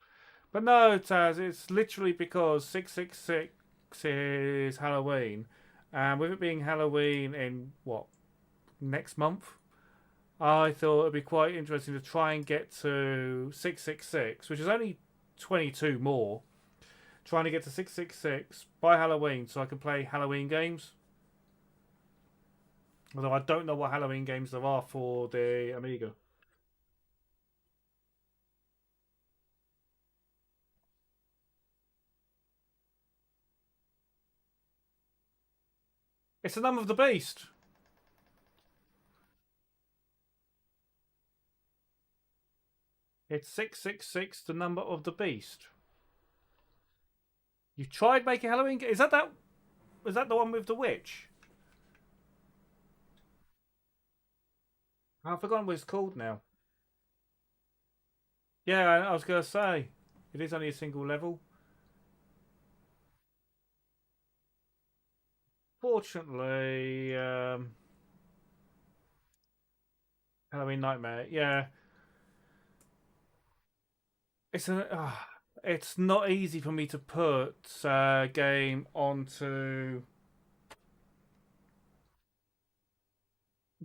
But no, Taz, it's literally because 666 is Halloween. And with it being Halloween in, what, next month? I thought it'd be quite interesting to try and get to 666, which is only 22 more. Trying to get to 666 by Halloween so I can play Halloween games. Although I don't know what Halloween games there are for the Amiga. It's the number of the beast. It's 666, the number of the beast. You tried making Halloween? Is that the one with the witch? I've forgotten what it's called now. Yeah, I was going to say. It is only a single level. Fortunately, Halloween Nightmare, yeah. It's not easy for me to put a game onto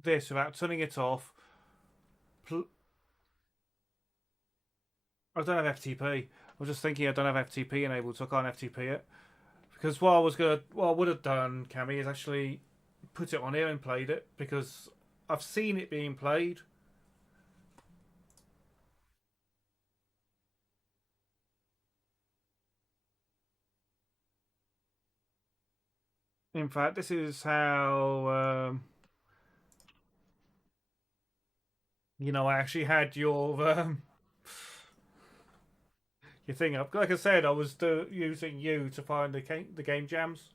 this without turning it off. I don't have FTP. I was just thinking I don't have FTP enabled, so I can't FTP it. Because what I would have done, Cammy, is actually put it on here and played it, because I've seen it being played. In fact, this is how I actually had your thing up. Like I said, I was using you to find the game jams.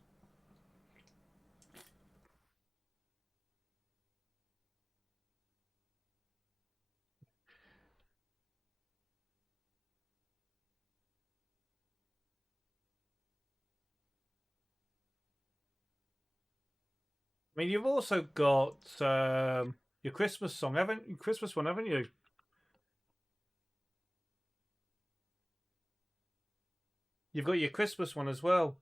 I mean, you've also got your Christmas song, haven't you? Christmas one, haven't you? You've got your Christmas one as well.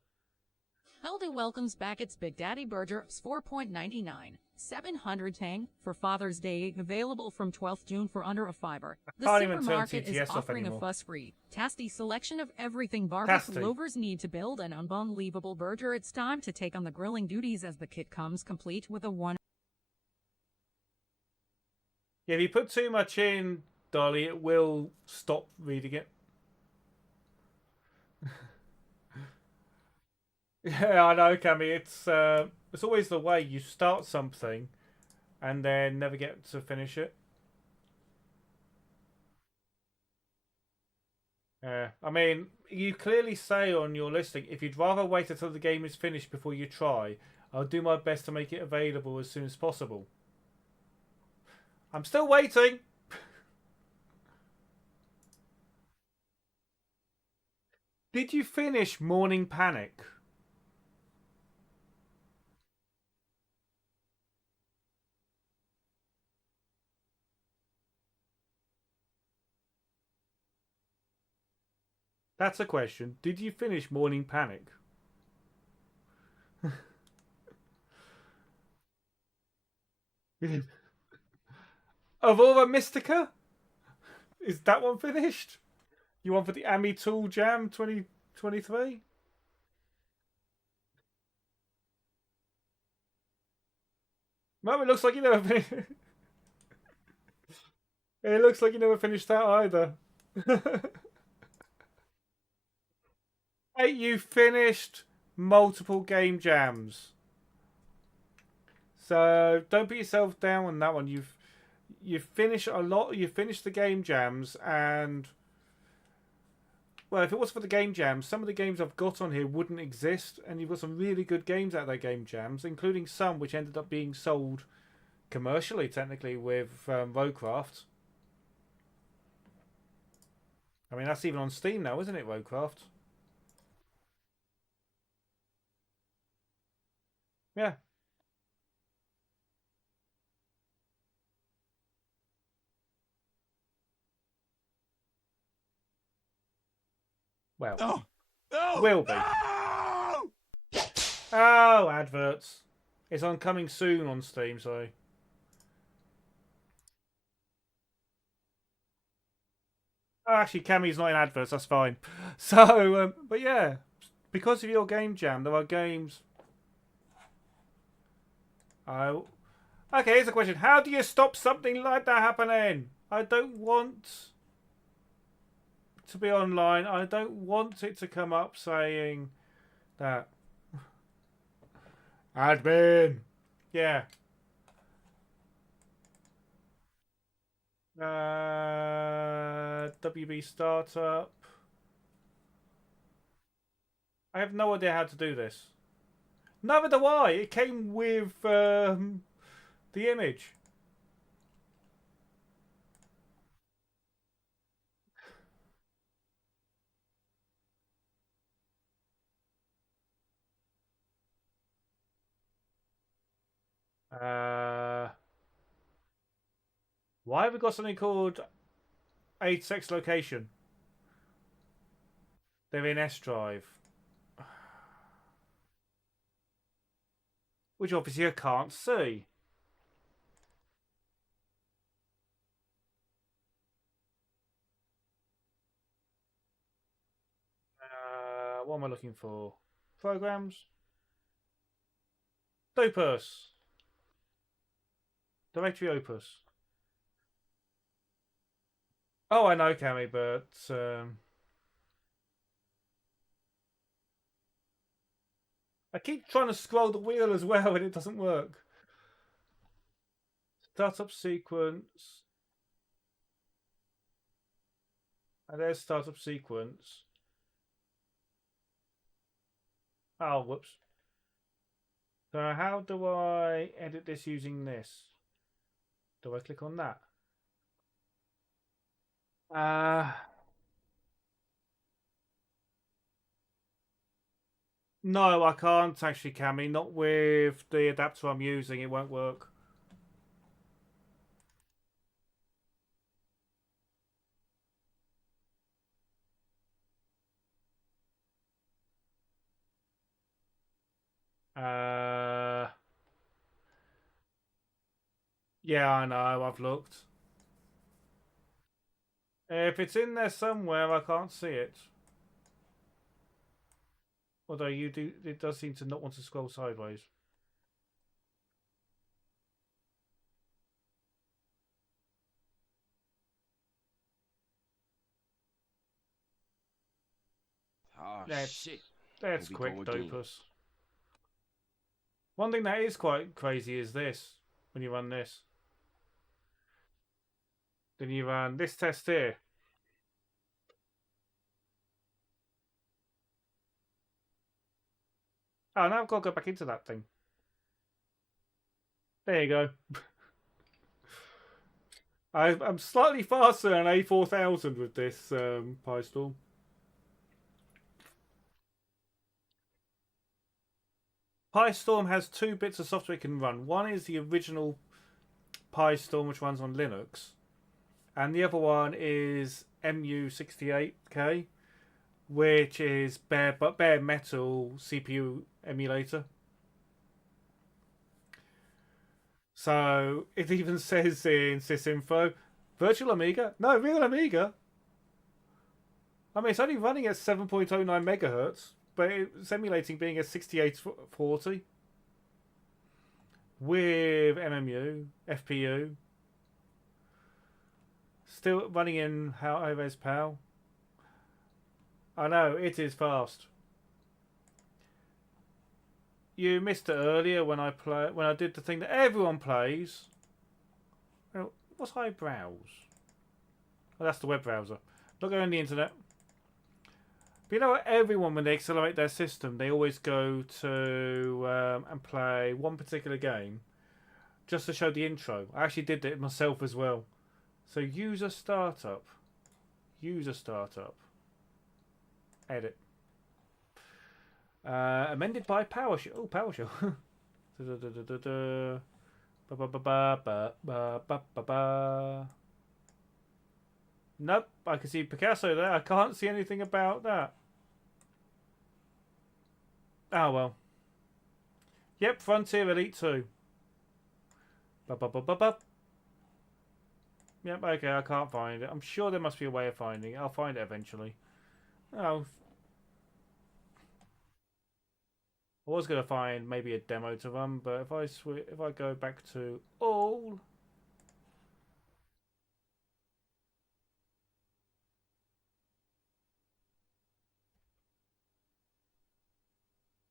Aldi welcomes back its Big Daddy Burgers 4.99. 700 tang for Father's Day, available from 12th June for under a fiver. The can't even turn supermarket is TTS off offering a anymore. fuss-free, tasty selection of everything barbecue Tasty. lovers need to build an unbelievable burger. It's time to take on the grilling duties as the kit comes complete with a one. Yeah, if you put too much in, Dolly, it will stop reading it. Yeah, I know, Cammy. It's always the way you start something and then never get to finish it. Yeah, I mean, you clearly say on your listing, if you'd rather wait until the game is finished before you try, I'll do my best to make it available as soon as possible. I'm still waiting. Did you finish Morning Panic? That's a question. Did you finish Morning Panic? Of all the Mystica? Is that one finished? You want for the Ami Tool Jam 2023? No, it looks like you never finished. It looks like you never finished that either. Hey, you finished multiple game jams. So don't put yourself down on that one. You've finished a lot. You've finished the game jams, and well, if it was for the game jams, some of the games I've got on here wouldn't exist, and you've got some really good games out of their game jams, including some which ended up being sold commercially, technically, with Roadcraft. I mean, that's even on Steam now, isn't it, Roadcraft? Yeah. Well, will be. Oh, adverts. It's on coming soon on Steam, sorry. Oh, actually, Cammy's not in adverts, that's fine. So, but yeah, because of your game jam, there are games. Oh. Okay, here's a question. How do you stop something like that happening? I don't want to be online. I don't want it to come up saying that. Admin. Yeah. WB Startup. I have no idea how to do this. Neither do I. It came with the image. Why have we got something called 8x location? They're in S drive. Which obviously I can't see. What am I looking for? Programs? Dopus. Directory Opus. Oh, I know, Cammy, but I keep trying to scroll the wheel as well, and it doesn't work. Startup sequence. And there's startup sequence. Oh, whoops. So how do I edit this using this? Do I click on that? No, I can't actually, Cammy. Not with the adapter I'm using. It won't work. Yeah, I know. I've looked. If it's in there somewhere, I can't see it. Although you do, it does seem to not want to scroll sideways. Oh, That's, shit. that's Here we quick, go again. Dopus. One thing that is quite crazy is this. When you run this. Then you run this test here. Oh, now I've got to go back into that thing. There you go. I'm slightly faster than A4000 with this PiStorm. PiStorm has 2 bits of software it can run. One is the original PiStorm, which runs on Linux, and the other one is MU68K, which is bare metal CPU emulator. So it even says in sysinfo, virtual Amiga? No, real Amiga. I mean, it's only running at 7.09 megahertz, but it's emulating being at 6840 with MMU, FPU. Still running in high-res PAL. I know, it is fast. You missed it earlier when I did the thing that everyone plays. What's I browse? Oh, that's the web browser. Not going on the internet. But you know what? Everyone, when they accelerate their system, they always go to and play one particular game just to show the intro. I actually did it myself as well. So user startup. User startup. Edit. Amended by PowerShell. Oh, PowerShell. Nope, I can see Picasso there. I can't see anything about that. Oh well. Yep, Frontier Elite 2. Yep, okay, I can't find it. I'm sure there must be a way of finding it. I'll find it eventually. Oh. I was going to find maybe a demo to run, but if I go back to all,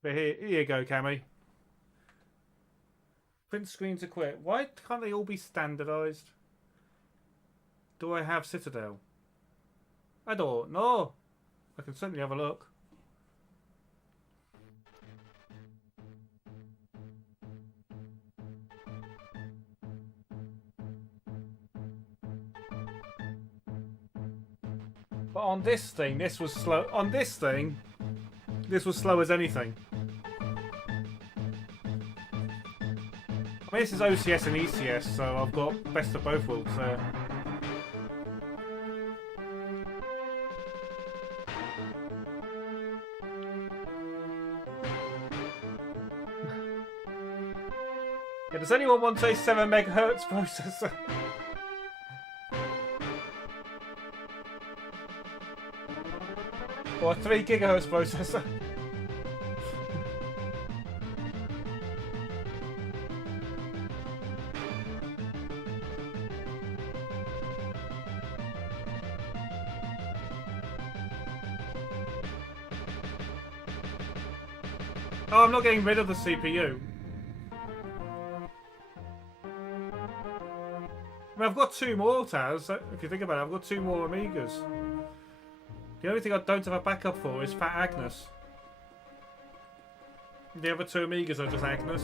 but here you go, Cammy. Print screens are quick. Why can't they all be standardized? Do I have Citadel? I don't know. I can certainly have a look. But on this thing, this was slow. On this thing, this was slow as anything. I mean, this is OCS and ECS, so I've got best of both worlds there. Yeah, does anyone want a 7 megahertz processor? Or a 3 gigahertz processor? Oh, I'm not getting rid of the CPU. I mean, I've got 2 more Taz. If you think about it, I've got 2 more Amigas. The only thing I don't have a backup for is Fat Agnes. The other 2 Amigas are just Agnes.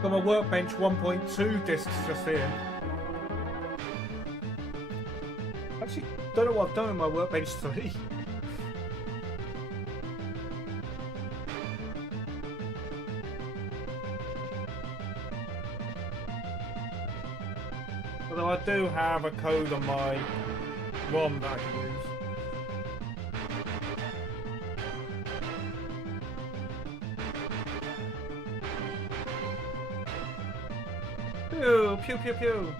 Got my Workbench 1.2 discs just here. Actually, don't know what I've done with my Workbench 3. Although I do have a code on my ROM that I can use. Pew, pew, pew, pew.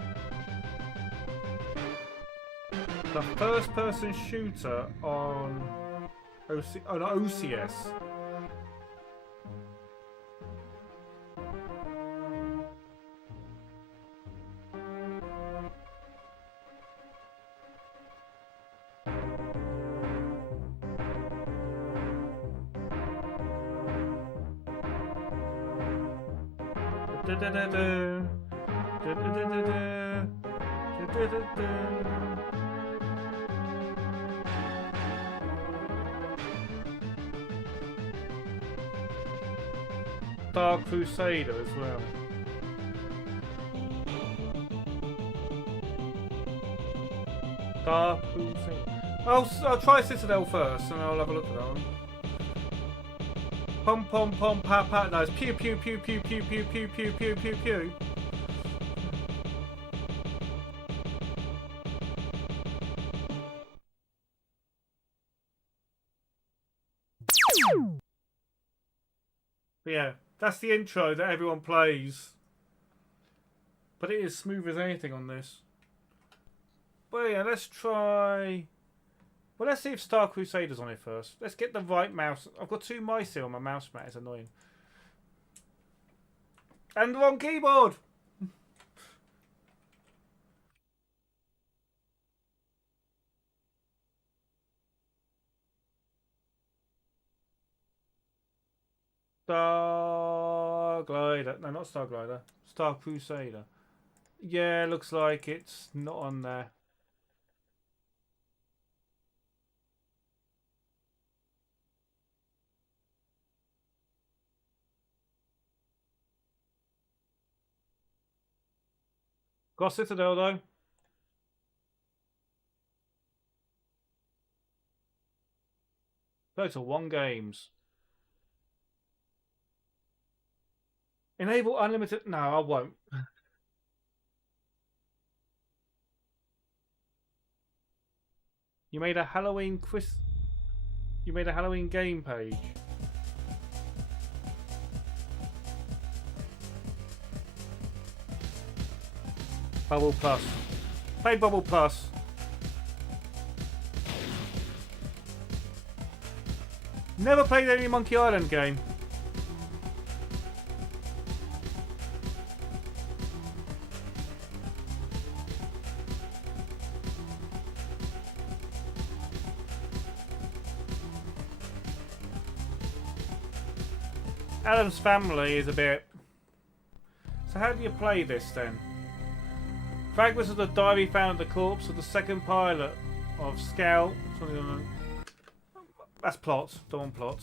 The first-person shooter on OCS. Dark Crusader as well. Dark Crusader. I'll try Citadel first, and I'll have a look at that one. Pom pom pom pa pa. No, it's pew pew pew pew pew pew pew pew pew pew pew. But yeah, that's the intro that everyone plays. But it is smooth as anything on this. But yeah, let's try... Well, let's see if Star Crusader's on it first. Let's get the right mouse. I've got 2 mice here on my mouse mat. It's annoying. And the wrong keyboard! Star Glider. No, not Star Glider. Star Crusader. Yeah, looks like it's not on there. Got Citadel though. Total 1 games. Enable unlimited. No, I won't. You made a Halloween quiz. You made a Halloween game page. Bubble Plus. Play Bubble Plus. Never played any Monkey Island game. Adam's Family is a bit... So how do you play this then? Fragments of the diary found the corpse of the 2nd pilot of Scout. That's plot. Don't want plot.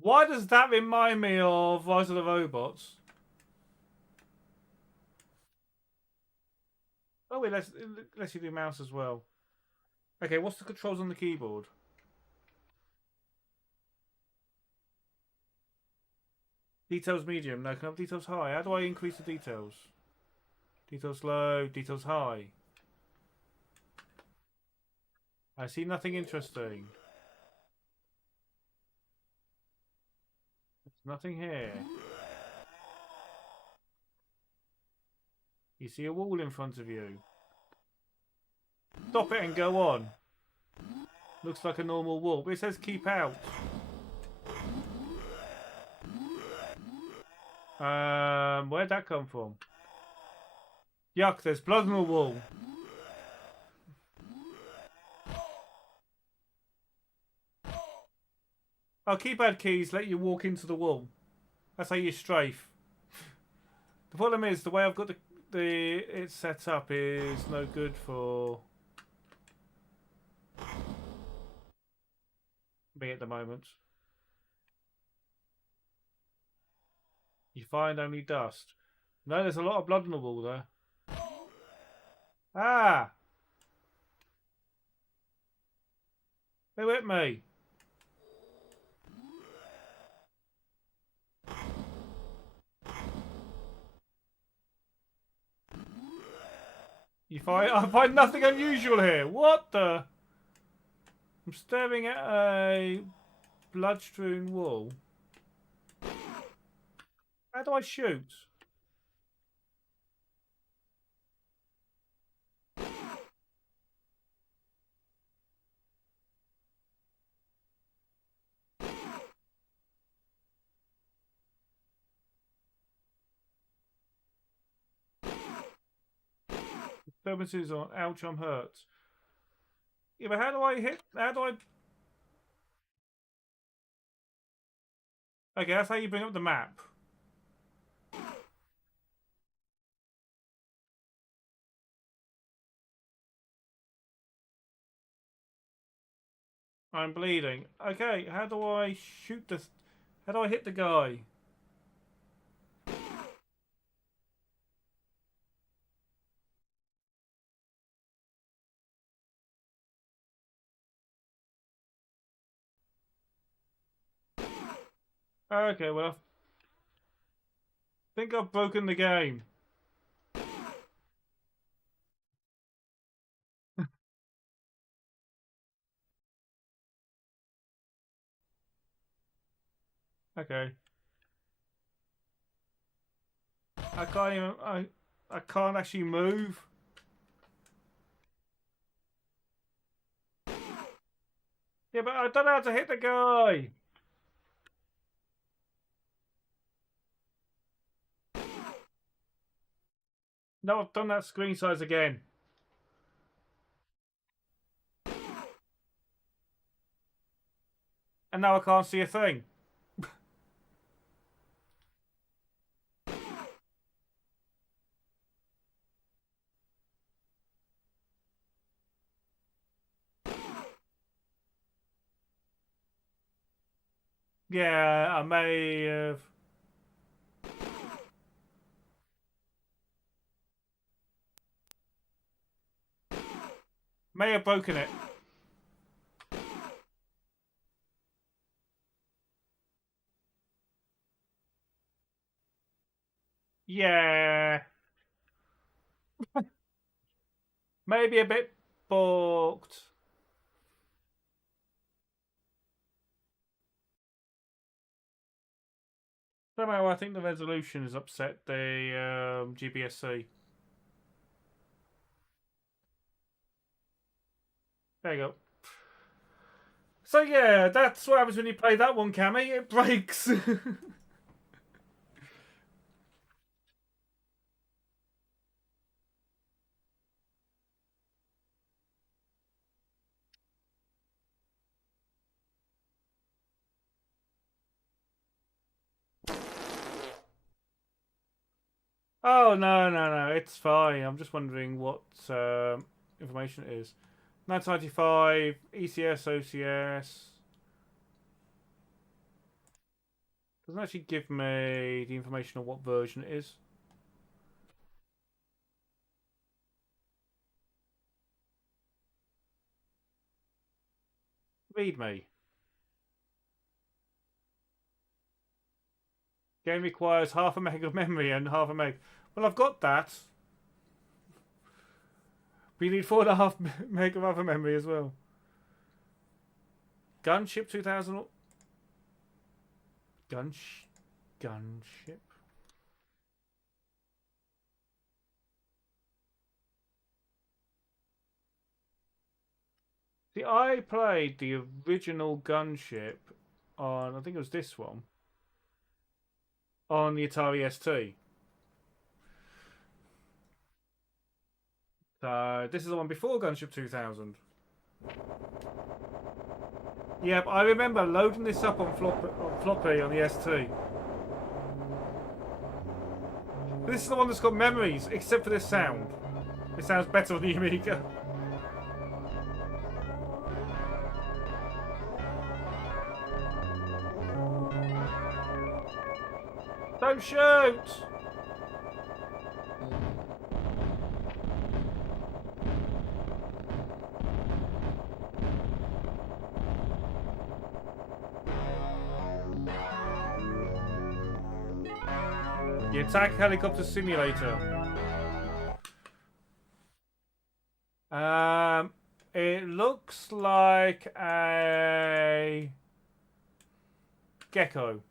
Why does that remind me of Rise of the Robots? Oh wait, let's you do mouse as well. Okay, what's the controls on the keyboard? Details medium. No, can I have details high? How do I increase the details? Details low, details high. I see nothing interesting. There's nothing here. You see a wall in front of you. Stop it and go on. Looks like a normal wall, but it says keep out. Where'd that come from? Yuck, there's blood on the wall. Oh, keypad keys let you walk into the wall. That's how you strafe. The problem is the way I've got it set up is no good for me at the moment. You find only dust. No, there's a lot of blood on the wall there. Ah! They hit me. I find nothing unusual here. What the? I'm staring at a blood-strewn wall. How do I shoot? Disturbances on. Ouch, I'm hurt. Yeah, but how do I hit? How do I? Okay, that's how you bring up the map. I'm bleeding. Okay, how do I shoot this? How do I hit the guy? Okay, well, I think I've broken the game. Okay. I can't even. I can't actually move. Yeah, but I don't know how to hit the guy. No, I've done that screen size again. And now I can't see a thing. Yeah, I may have. May have broken it. Yeah. Maybe a bit balked. Somehow I think the resolution has upset the GBSC. There you go. So yeah, that's what happens when you play that one, Cammy. It breaks. Oh, no, it's fine. I'm just wondering what information it is. 1995, ECS, OCS. Doesn't actually give me the information on what version it is. Read me. Game requires half a meg of memory and half a meg. Well, I've got that. We need 4.5 meg of other memory as well. Gunship 2000. Gunship. See, I played the original Gunship on, I think it was this one, on the Atari ST. So this is the one before Gunship 2000. Yep, I remember loading this up on floppy on the ST. This is the one that's got memories, except for this sound. It sounds better on the Amiga. Don't shoot! The Attack Helicopter Simulator. It looks like a gecko.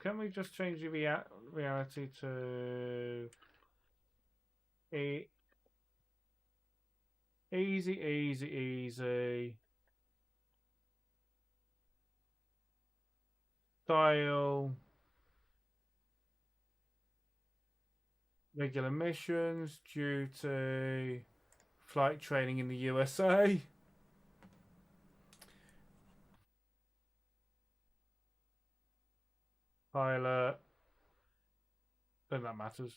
Can we just change the reality to easy. Style. Regular missions, duty, flight training in the USA. Pilot. Then that matters.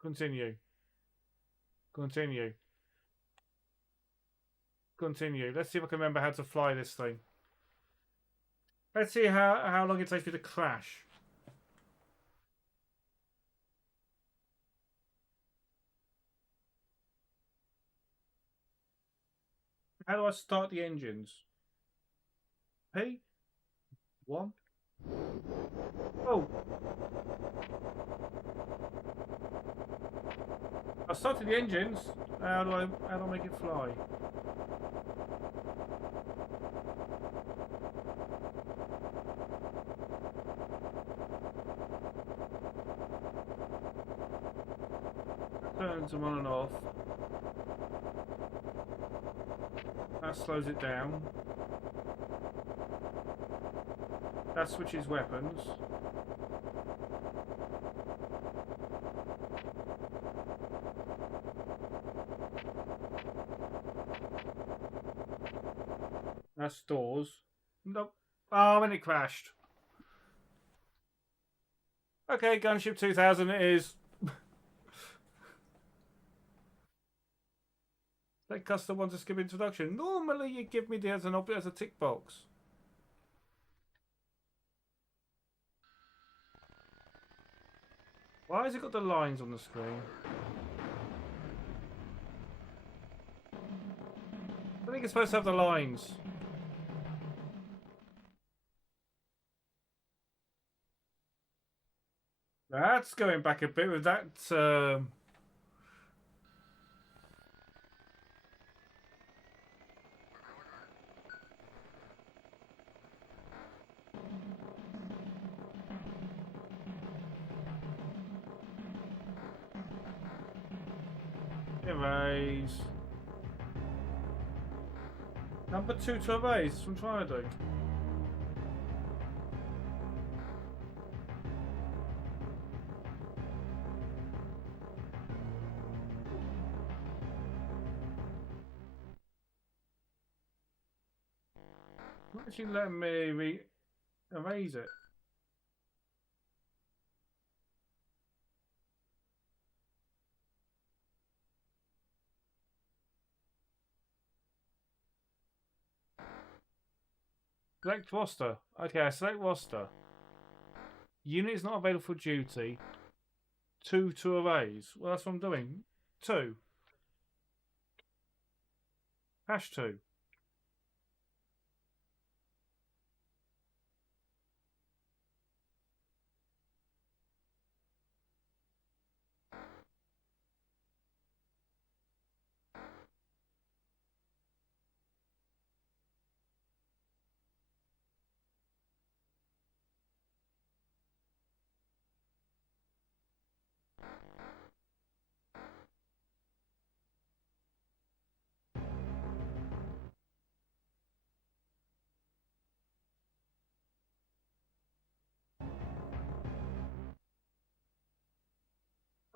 Continue. Continue. Continue. Let's see if I can remember how to fly this thing. Let's see how long it takes me to crash. How do I start the engines? P? 1? Oh! I started the engines. How do I make it fly? Turns them on and off. That slows it down. That switches weapons. That stores. Nope. Oh, and it crashed. Okay, Gunship 2000 it is. That custom one to skip introduction. Normally you give me the as a tick box. Why has it got the lines on the screen? I think it's supposed to have the lines. That's going back a bit with that. Erase. Number 2 to erase. That's what I'm trying to do. Not actually letting me erase it. Select roster. Okay, I select roster. Unit is not available for duty. 2 to erase. Well, that's what I'm doing. 2. Hash 2.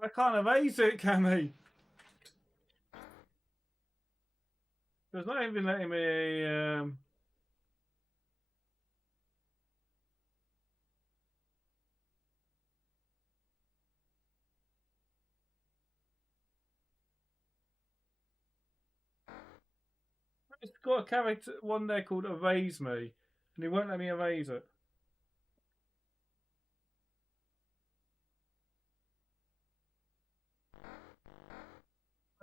I can't erase it, Cammy. There's not even letting me. It's got a character one there called Erase Me, and he won't let me erase it.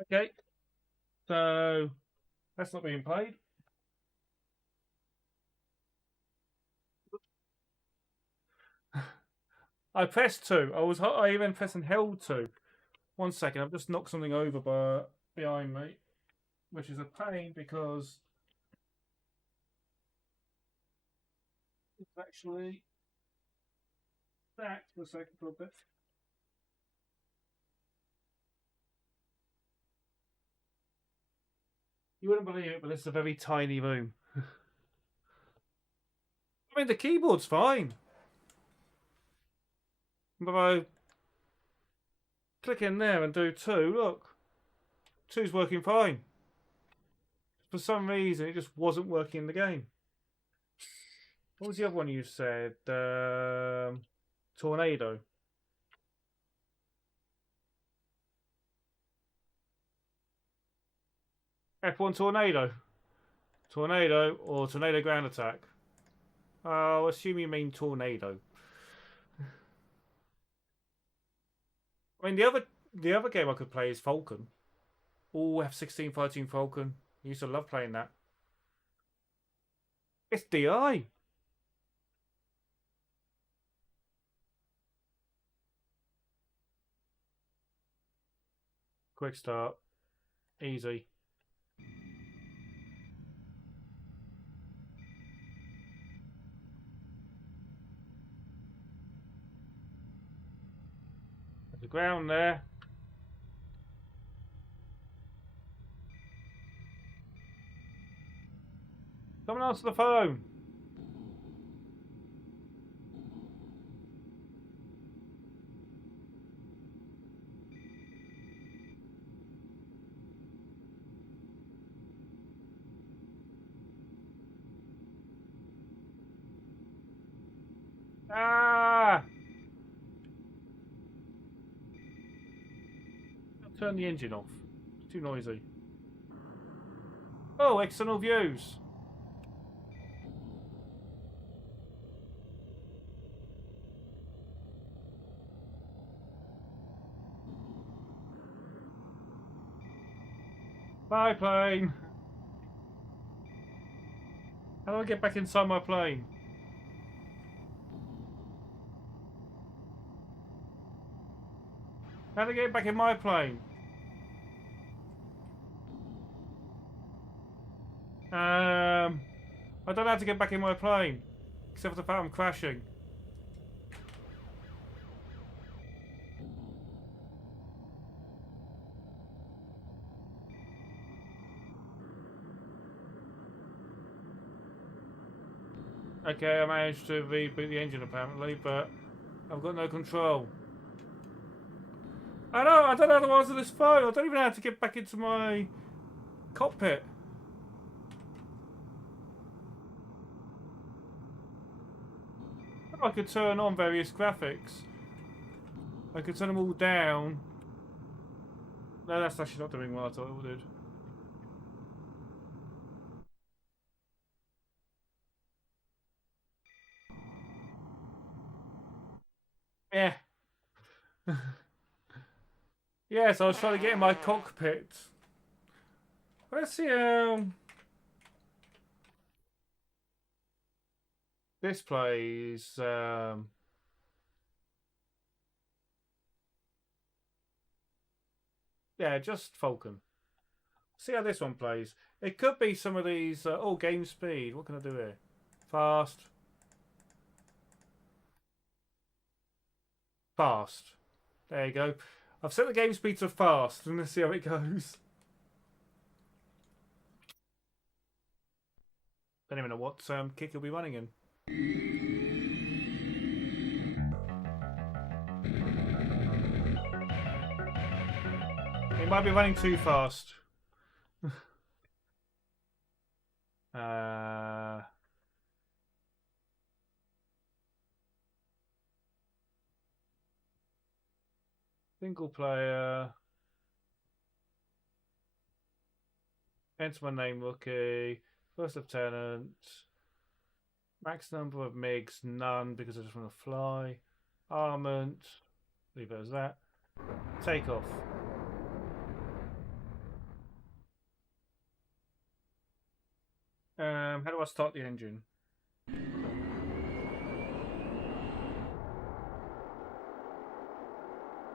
Okay, so that's not being played. I pressed 2. I even pressed and held 2. 1 second, I've just knocked something over behind me, which is a pain because it's actually stacked for a second for a bit. You wouldn't believe it, but this is a very tiny room. I mean, the keyboard's fine. But I click in there and do 2, look. 2's working fine. For some reason, it just wasn't working in the game. What was the other one you said? Tornado. F1 Tornado. Tornado or Tornado Ground Attack. I'll assume you mean Tornado. I mean, the other game I could play is Falcon. Oh, F-16 Fighting Falcon. I used to love playing that. It's DI. Quick start. Easy. There's the ground there. Someone answer the phone. Ah! Turn the engine off. It's too noisy. Oh, external views. Bye, plane. How do I get back inside my plane? How do I get back in my plane? I don't know how to get back in my plane, except for the fact I'm crashing. Okay, I managed to reboot the engine apparently, but I've got no control. I don't know how to answer this phone. I don't even know how to get back into my cockpit. I could turn on various graphics. I could turn them all down. No, that's actually not doing what I thought it would. Yeah. Yes, I was trying to get in my cockpit. Let's see this plays. Yeah, just Falcon. See how this one plays. It could be some of these. Oh, game speed. What can I do here? Fast. Fast. There you go. I've set the game speed to fast, and let's see how it goes. Don't even know what kick you'll be running in. It might be running too fast. Single player. Enter my name, rookie. First lieutenant. Max number of MiGs, none, because I just want to fly. Armament. Leave it as that. Take off. How do I start the engine?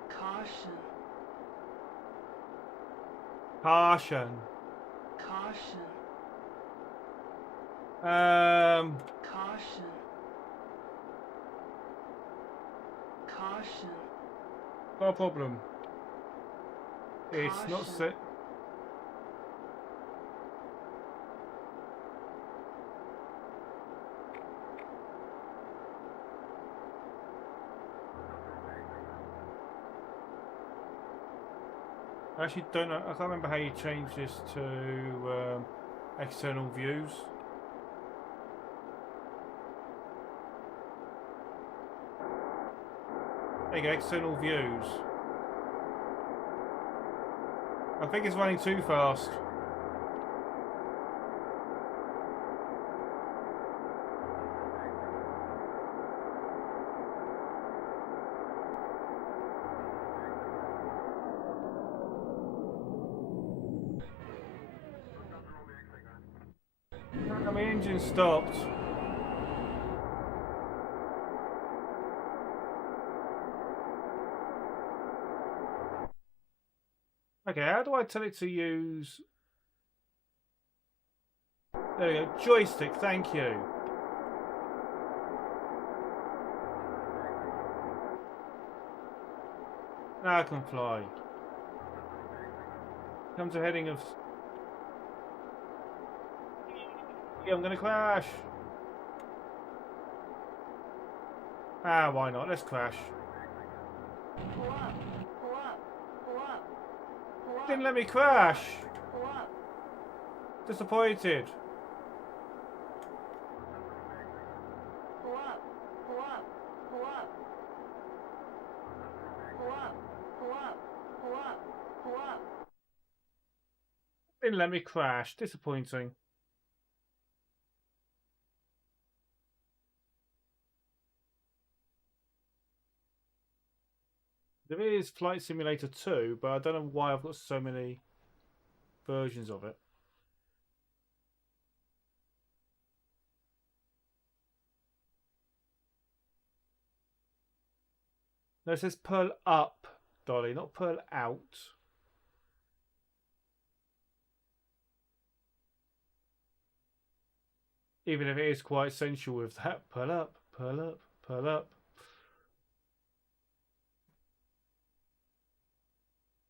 Caution. Caution. Caution. Caution. Caution. No problem. It's not Caution. set. I actually don't know. I can't remember how you change this to external views. There you go, external views. I think it's running too fast. My engine stopped. Okay, how do I tell it to use... There we go, joystick, thank you. Now I can fly. Come to heading of... Yeah, I'm gonna crash. Ah, why not? Let's crash. Pull up. Pull up. Pull up. Pull up. Didn't let me crash. Pull up. Disappointed. Pull up. Pull up. Pull up. Pull up. Pull up. Pull up. Pull up. Didn't let me crash. Disappointing. There is Flight Simulator 2, but I don't know why I've got so many versions of it. No, it says Pearl Up, Dolly, not Pearl Out. Even if it is quite sensual with that. Pearl Up, Pearl Up, Pearl Up.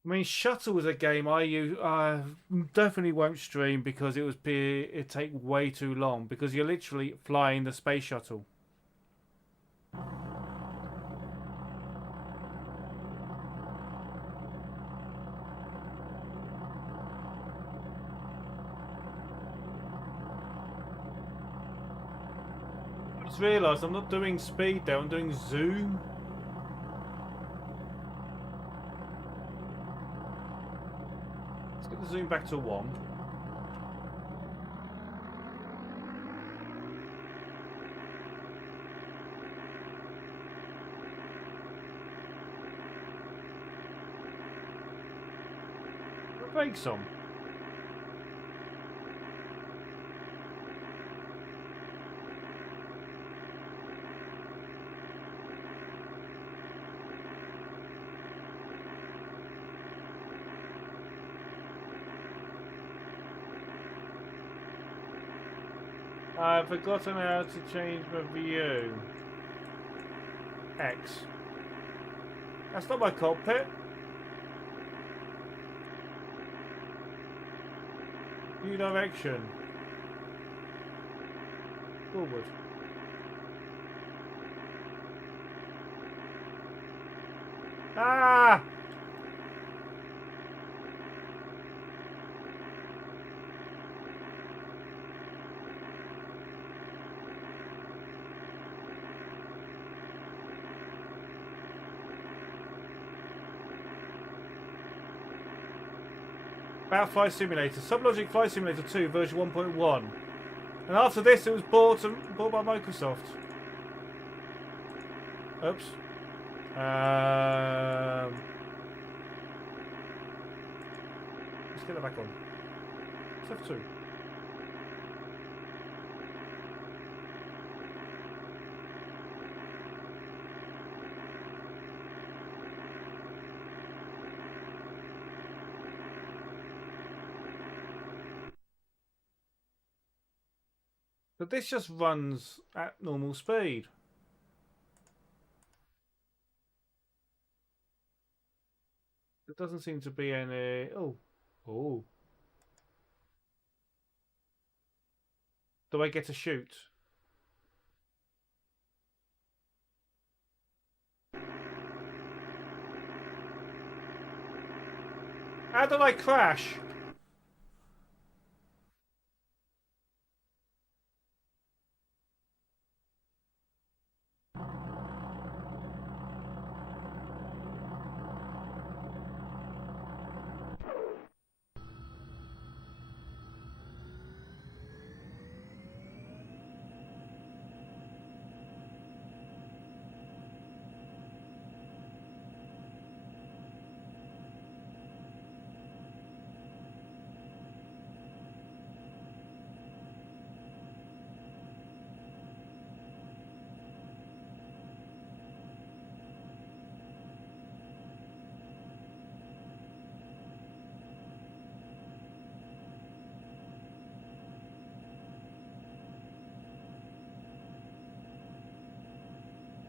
I mean, Shuttle was a game I definitely won't stream because it'd take way too long because you're literally flying the space shuttle. I just realised I'm not doing speed there, I'm doing zoom. Let's get the zoom back to 1. The brakes on. I've forgotten how to change my view. X. That's not my cockpit. New direction. Forward. Ah! Battle Fly Simulator, Sublogic Fly Simulator 2, version 1.1. And after this, it was bought by Microsoft. Oops. Let's get that back on. Let's have 2. But this just runs at normal speed. There doesn't seem to be any... Oh. Do I get to shoot? How did I crash?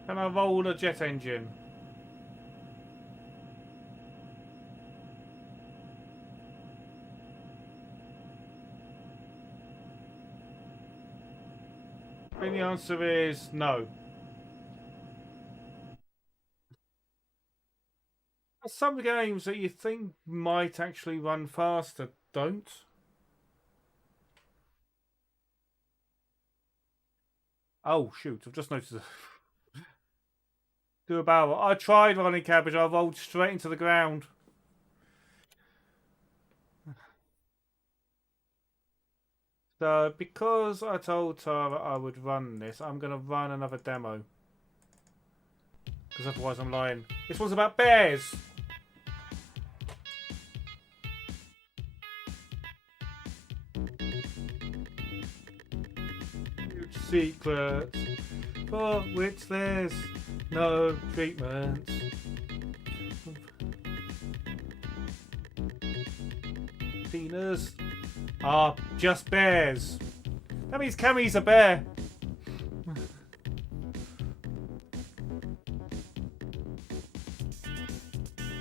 Can I roll a jet engine? And the answer is no. Some games that you think might actually run faster don't. Oh shoot, I've just noticed. Do a barrel. I tried running cabbage, I rolled straight into the ground. So, because I told Tara I would run this, I'm going to run another demo. Because otherwise I'm lying. This one's about bears! Huge secret for which there's no treatment. Penis are just bears. That means Cammy's a bear.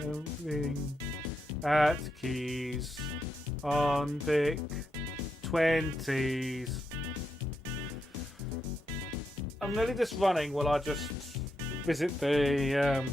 Looking at keys on Vic 20s. I'm nearly just running while I just visit the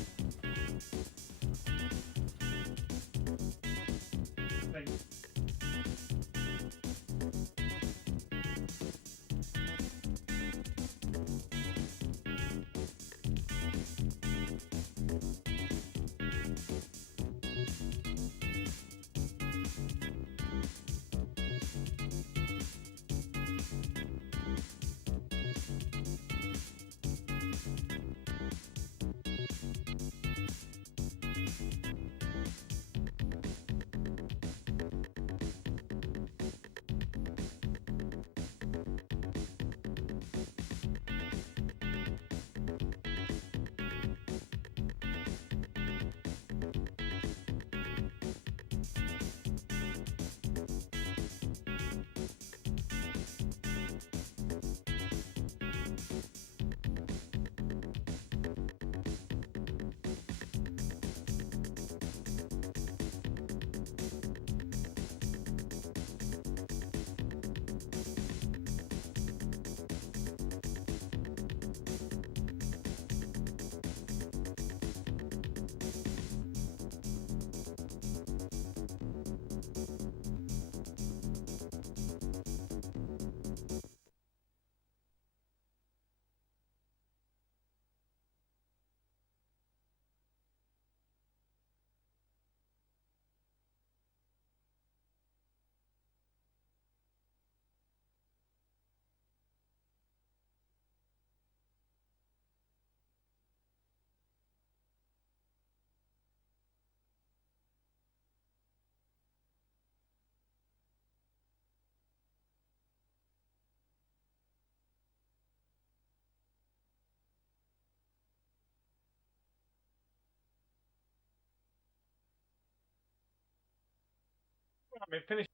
I mean, finish.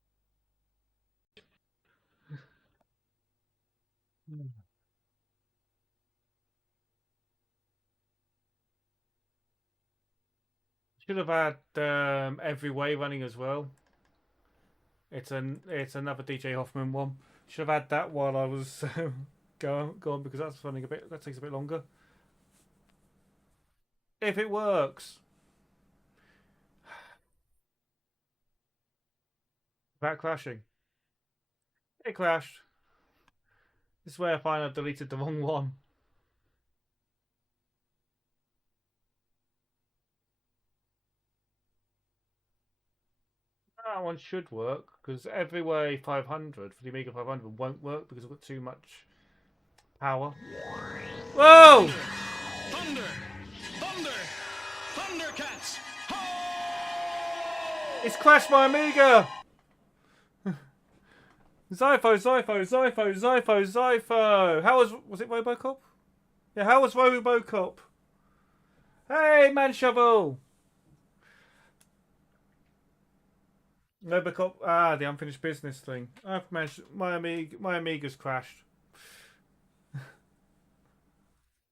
Should have had Every Way running as well. It's another DJ Hoffman one. Should have had that while I was gone because that's running a bit. That takes a bit longer. If it works. Without crashing. It crashed. This is where I find I deleted the wrong one. That one should work because Every Way 500 for the Amiga 500 won't work because I've got too much power. Whoa! Thunder! Thunder! Thundercats! It's crashed my Amiga! Zypho! How was it Robocop? Yeah, how was Robocop? Hey, Man Shovel! Robocop, the unfinished business thing. I've managed, my Amiga's crashed.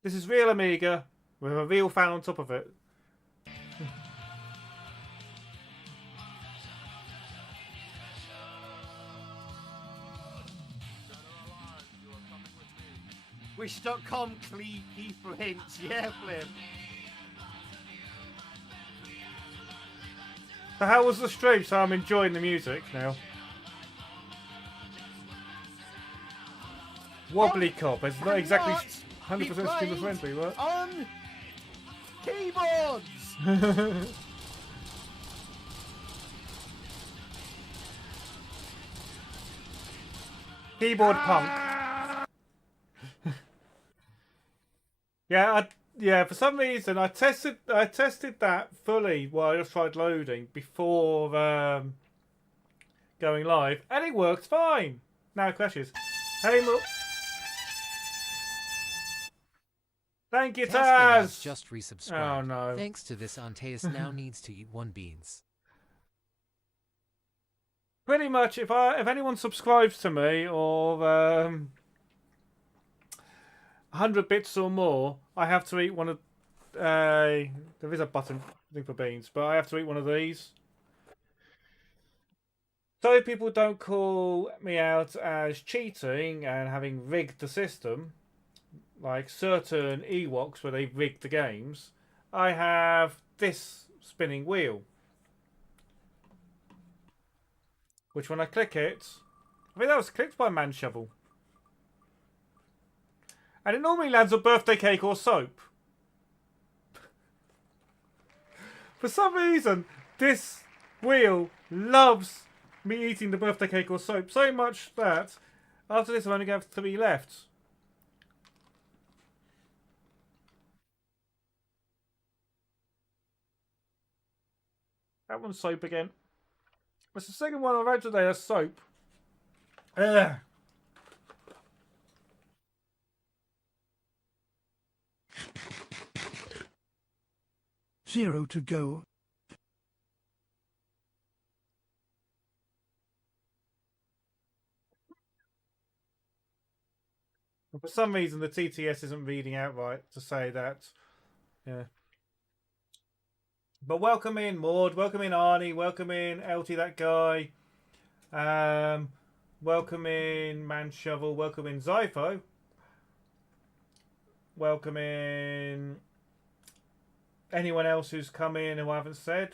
This is real Amiga with a real fan on top of it. Wish.com key for hints, yeah, Flip. So how was the stream? So I'm enjoying the music now. Wobbly Cop. It's not exactly 100% streamer friendly, right? On keyboards. Keyboard punk. Yeah, for some reason I tested that fully while I just tried loading before going live, and it works fine. Now it crashes. Hey, look. Thank you, Taz. Just resubscribed. Oh no! Thanks to this, Antaeus now needs to eat 1 beans. Pretty much, if anyone subscribes to me or 100 bits or more, I have to eat one of. There is a button thing for beans, but I have to eat one of these. So people don't call me out as cheating and having rigged the system, like certain Ewoks where they rigged the games. I have this spinning wheel, which when I click it, I think that was clicked by Man Shovel. And it normally lands a birthday cake or soap. For some reason, this wheel loves me eating the birthday cake or soap so much that after this I only have 3 left. That one's soap again. That's the second one I read today, that's soap. Ugh. Zero to go. For some reason, the TTS isn't reading out right to say that. Yeah. But welcome in, Maud. Welcome in, Arnie. Welcome in, LT, that guy. Welcome in, Man Shovel. Welcome in, Zypho. Welcome in anyone else who's come in who I haven't said.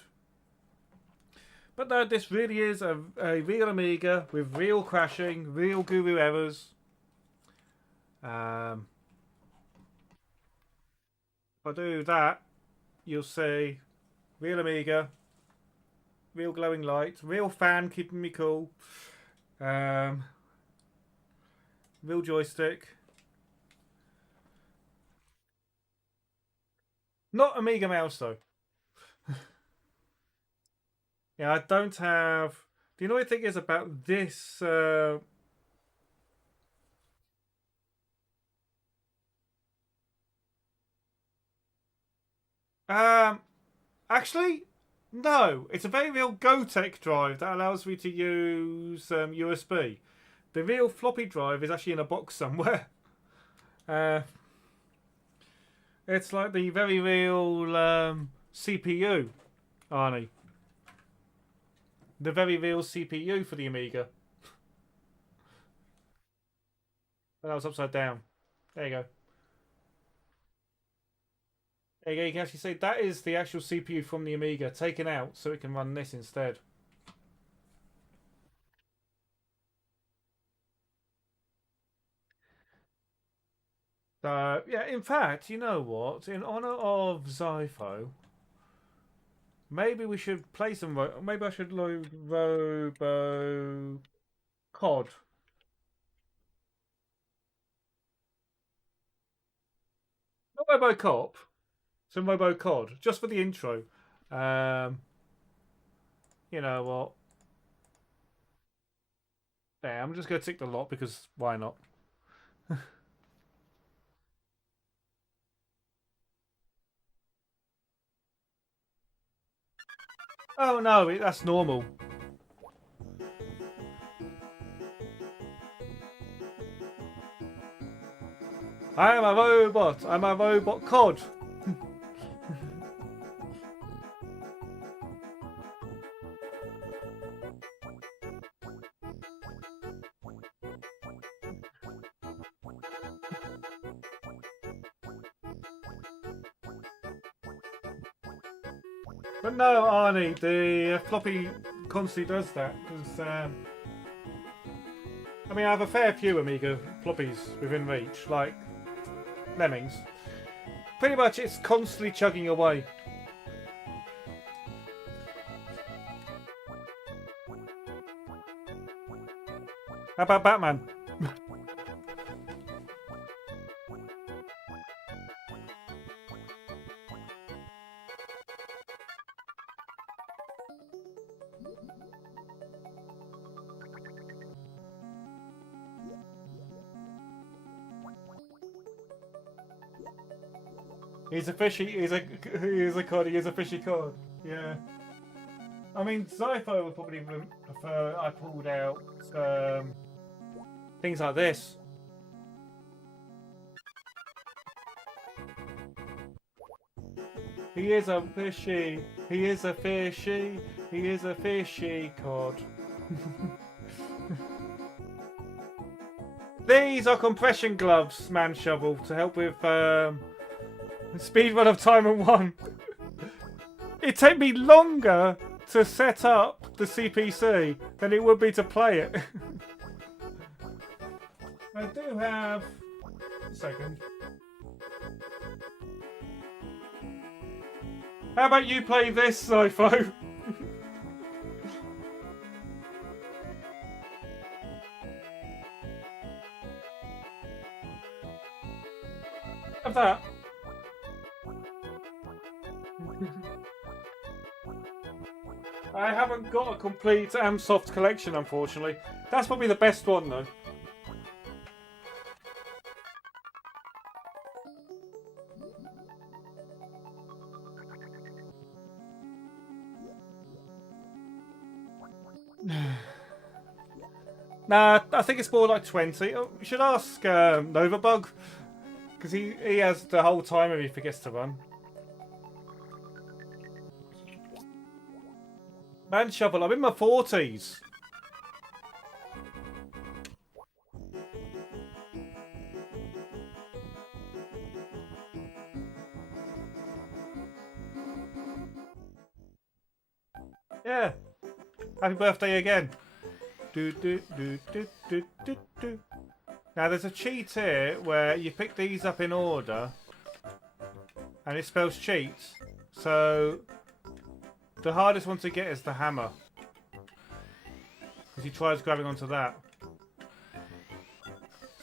But no, this really is a real Amiga with real crashing, real guru errors. If I do that, you'll see real Amiga, real glowing light, real fan keeping me cool, real joystick. Not Amiga mouse though. Yeah, I don't have. The annoying thing is about this. Actually, No, it's a very real Gotek drive that allows me to use USB. The real floppy drive is actually in a box somewhere. It's like the very real CPU, Arnie. The very real CPU for the Amiga. That was upside down. There you go. There you go. You can actually see that is the actual CPU from the Amiga taken out so it can run this instead. So, yeah, in fact, you know what? In honor of Zypho, maybe we should play some... Maybe I should load Robo... COD. Not Robo Cop. Some Robo COD. Just for the intro. You know what? Yeah, I'm just going to tick the lot because why not? Oh no, that's normal. I am a robot. I'm a robot COD. But no, Arnie, the floppy constantly does that because I mean I have a fair few Amiga floppies within reach, like lemmings. Pretty much, it's constantly chugging away. How about Batman? He's a fishy. He's a cod. He is a fishy cod. Yeah. I mean, Zypho would probably prefer I pulled out things like this. He is a fishy. He is a fishy. He is a fishy cod. These are compression gloves, man shovel, to help with speed run of time and one. It'd take me longer to set up the CPC than it would be to play it. I do have... A second. How about you play this, Zypho? Have that. I haven't got a complete Amsoft collection, unfortunately. That's probably the best one, though. Nah, I think it's more like 20. Oh, we should ask Novabug, because he has the whole timer he forgets to run. Man shovel, I'm in my 40s. Yeah. Happy birthday again. Do, do, do, do, do, do, do. Now there's a cheat here where you pick these up in order and it spells cheats. So the hardest one to get is the hammer, because he tries grabbing onto that.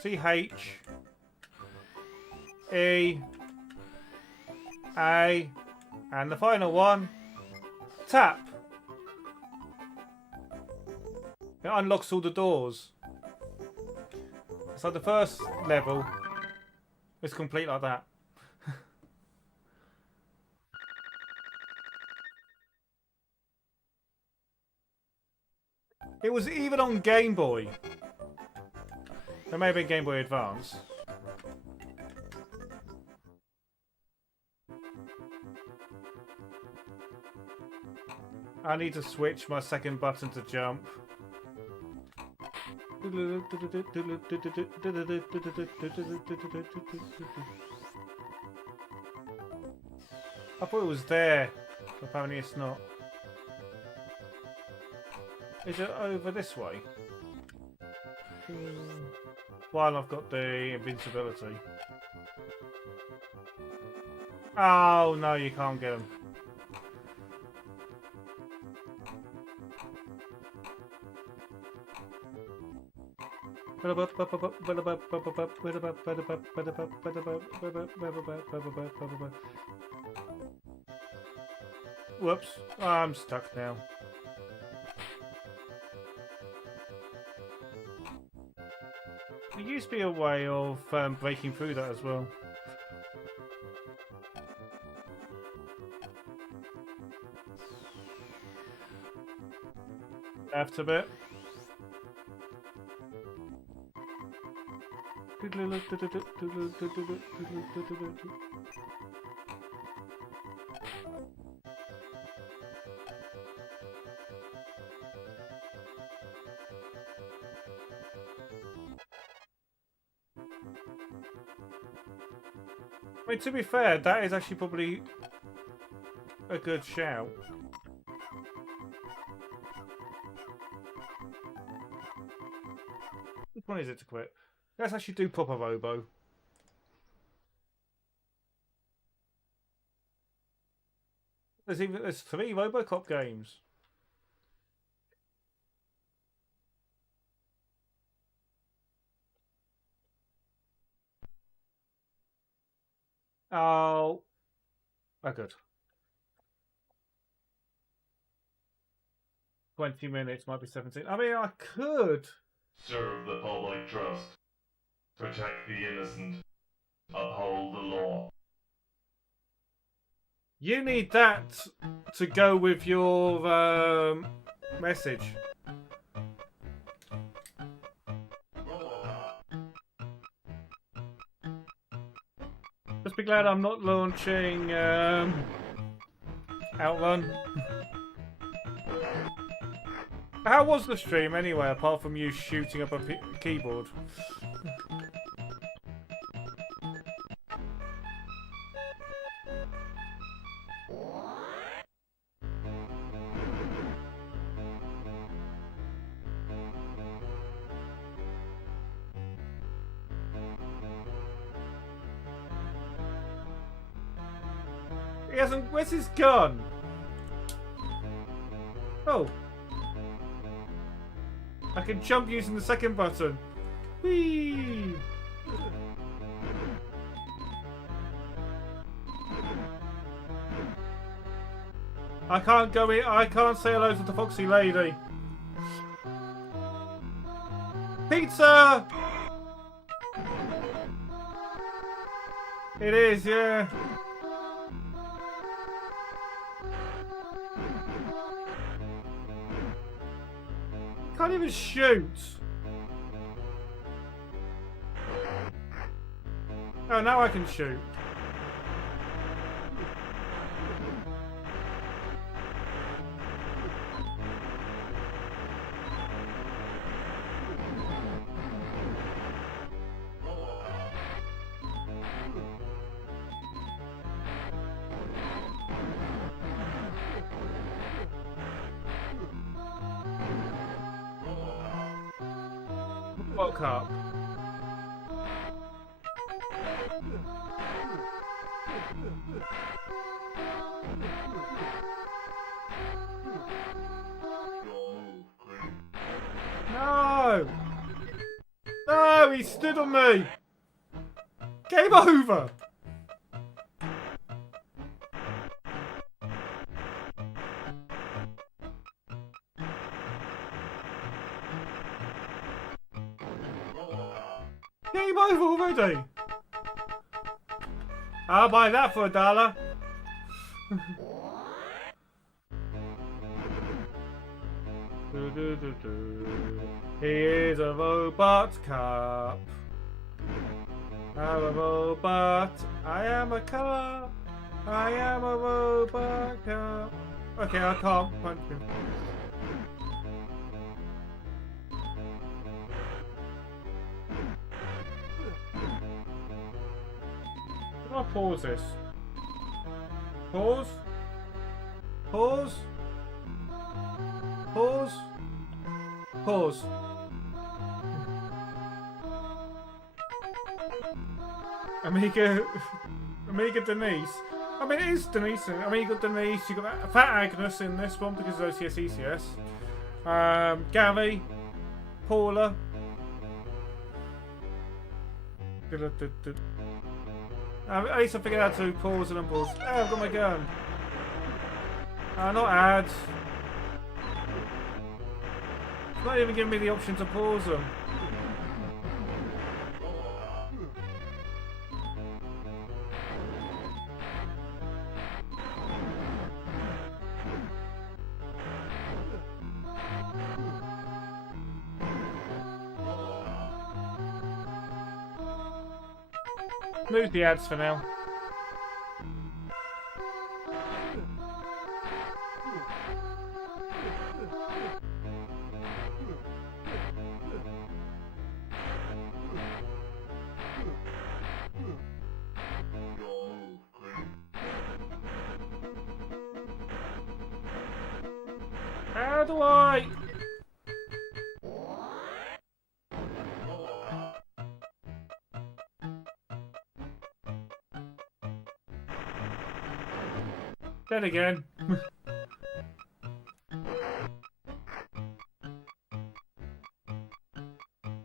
CH E A, and the final one, tap. It unlocks all the doors. So the first level is complete like that. It was even on Game Boy. It may have been Game Boy Advance. I need to switch my second button to jump. I thought it was there. Apparently it's not. Is it over this way? While I've got the invincibility. Oh no, you can't get them. Whoops, I'm stuck now. There used to be a way of breaking through that as well. Left a bit. I mean, to be fair, that is actually probably a good shout. Which one is it to quit? Let's actually do proper Robo. There's 3 Robocop games. Oh, good. 20 minutes, might be 17. I mean, I could serve the public trust, protect the innocent, uphold the law. You need that to go with your message. Just be glad I'm not launching Outrun. How was the stream anyway, apart from you shooting up a keyboard? He hasn't. Where's his gun? Oh. I can jump using the second button. Whee! I can't go in. I can't say hello to the foxy lady. Pizza! It is, yeah. Can't even shoot. Oh, now I can shoot. Woke up. No! No, he stood on me! Game over! Game over already! I'll buy that for $1. He is a robot cop. I'm a robot. I am a cop. I am a robot cop. Okay, I can't punch him. Can I pause this? Pause? Pause? Pause? Pause. Amiga Denise. I mean, it is Denise. Amiga Denise. You got Fat Agnes in this one because of OCS ECS. Gary, Paula. At least I figured out to pause and unpause. Oh, I've got my gun. Not ads. It's not even giving me the option to pause them. Move the ads for now. How do I? Then again.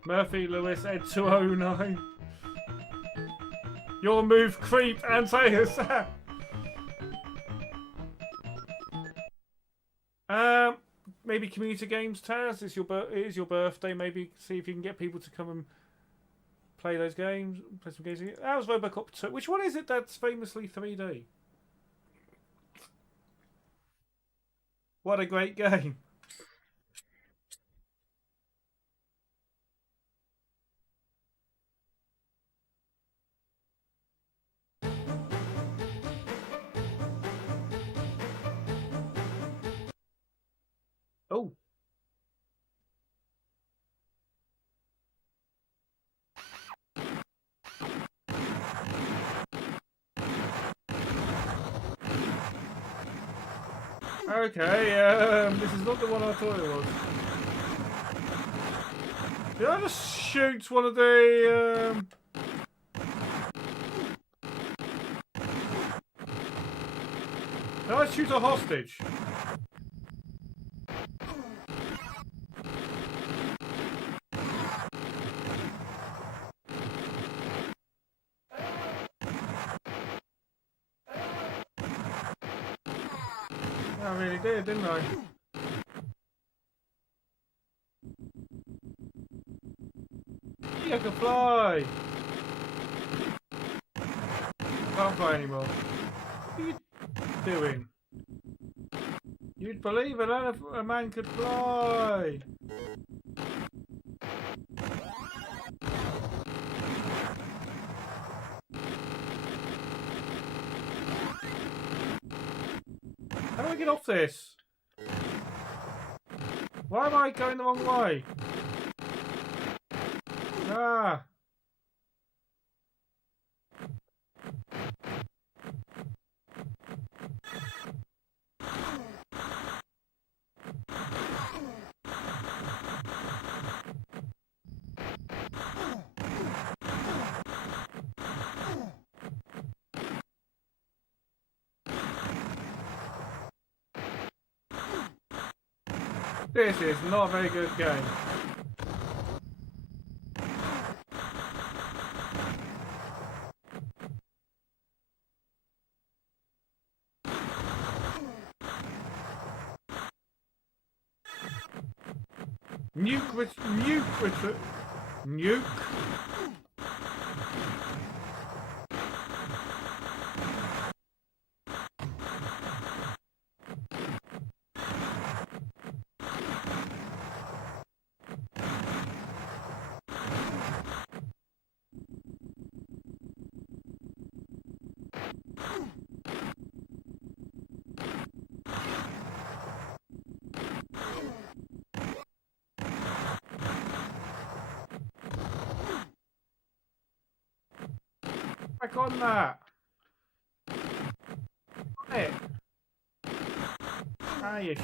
Murphy Lewis Ed 209. Your move creep and say us. Maybe community games, Taz. It is your birthday. Maybe see if you can get people to come and play those games. Play some games. That was Robocop 2. Which one is it that's famously 3D? What a great game. Oh. Okay, this is not the one I thought it was. Did I just shoot one of the, Did I shoot a hostage? I really did, didn't I? Yeah, I can fly! Can't fly anymore. What are you doing? You'd believe a man could fly! How do I get off this? Why am I going the wrong way? Ah! This is not a very good game. Nuke. Back on that. On it. Ah, you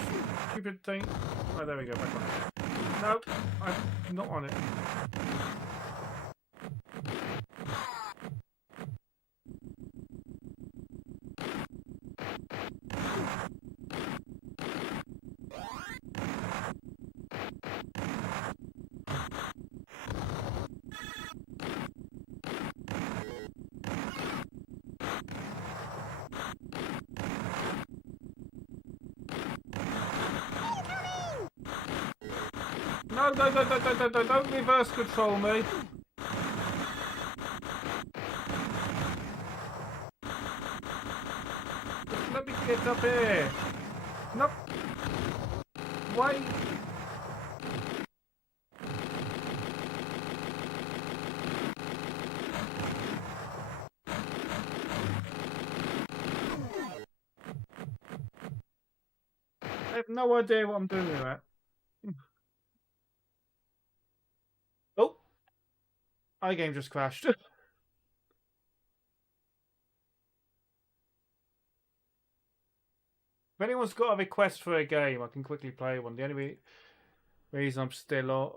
stupid thing. Oh, there we go. Back on it. Nope, I'm not on it. No, don't reverse control me. Just let me get up here. Nope. Wait. I have no idea what I'm doing with that. Oh, my game just crashed. If anyone's got a request for a game, I can quickly play one. The only reason I'm still on.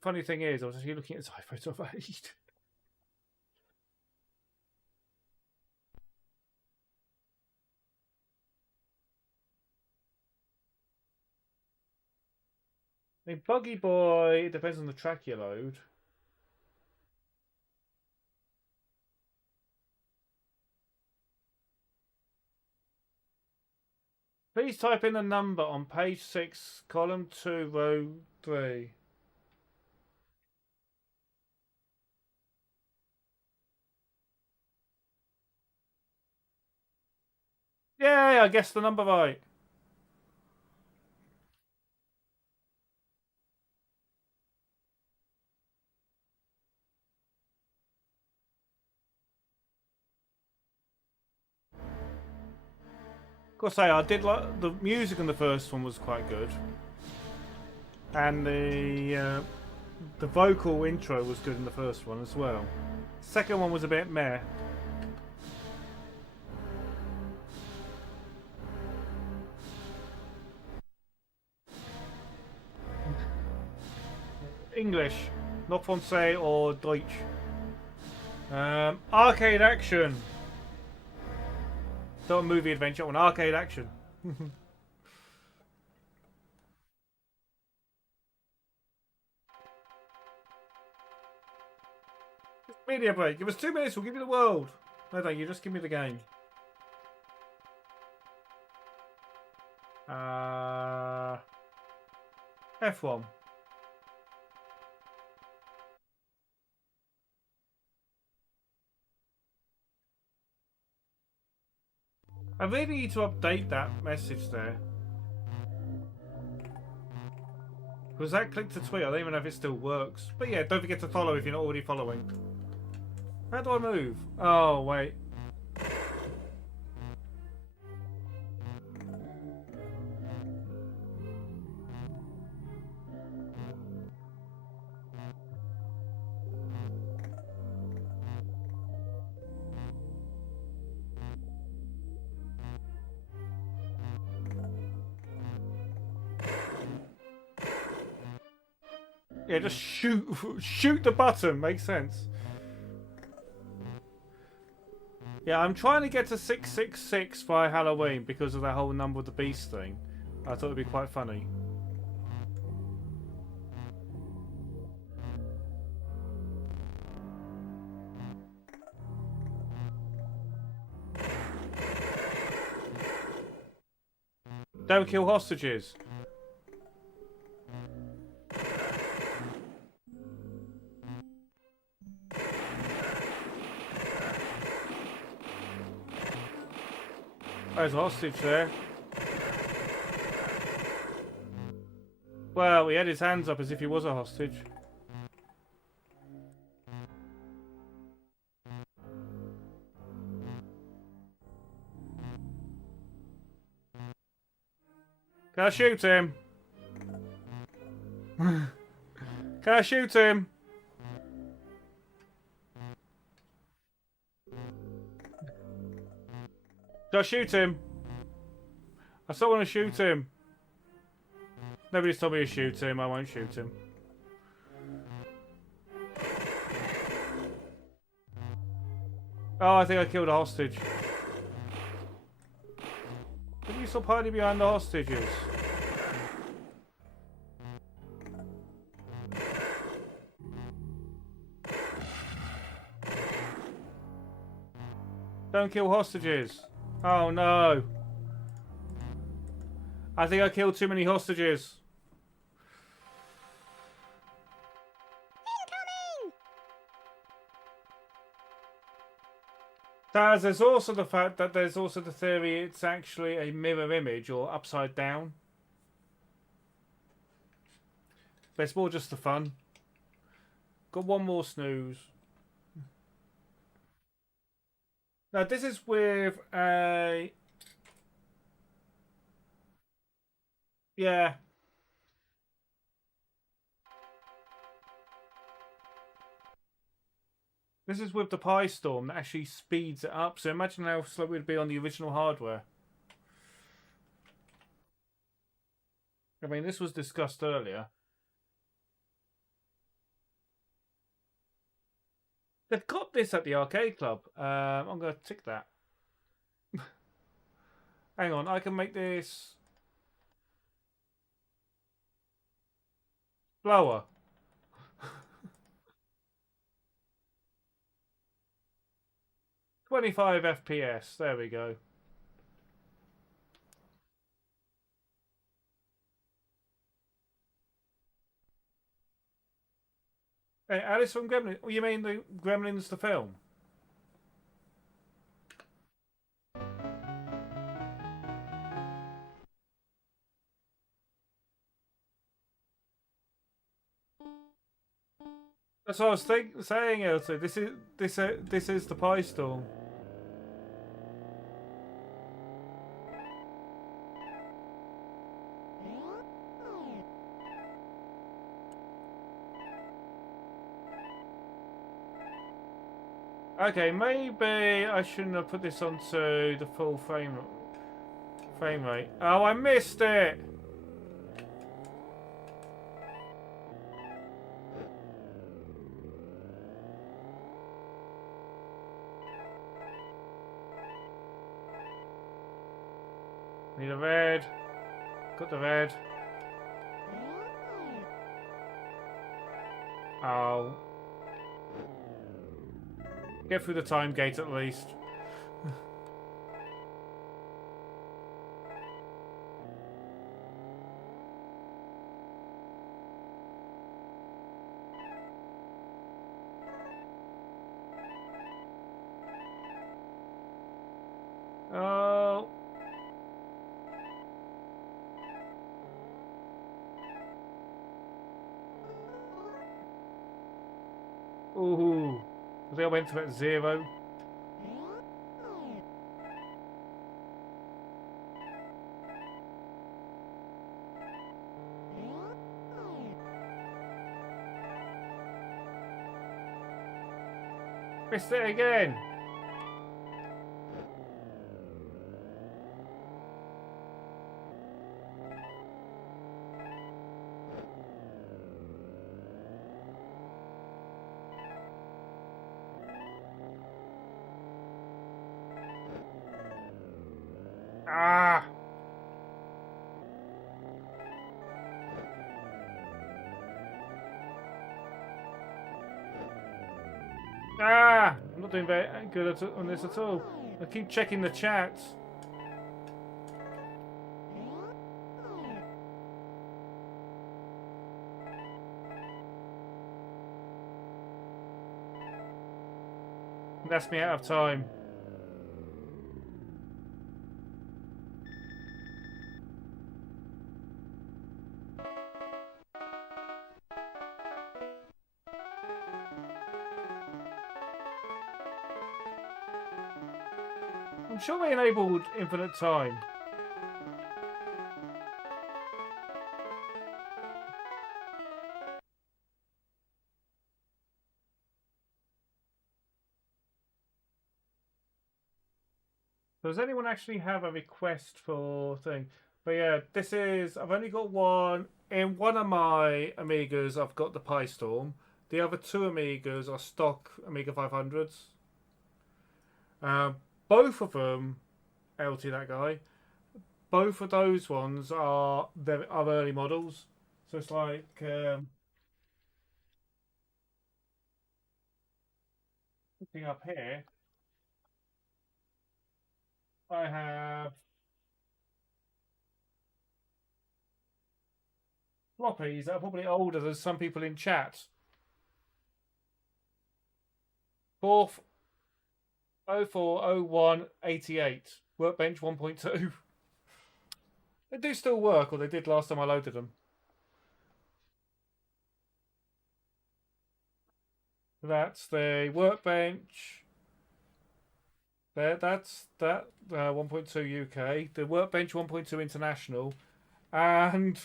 Funny thing is, I was actually looking at Typhoid of 8. I mean, Buggy Boy, it depends on the track you load. Please type in a number on page 6, column 2, row 3. Yay, I guessed the number right. Gotta say, I did like the music in the first one was quite good, and the vocal intro was good in the first one as well. Second one was a bit meh. English, not Francais or Deutsch. Arcade action. Not movie adventure, an arcade action. Media break. Give us 2 minutes, we'll give you the world. No, thank you, just give me the game. F1. I really need to update that message there. Because that click to tweet, I don't even know if it still works. But yeah, don't forget to follow if you're not already following. How do I move? Oh, wait. Yeah, just shoot the button. Makes sense. Yeah, I'm trying to get to 666 by Halloween because of that whole number of the beast thing. I thought it'd be quite funny. Don't kill hostages. There's a hostage there. Well, he had his hands up as if he was a hostage. Can I shoot him? Can I shoot him? Can I shoot him? I still want to shoot him. Nobody's told me to shoot him. I won't shoot him. Oh, I think I killed a hostage. Can you stop hiding behind the hostages? Don't kill hostages. Oh no. I think I killed too many hostages. Taz, there's also the fact that there's also the theory it's actually a mirror image or upside down. But it's more just the fun. Got one more snooze. Now this is with a... Yeah. This is with the PiStorm that actually speeds it up. So imagine how slow it would be on the original hardware. I mean, this was discussed earlier. They've got this at the arcade club. I'm going to tick that. Hang on, I can make this slower. "25 FPS. There we go. Hey, Alice from Gremlins. Oh, you mean the Gremlins the film? That's what I was saying, Elsa. This is the PiStorm. Okay, maybe I shouldn't have put this onto the full frame rate. Oh, I missed it. Need a red. Got the red. Oh. Get through the time gate at least. Oh. Ooh. I think I went to about 0. Missed it again. Ah! Ah! I'm not doing very good on this at all. I keep checking the chat. That's me out of time. I'm sure they enabled infinite time. Does anyone actually have a request for thing? But yeah, this is. I've only got one. In one of my Amigas, I've got the PiStorm. The other two Amigas are stock Amiga 500s. Both of them, LT that guy. Both of those ones are early models. So it's like looking up here. I have floppies that are probably older than some people in chat. 040188 Workbench 1.2. They do still work, or they did last time I loaded them. That's the Workbench. That's 1.2 UK. The Workbench 1.2 International, and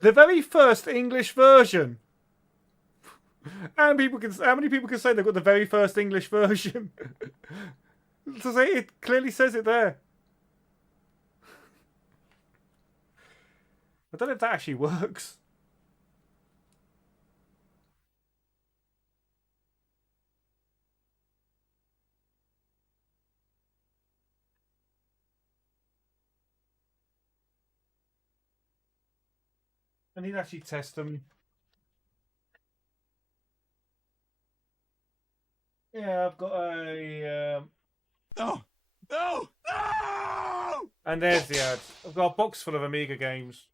the very first English version. How many people can say they've got the very first English version? To say it clearly says it there. I don't know if that actually works. I need to actually test them. Yeah, I've got a. No! No! No! And there's the ad. I've got a box full of Amiga games.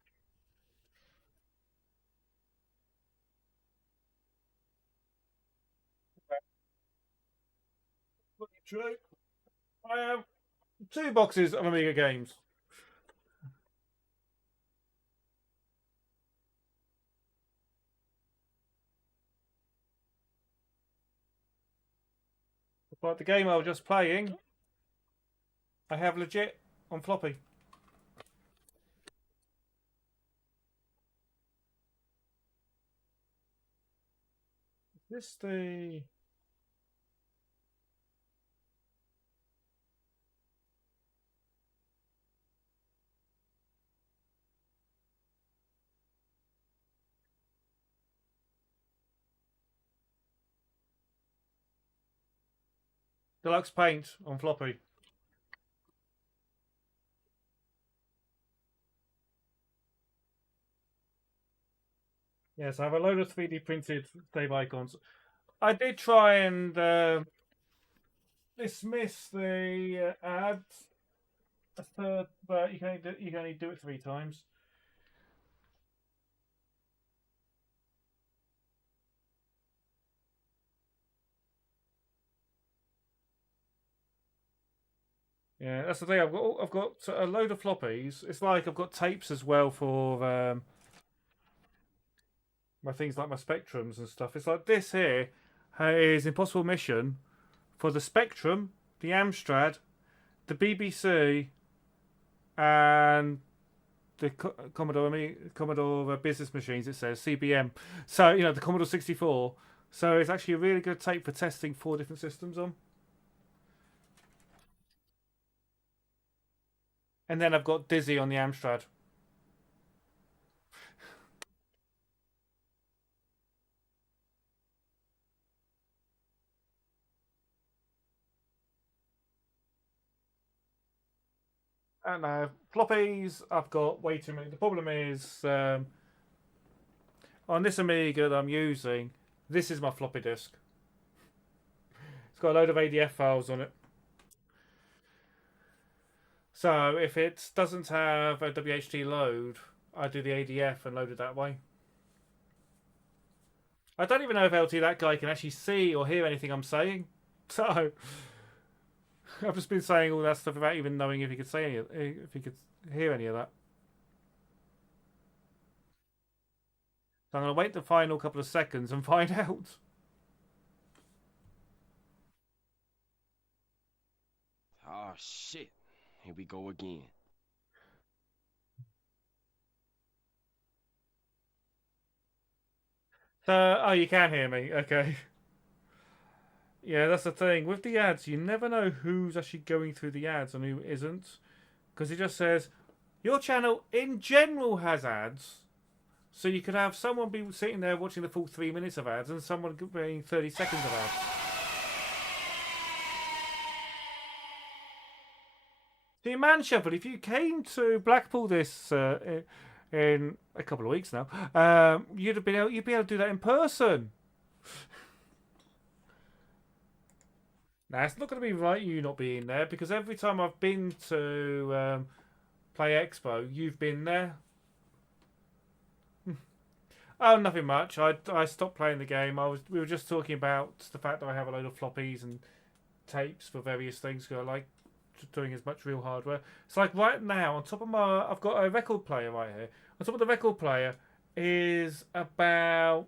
True. I have 2 boxes of Amiga games. But the game I was just playing, I have legit on floppy. Is this the... Deluxe Paint on floppy. Yes, I have a load of 3D printed Dave icons. I did try and dismiss the ad a third, but you can only do it 3 times. Yeah, that's the thing. I've got a load of floppies. It's like I've got tapes as well for my things like my Spectrums and stuff. It's like this here is Impossible Mission for the Spectrum, the Amstrad, the BBC, and the Commodore Business Machines. It says CBM. So the Commodore 64. So it's actually a really good tape for testing 4 different systems on. And then I've got Dizzy on the Amstrad. And floppies, I've got way too many. The problem is on this Amiga that I'm using, this is my floppy disk. It's got a load of ADF files on it. So if it doesn't have a WHDload, I do the ADF and load it that way. I don't even know if LT that guy can actually see or hear anything I'm saying. So I've just been saying all that stuff without even knowing if he could if he could hear any of that. So I'm going to wait the final couple of seconds and find out. Oh shit. Here we go again. Oh, you can hear me. Okay. Yeah, that's the thing. With the ads, you never know who's actually going through the ads and who isn't. Because it just says, your channel in general has ads. So you could have someone be sitting there watching the full 3 minutes of ads and someone being 30 seconds of ads. The man Shepherd, if you came to Blackpool this in a couple of weeks now, you'd be able to do that in person. Now it's not going to be right you not being there because every time I've been to Play Expo, you've been there. Oh, nothing much. I stopped playing the game. We were just talking about the fact that I have a load of floppies and tapes for various things. Because I like doing as much real hardware. It's like right now on top of I've got a record player right here. On top of the record player is about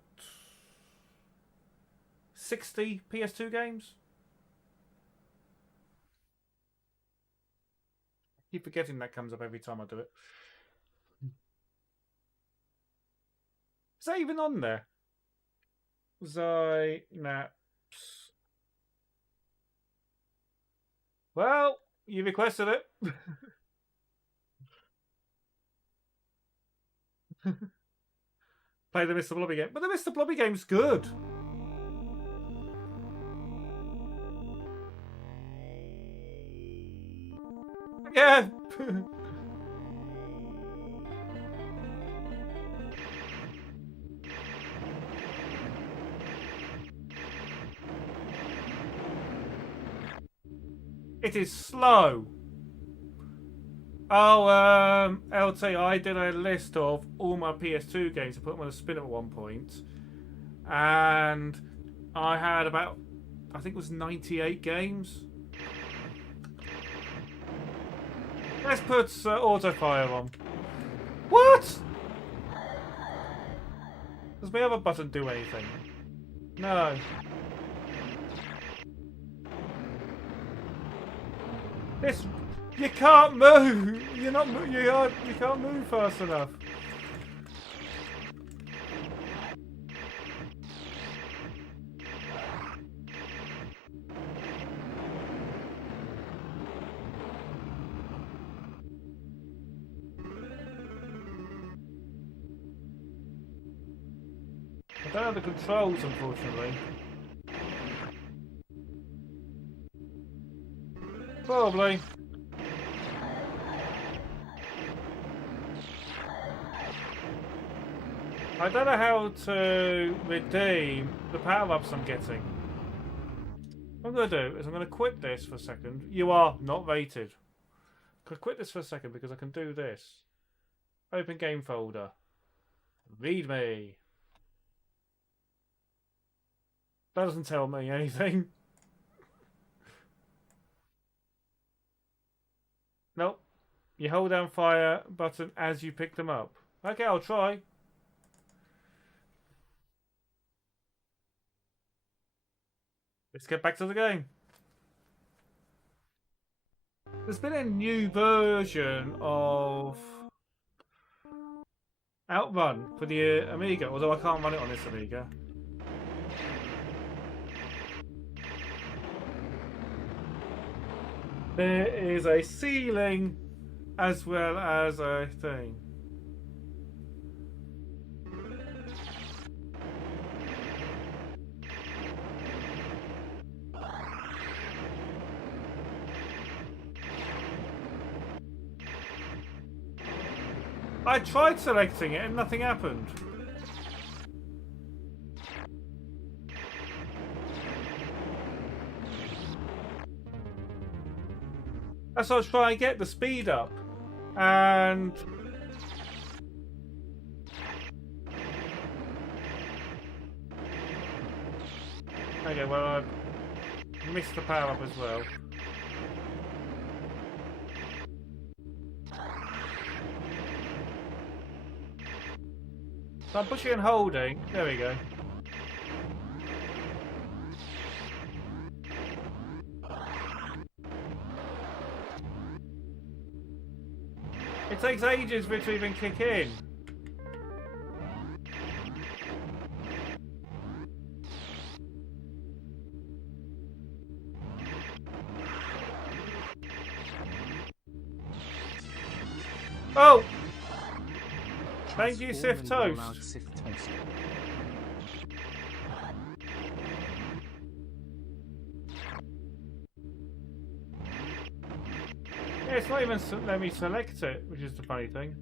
60 PS2 games. I keep forgetting that comes up every time I do it. Is that even on there? Synapse. Well, you requested it. Play the Mr. Blobby game. But the Mr. Blobby game's good. Yeah. It is slow. Oh, LT, I did a list of all my PS2 games to put them on a spin at one point. And I had about, I think it was 98 games. Let's put autofire on. What? Does my other button do anything? No. This, you can't move. You can't move fast enough. I don't have the controls, unfortunately. Probably. I don't know how to redeem the power-ups I'm getting. What I'm going to do is I'm going to quit this for a second. You are not rated. I'll quit this for a second because I can do this. Open game folder. Read me. That doesn't tell me anything. Nope. You hold down fire button as you pick them up. Okay, I'll try. Let's get back to the game. There's been a new version of Outrun for the Amiga, although I can't run it on this Amiga. There is a ceiling as well as a thing. I tried selecting it and nothing happened. That's what I was trying to get the speed up. And okay, well I missed the power up as well. So I'm pushing and holding. There we go. It takes ages for it to even kick in. Oh! Thank you, Sif Toast. Yeah, it's not even let me select it, which is the funny thing.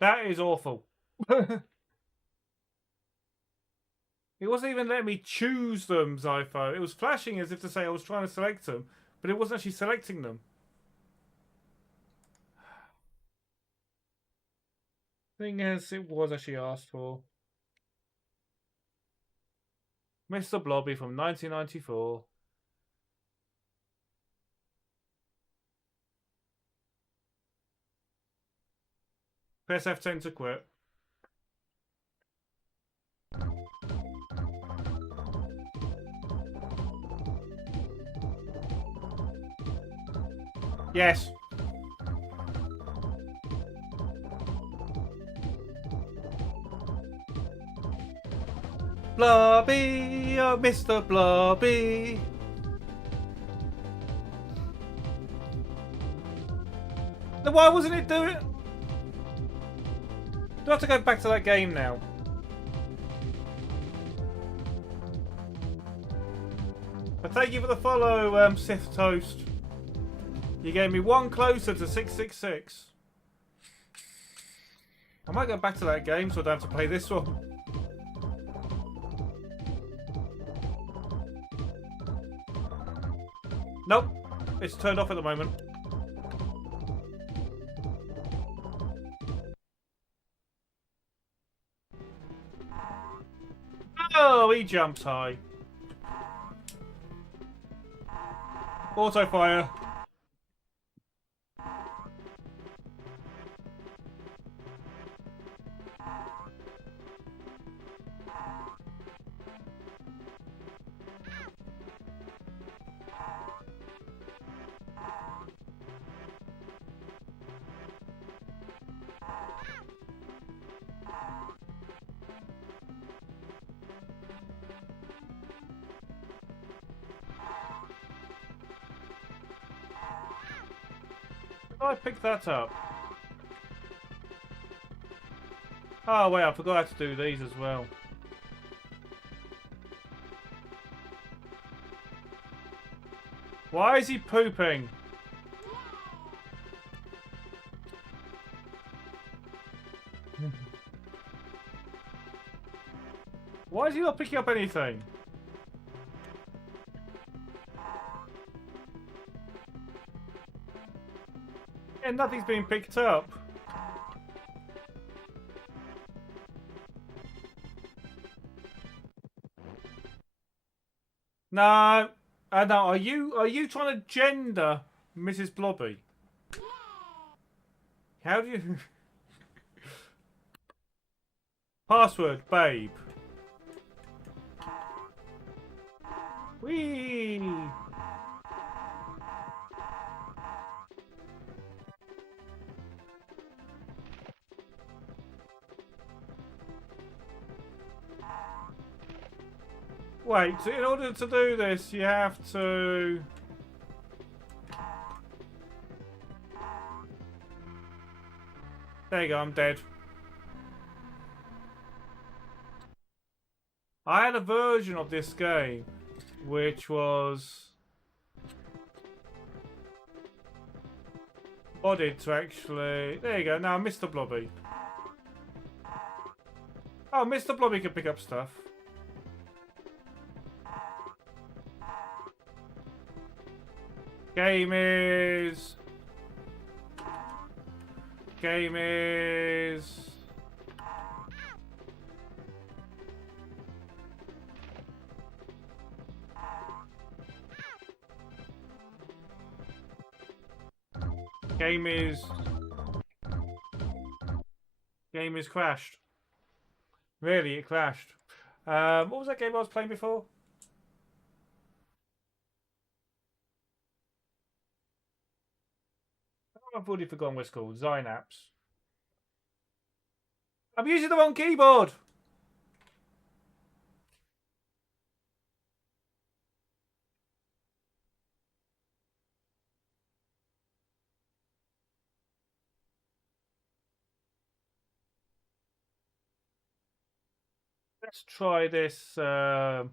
That is awful. It wasn't even letting me choose them, Zypho. It was flashing as if to say I was trying to select them, but it wasn't actually selecting them. Thing as it was actually asked for. Mr. Blobby from 1994. Press F10 to quit. Yes. Blobby, oh Mr. Blobby. Then why wasn't it doing it? Do I have to go back to that game now? I thank you for the follow, Sith Toast. You gave me one closer to 666. I might go back to that game so I don't have to play this one. Nope. It's turned off at the moment. Oh, he jumps high. Auto fire. I picked that up. Oh wait, I forgot how to do these as well. Why is he pooping? Why is he not picking up anything? Yeah, nothing's being picked up. No. No, are you trying to gender Mrs. Blobby? How do you password, babe. Whee! Wait, so in order to do this, you have to... There you go, I'm dead. I had a version of this game, which was... modded to actually... There you go, now Mr. Blobby. Oh, Mr. Blobby can pick up stuff. Game is... Game is crashed. Really, it crashed. What was that game I was playing before? I've already forgotten what it's called. Synapse. I'm using the wrong keyboard! Let's try this. How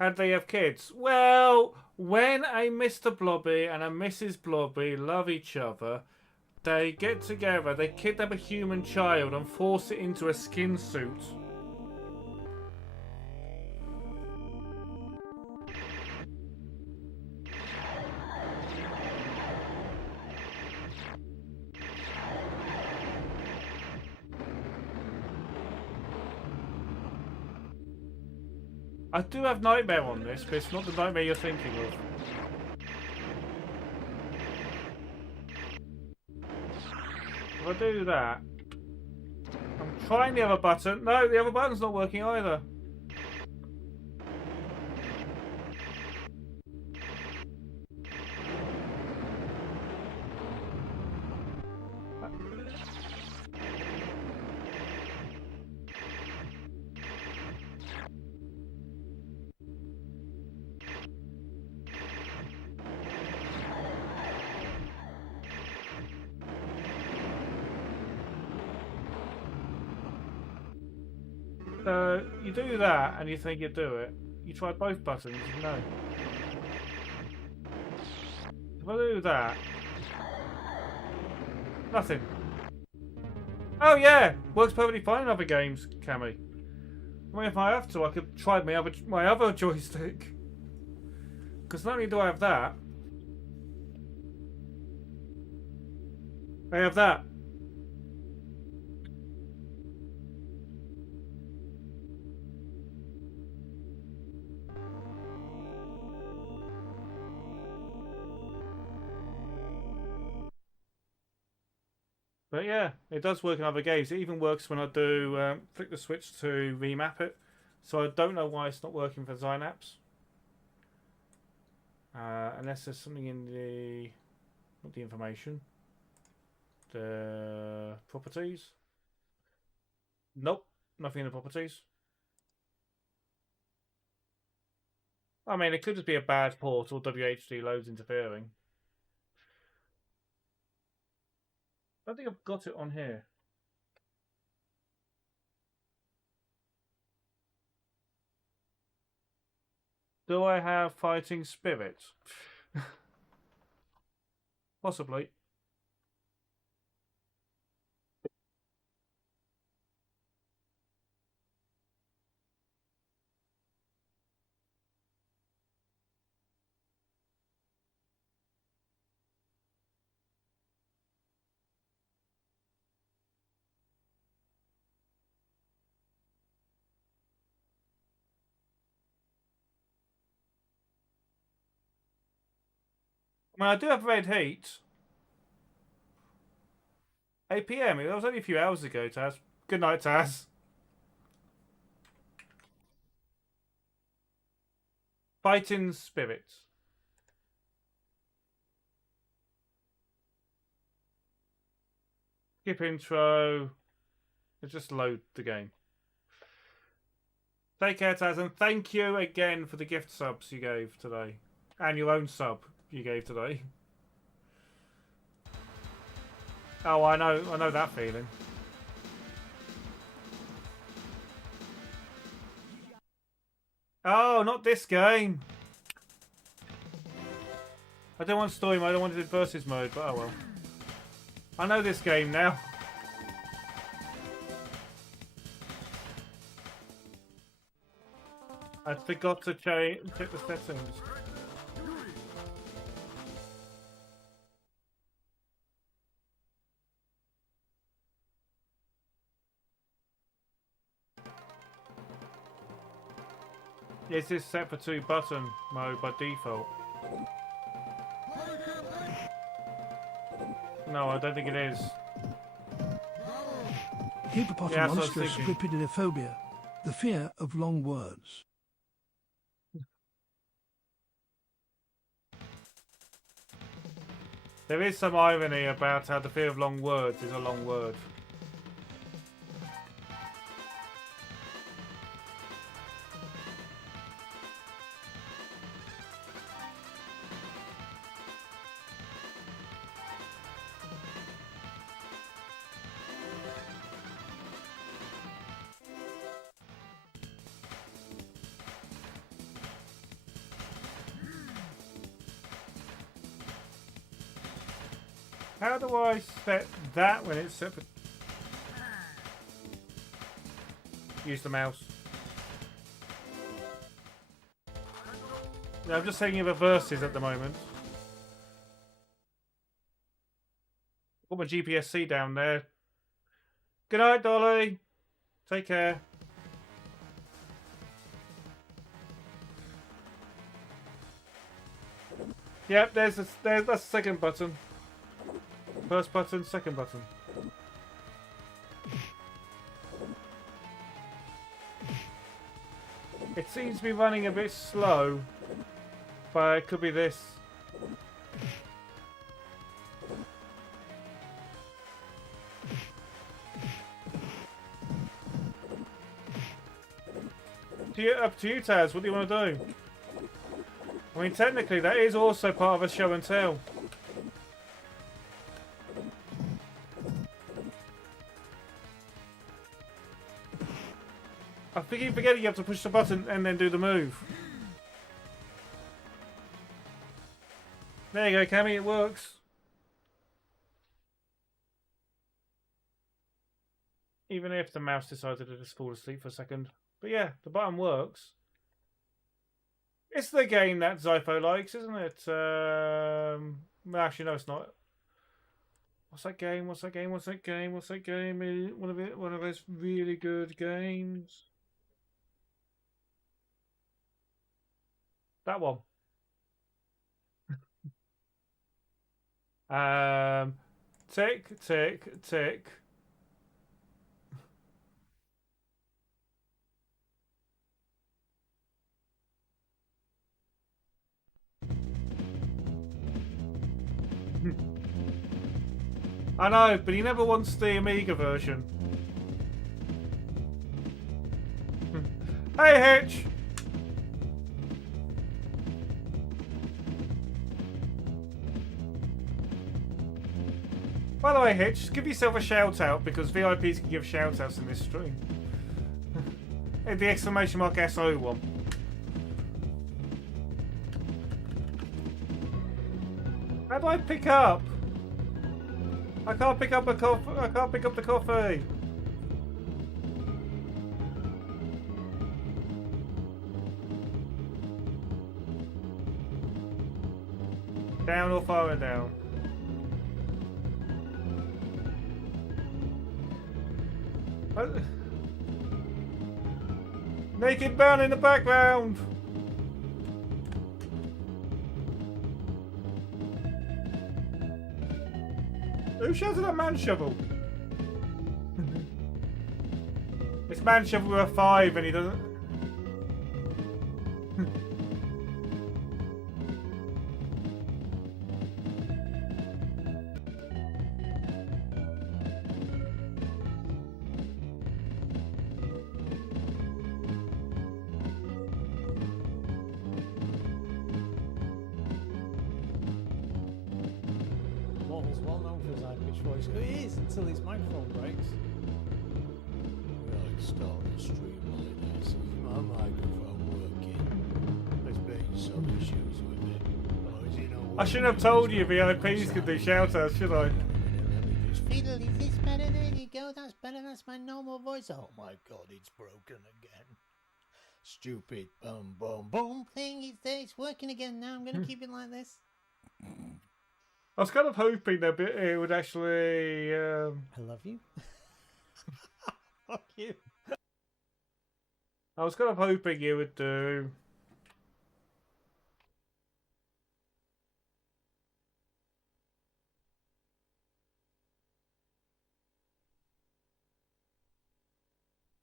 do they have kids? Well, when a Mr. Blobby and a Mrs. Blobby love each other, they get together, they kidnap a human child and force it into a skin suit. I do have Nightmare on this, but it's not the Nightmare you're thinking of. If I do that, I'm trying the other button. No, the other button's not working either. You do that and you think you do it. You try both buttons, no. If I do that... Nothing. Oh yeah! Works perfectly fine in other games, Cammy. I mean, if I have to, I could try my other joystick. Because not only do I have that... I have that. But yeah, it does work in other games. It even works when I do flick the switch to remap it. So I don't know why it's not working for Synapse. Unless there's something in the... not the information. The properties. Nope, nothing in the properties. I mean, it could just be a bad port or WHDload interfering. I don't think I've got it on here. Do I have Fighting Spirit? Possibly. I mean, I do have Red Heat. 8 PM. That was only a few hours ago, Taz. Good night, Taz. Fighting Spirit. Skip intro. Let's just load the game. Take care, Taz, and thank you again for the gift subs you gave today. And your own sub you gave today. Oh, I know that feeling. Oh, not this game. I don't want story mode, I wanted versus mode, but oh well. I know this game now. I forgot to check the settings. Is this set for 2-button mode by default? No, I don't think it is. Hippopotamonstrous ripidilophobia, the fear of long words. There is some irony about how the fear of long words is a long word. How do I set that when it's set for... Use the mouse. Yeah, I'm just thinking of verses at the moment. Got my GPSC down there. Good night, Dolly. Take care. Yep, that's the second button. First button, second button. It seems to be running a bit slow, but it could be this. Up to you, Taz. What do you want to do? I mean, technically, that is also part of a show and tell. I keep forgetting you have to push the button and then do the move. There you go, Cammy, it works. Even if the mouse decided to just fall asleep for a second. But yeah, the button works. It's the game that Zypho likes, isn't it? Well, actually, no, it's not. What's that game? What's that game? What's that game? What's that game? One of those really good games. That one. Tick, tick, tick. I know, but he never wants the Amiga version. Hey, Hitch! By the way, Hitch, give yourself a shout out because VIPs can give shout outs in this stream. The exclamation mark SO one. How do I pick up? I can't pick up a coffee. I can't pick up the coffee. Down or far and down? Naked man in the background. Who shouted at Man Shovel? It's Man Shovel with a 5 and he doesn't... Mortal's well known for his high-pitched voice. It is until his microphone breaks. Right, start the stream like this. Is my microphone working? There's been some issues with it. Or is it not I shouldn't have told you VIPs could do shout-outs, should I? Fiddle, is this better? There you go. That's better. That's my normal voice. Oh my god, it's broken again. Stupid boom boom boom thing. It's working again now. I'm going to keep it like this. I was kind of hoping that it would actually... I love you. Fuck you. I was kind of hoping you would do...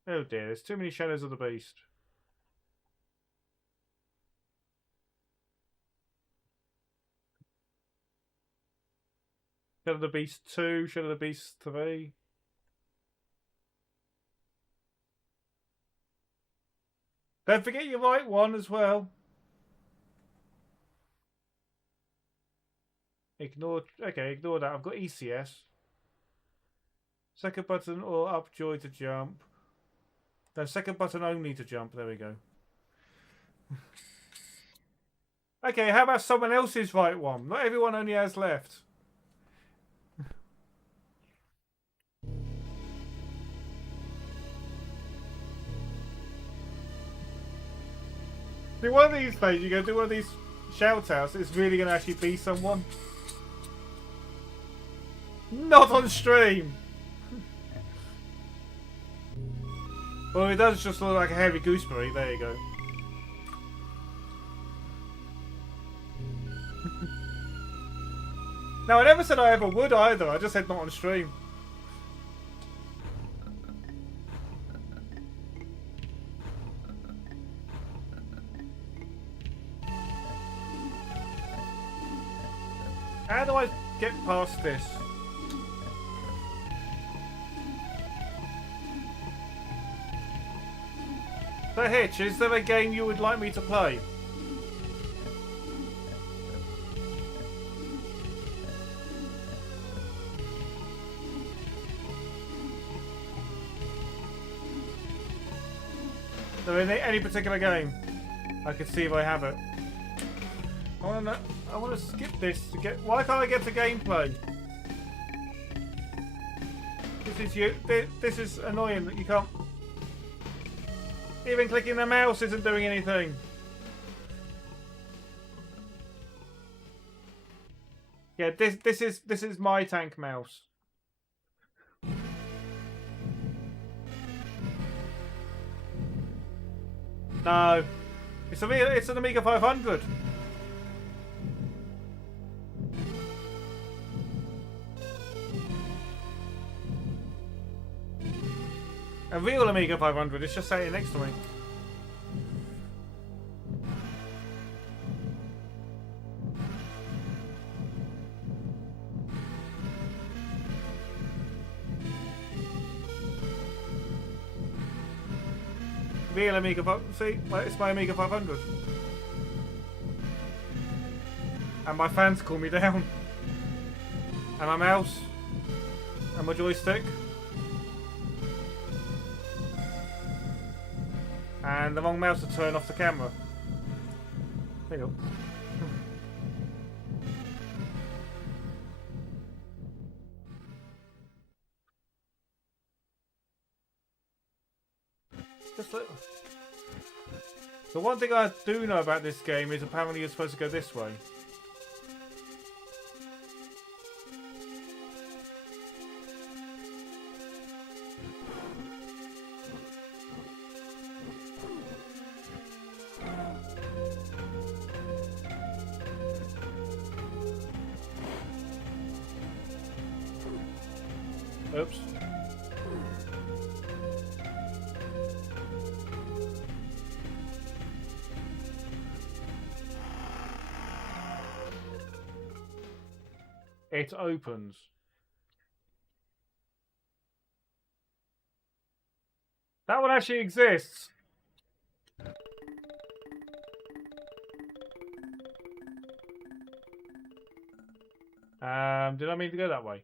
Oh dear, there's too many Shadows of the Beast. Shadow of the Beast 2, Shadow of the Beast 3. Don't forget your right one as well. Ignore that. I've got ECS. Second button or up joy to jump. No, second button only to jump. There we go. Okay, how about someone else's right one? Not everyone only has left. See, one of these days you go do one of these shout outs, it's really going to actually be someone. Not on stream! Well, it does just look like a hairy gooseberry. There you go. No, I never said I ever would either. I just said not on stream. How do I get past this? So Hitch, is there a game you would like me to play? So any particular game? I can see if I have it. I want to skip this to get. Why can't I get to gameplay? This is annoying that you can't. Even clicking the mouse isn't doing anything. Yeah, this is my tank mouse. No, it's an Amiga 500. A real Amiga 500, it's just sitting next to me. Real Amiga 500, see, it's my Amiga 500. And my fans call me down. And my mouse. And my joystick. And the wrong mouse to turn off the camera. There you go. Just like... The one thing I do know about this game is apparently you're supposed to go this way. Oops. It opens. That one actually exists. Did I mean to go that way?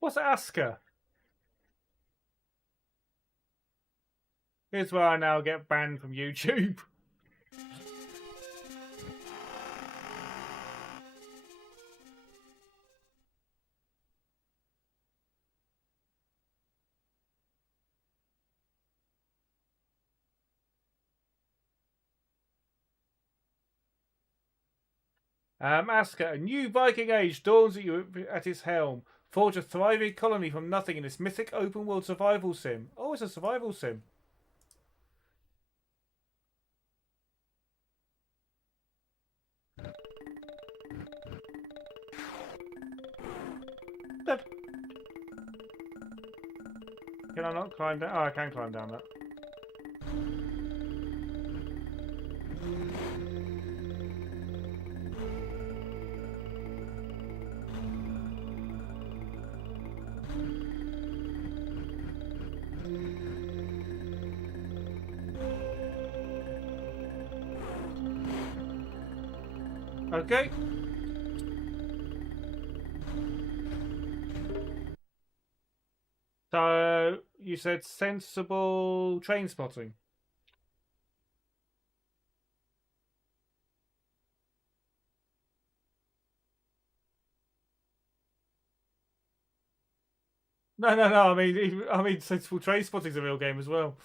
What's Asker? Here's where I now get banned from YouTube. Asker, a new Viking age dawns at you at its helm. Forge a thriving colony from nothing in this mythic open world survival sim. Oh, it's a survival sim. Can I not climb down? Oh, I can climb down that. Okay. So you said sensible train spotting. No. I mean, sensible train spotting's a real game as well.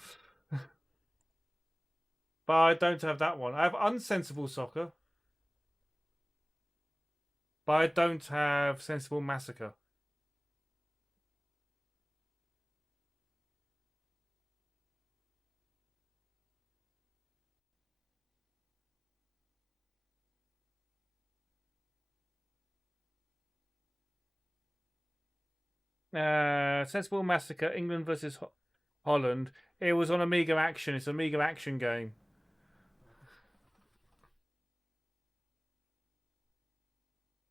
But I don't have that one. I have unsensible soccer. But I don't have sensible massacre. Sensible massacre. England versus Holland. It was on Amiga Action. It's an Amiga Action game.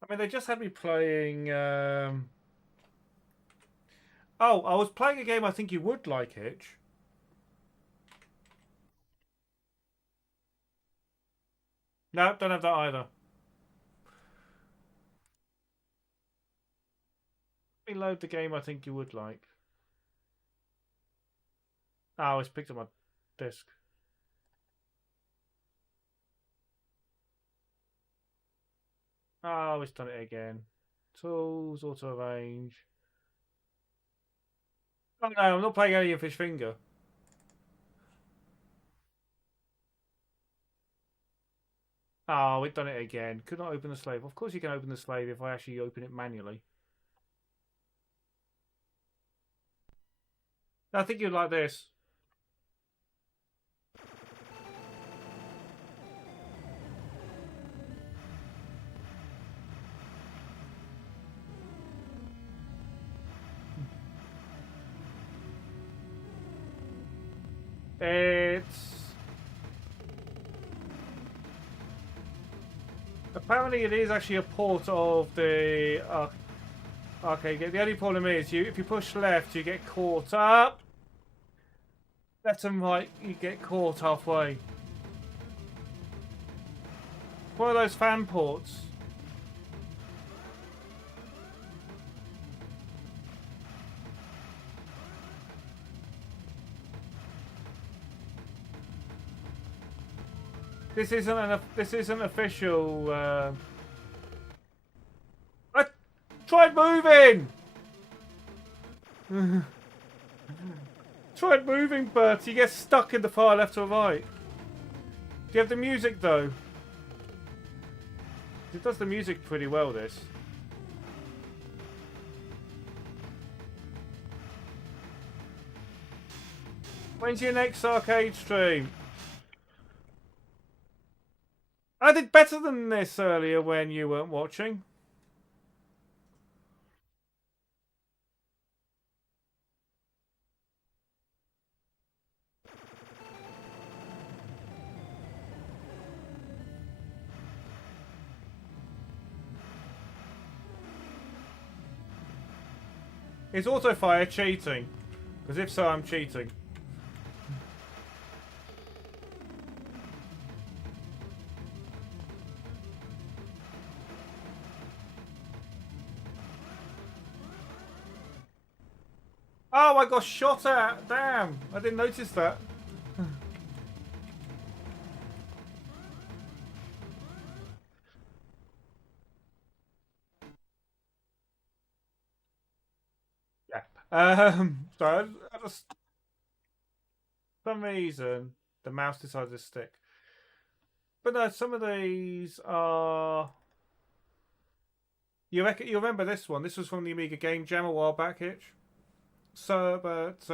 I mean, they just had me playing. Oh, I was playing a game I think you would like, Hitch. No, don't have that either. Let me load the game I think you would like. Oh, it's picked up my disc. Oh, it's done it again. Tools, auto arrange. Oh no, I'm not playing Alien Fish Finger. Oh, it's done it again. Could not open the slave. Of course you can open the slave if I actually open it manually. I think you'd like this. Apparently it is actually a port of the arcade game. The only problem is if you push left you get caught up. Left and right you get caught halfway. One of those fan ports. This isn't official. I tried moving. Tried moving, Bert. You get stuck in the far left or right. Do you have the music though? It does the music pretty well. This. When's your next arcade stream? I did better than this earlier when you weren't watching. Is auto fire cheating? Because if so, I'm cheating. Oh, I got shot at! Damn! I didn't notice that. Yeah. So I just, for some reason, the mouse decided to stick. But no, some of these are. You remember this one? This was from the Amiga Game Jam a while back, Hitch. So, but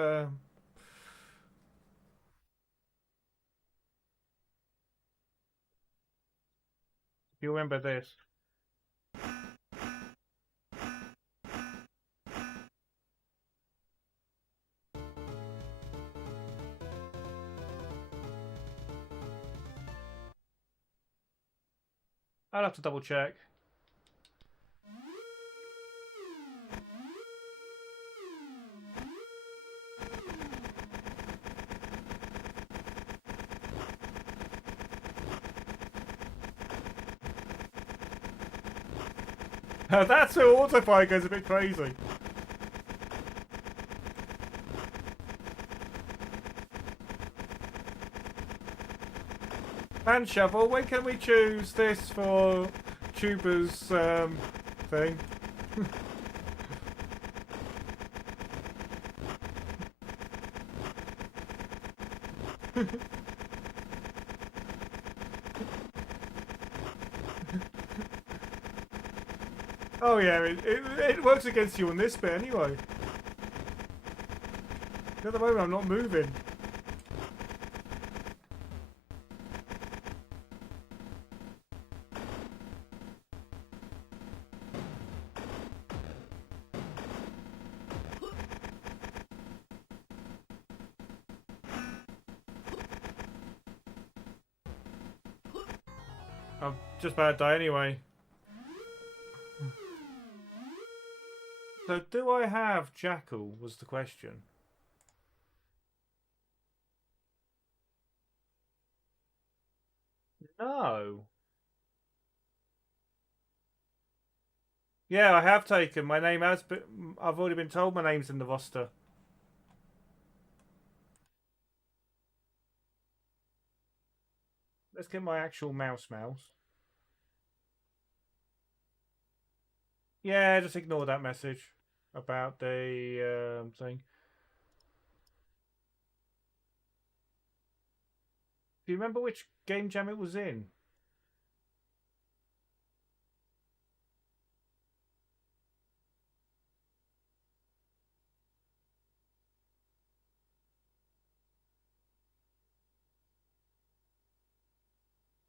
you remember this? I'll have to double check. That's where autofire goes a bit crazy. Man shovel, when can we choose this for Tuber's thing? Oh yeah, it works against you on this bit anyway. At the moment I'm not moving. I'm just about to die anyway. So, do I have Jackal, was the question. No. Yeah, I have taken. My name has been... I've already been told my name's in the roster. Let's get my actual mouse. Yeah, just ignore that message about the thing. Do you remember which game jam it was in?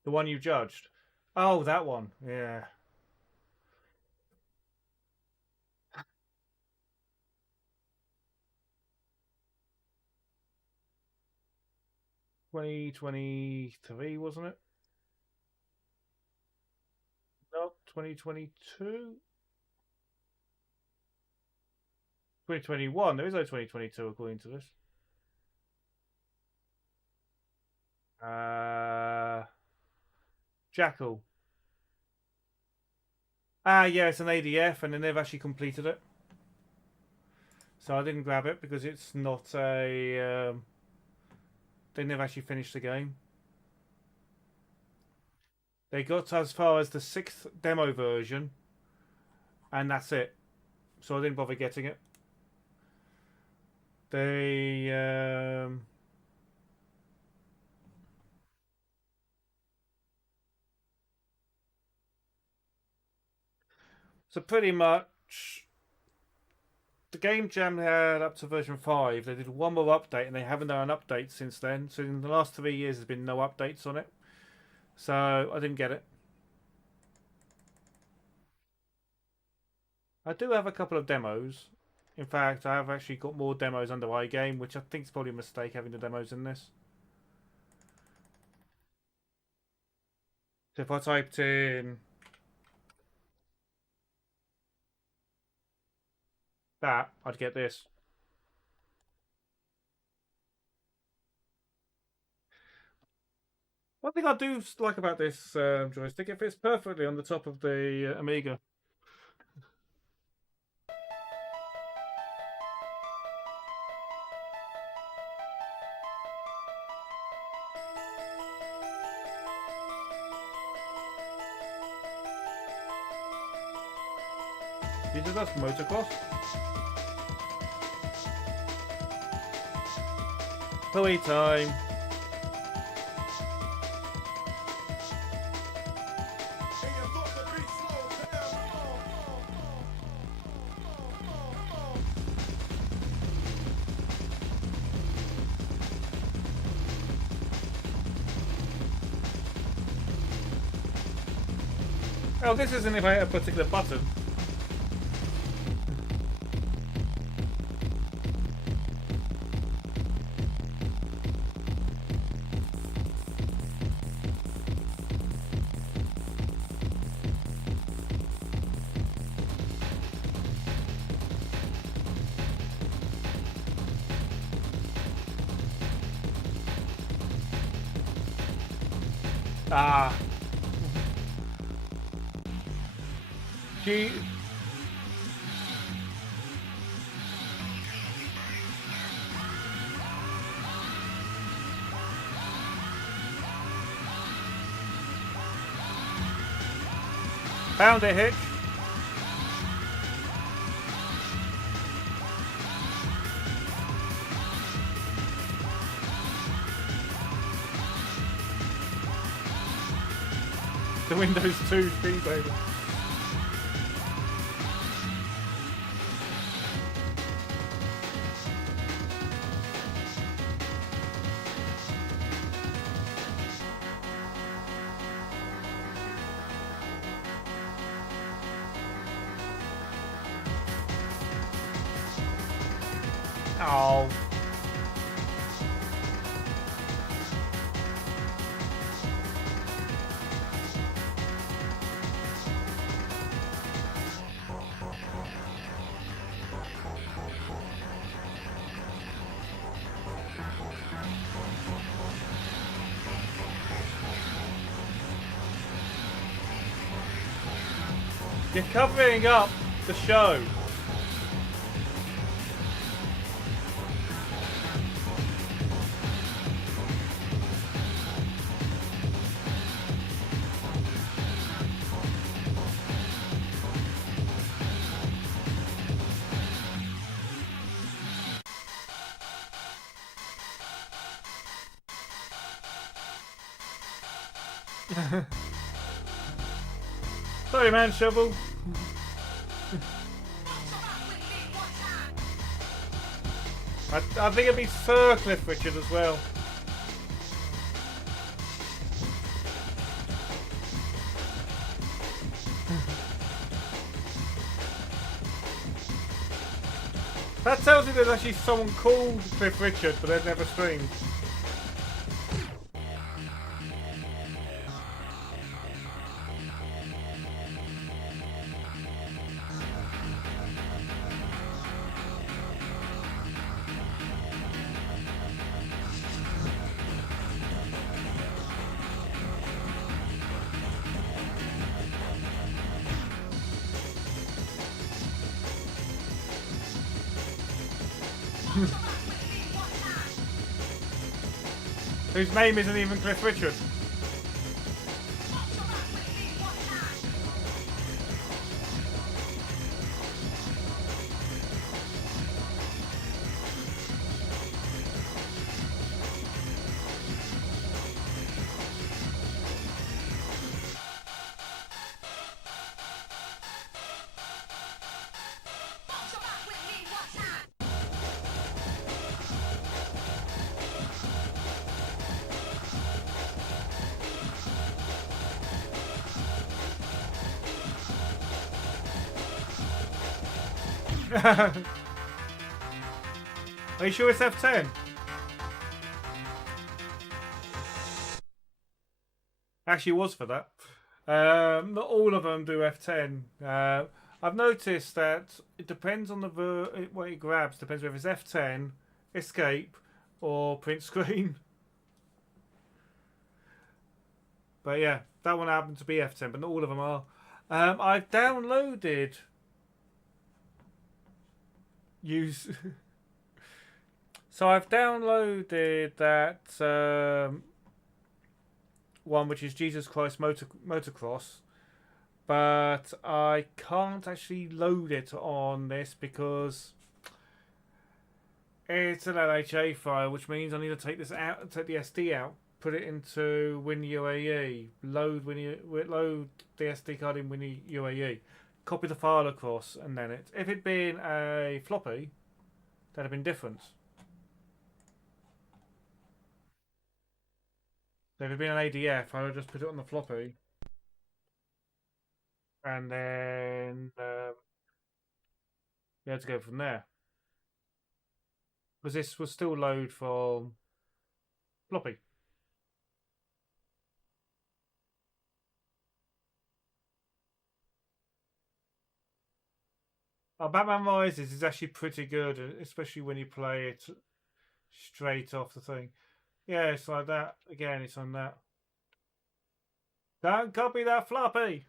The one you judged? Oh, that one. Yeah. $2023, wasn't it? Nope, 2022. 2021. There is no 2022 according to this. Jackal. Ah, yeah, it's an ADF, and then they've actually completed it. So I didn't grab it because it's not a... they never actually finished the game. They got as far as the 6th demo version, and that's it. So I didn't bother getting it. They... So pretty much, the game jam had up to version 5. They did one more update, and they haven't done an update since then. So in the last 3 years, there's been no updates on it. So I didn't get it. I do have a couple of demos. In fact, I have actually got more demos under iGame, which I think is probably a mistake having the demos in this. So if I typed in that, I'd get this. One thing I do like about this joystick, it fits perfectly on the top of the Amiga. These are just motocross. Play time. Oh, this isn't if I hit a particular button. Ah. G. Found it, Hitch. The Windows 2 screensaver. Oh. You're covering up the show. Sorry, man, Shovel. I think it'd be Sir Cliff Richard as well. That tells you there's actually someone called Cliff Richard, but they've never streamed. Whose name isn't even Cliff Richard. Are you sure it's F10? Actually, it was for that. Not all of them do F10. I've noticed that it depends on the what it grabs. Depends whether it's F10, escape, or print screen. But yeah, that one happened to be F10, but not all of them are. I've downloaded. So I've downloaded that one, which is Jesus Christ Motocross, but I can't actually load it on this because it's an LHA file, which means I need to take this out, take the SD out, put it into WinUAE, load the SD card in WinUAE, copy the file across, and then it. If it'd been a floppy, that'd have been different. If it'd been an ADF, I would just put it on the floppy, and then you had to go from there. Because this was still load from floppy. Batman Rises is actually pretty good, especially when you play it straight off the thing. Yeah, it's like that. Again, it's on that. Don't copy that floppy!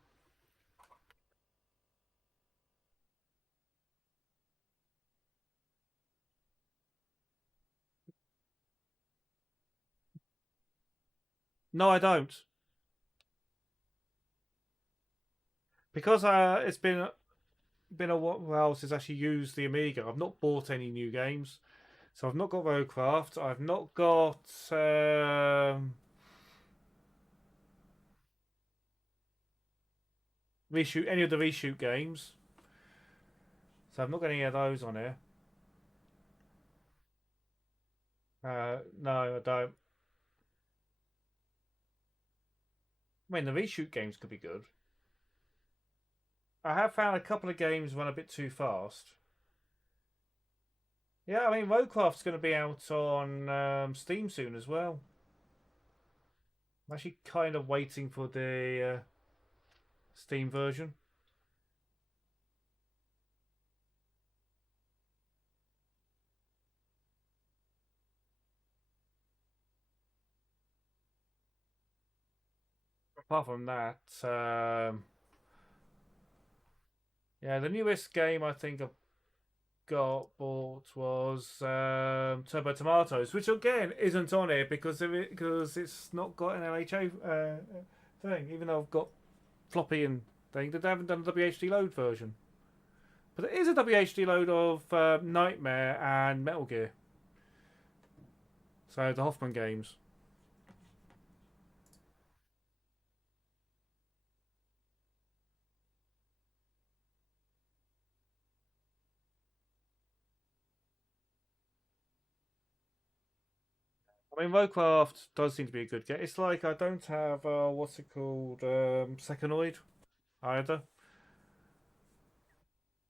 No, I don't. Because it's been a while since I actually used the Amiga. I've not bought any new games, so I've not got Roadcraft. I've not got reshoot any of the reshoot games. So I've not got any of those on here. No, I don't. I mean, the reshoot games could be good. I have found a couple of games run a bit too fast. Yeah, I mean, Roadcraft's going to be out on Steam soon as well. I'm actually kind of waiting for the Steam version. Apart from that, yeah, the newest game I think I've bought was Turbo Tomatoes, which again isn't on here because it's not got an LHO thing, even though I've got floppy and thing. They haven't done a WHDload version, but there is a WHDload of Nightmare and Metal Gear. So the Hoffman games. I mean, Roadcraft does seem to be a good game. It's like I don't have what's it called, Secanoid either.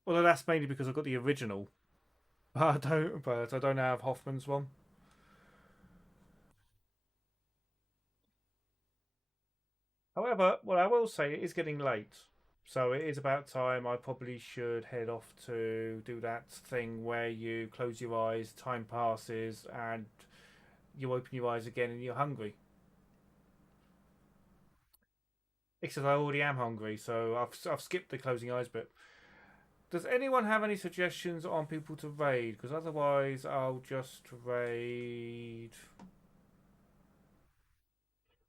Although that's mainly because I've got the original. But I don't have Hoffman's one. However, what I will say, it is getting late. So it is about time I probably should head off to do that thing where you close your eyes, time passes, and you open your eyes again and you're hungry. Except I already am hungry, so I've skipped the closing eyes bit. Does anyone have any suggestions on people to raid? Because otherwise I'll just raid...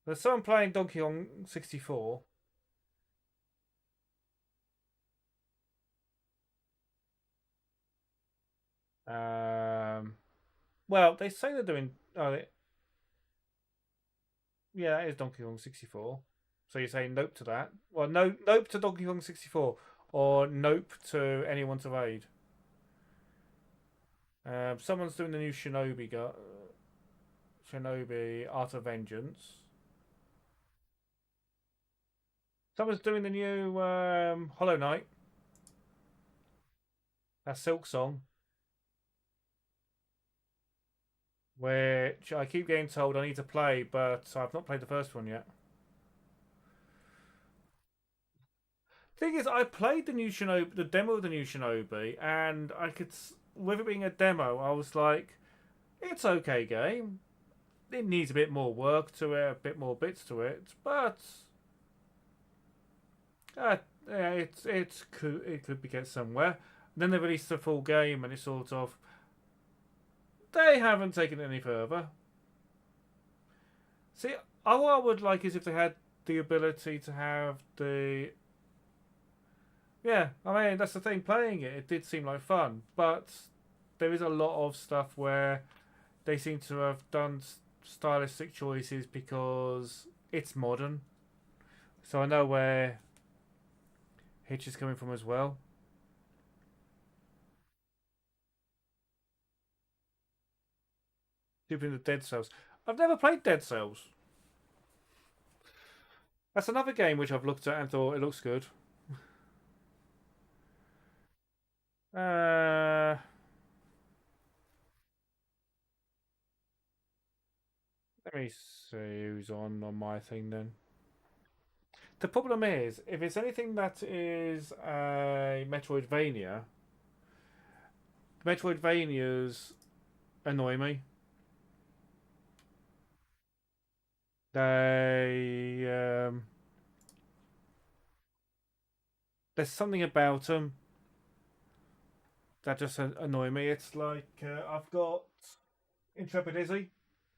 There's someone playing Donkey Kong 64. Well, they say they're doing... yeah, that is Donkey Kong 64. So you're saying nope to that? Well, no, nope to Donkey Kong 64. Or nope to anyone to raid. Someone's doing the new Shinobi Art of Vengeance. Someone's doing the new Hollow Knight. That Silk Song. Which I keep getting told I need to play, but I've not played the first one yet. Thing is, I played the new Shinobi, the demo of the new Shinobi, and I could, with it being a demo, I was like, it's okay game. It needs a bit more work to it, a bit more bits to it, but yeah, it could be get somewhere. Then they released the full game, and it's sort of they haven't taken it any further. See, all I would like is if they had the ability to have the... Yeah, I mean, that's the thing, playing it did seem like fun, but there is a lot of stuff where they seem to have done stylistic choices because it's modern. So I know where Hitch is coming from as well. Super into Dead Cells. I've never played Dead Cells. That's another game which I've looked at and thought it looks good. Let me see who's on my thing then. The problem is, if it's anything that is a Metroidvanias annoy me. There's something about them that just annoy me. It's like I've got Intrepid Izzy,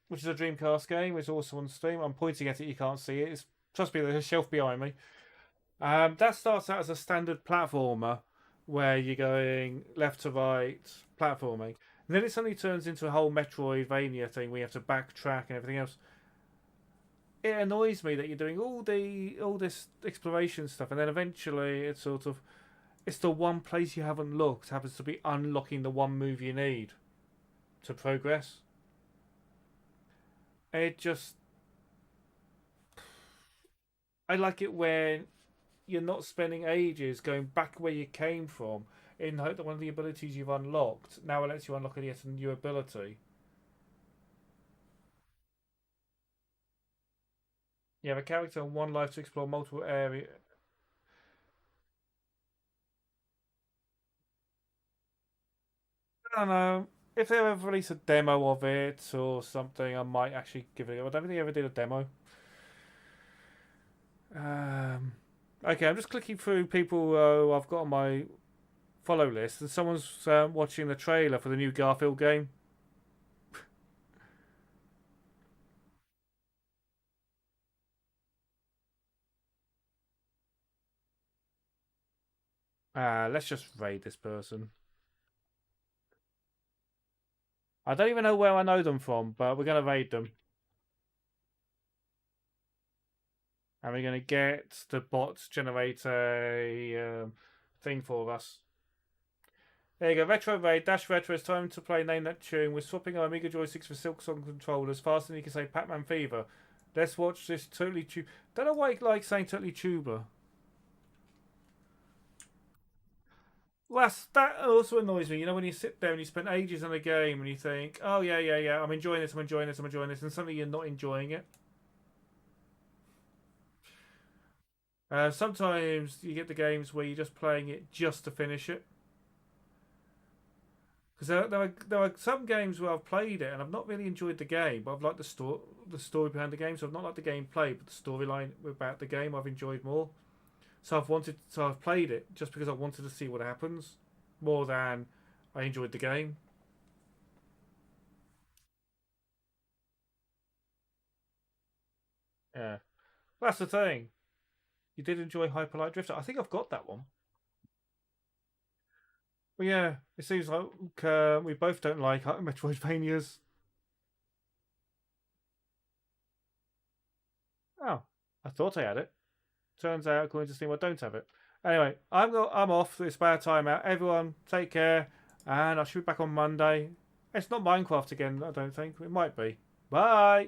which is a Dreamcast game. It's also on Steam. I'm pointing at it. You can't see it. Trust me, there's a shelf behind me. That starts out as a standard platformer where you're going left to right platforming. And then it suddenly turns into a whole Metroidvania thing where you have to backtrack and everything else. It annoys me that you're doing all this exploration stuff, and then eventually it's the one place you haven't looked happens to be unlocking the one move you need to progress. I like it when you're not spending ages going back where you came from in hope that one of the abilities you've unlocked now it lets you unlock yet a new ability. You have a character and one life to explore multiple areas. I don't know. If they ever release a demo of it or something, I might actually give it a go. I don't think they ever did a demo. Okay, I'm just clicking through people I've got on my follow list, and someone's watching the trailer for the new Garfield game. Let's just raid this person. I don't even know where I know them from, but we're going to raid them. And we're going to get the bots generate a thing for us. There you go, Retro Raid, Dash Retro, it's time to play Name That Tune. We're swapping our Amiga joysticks for Silksong controllers faster than you can say Pac-Man Fever. Let's watch this totally tube. Don't know why I like saying totally tuber. Well, that also annoys me. You know, when you sit there and you spend ages on a game and you think, oh, yeah, I'm enjoying this, and suddenly you're not enjoying it. Sometimes you get the games where you're just playing it just to finish it. Because there are some games where I've played it and I've not really enjoyed the game, but I've liked the story behind the game. So I've not liked the gameplay, but the storyline about the game I've enjoyed more. So I've played it just because I wanted to see what happens, more than I enjoyed the game. Yeah, that's the thing. You did enjoy Hyper Light Drifter. I think I've got that one. Well, yeah, it seems like we both don't like Metroidvanias. Oh, I thought I had it. Turns out, according to Steam, I don't have it. Anyway, I'm off. It's about time out. Everyone, take care, and I should be back on Monday. It's not Minecraft again, I don't think. It might be. Bye.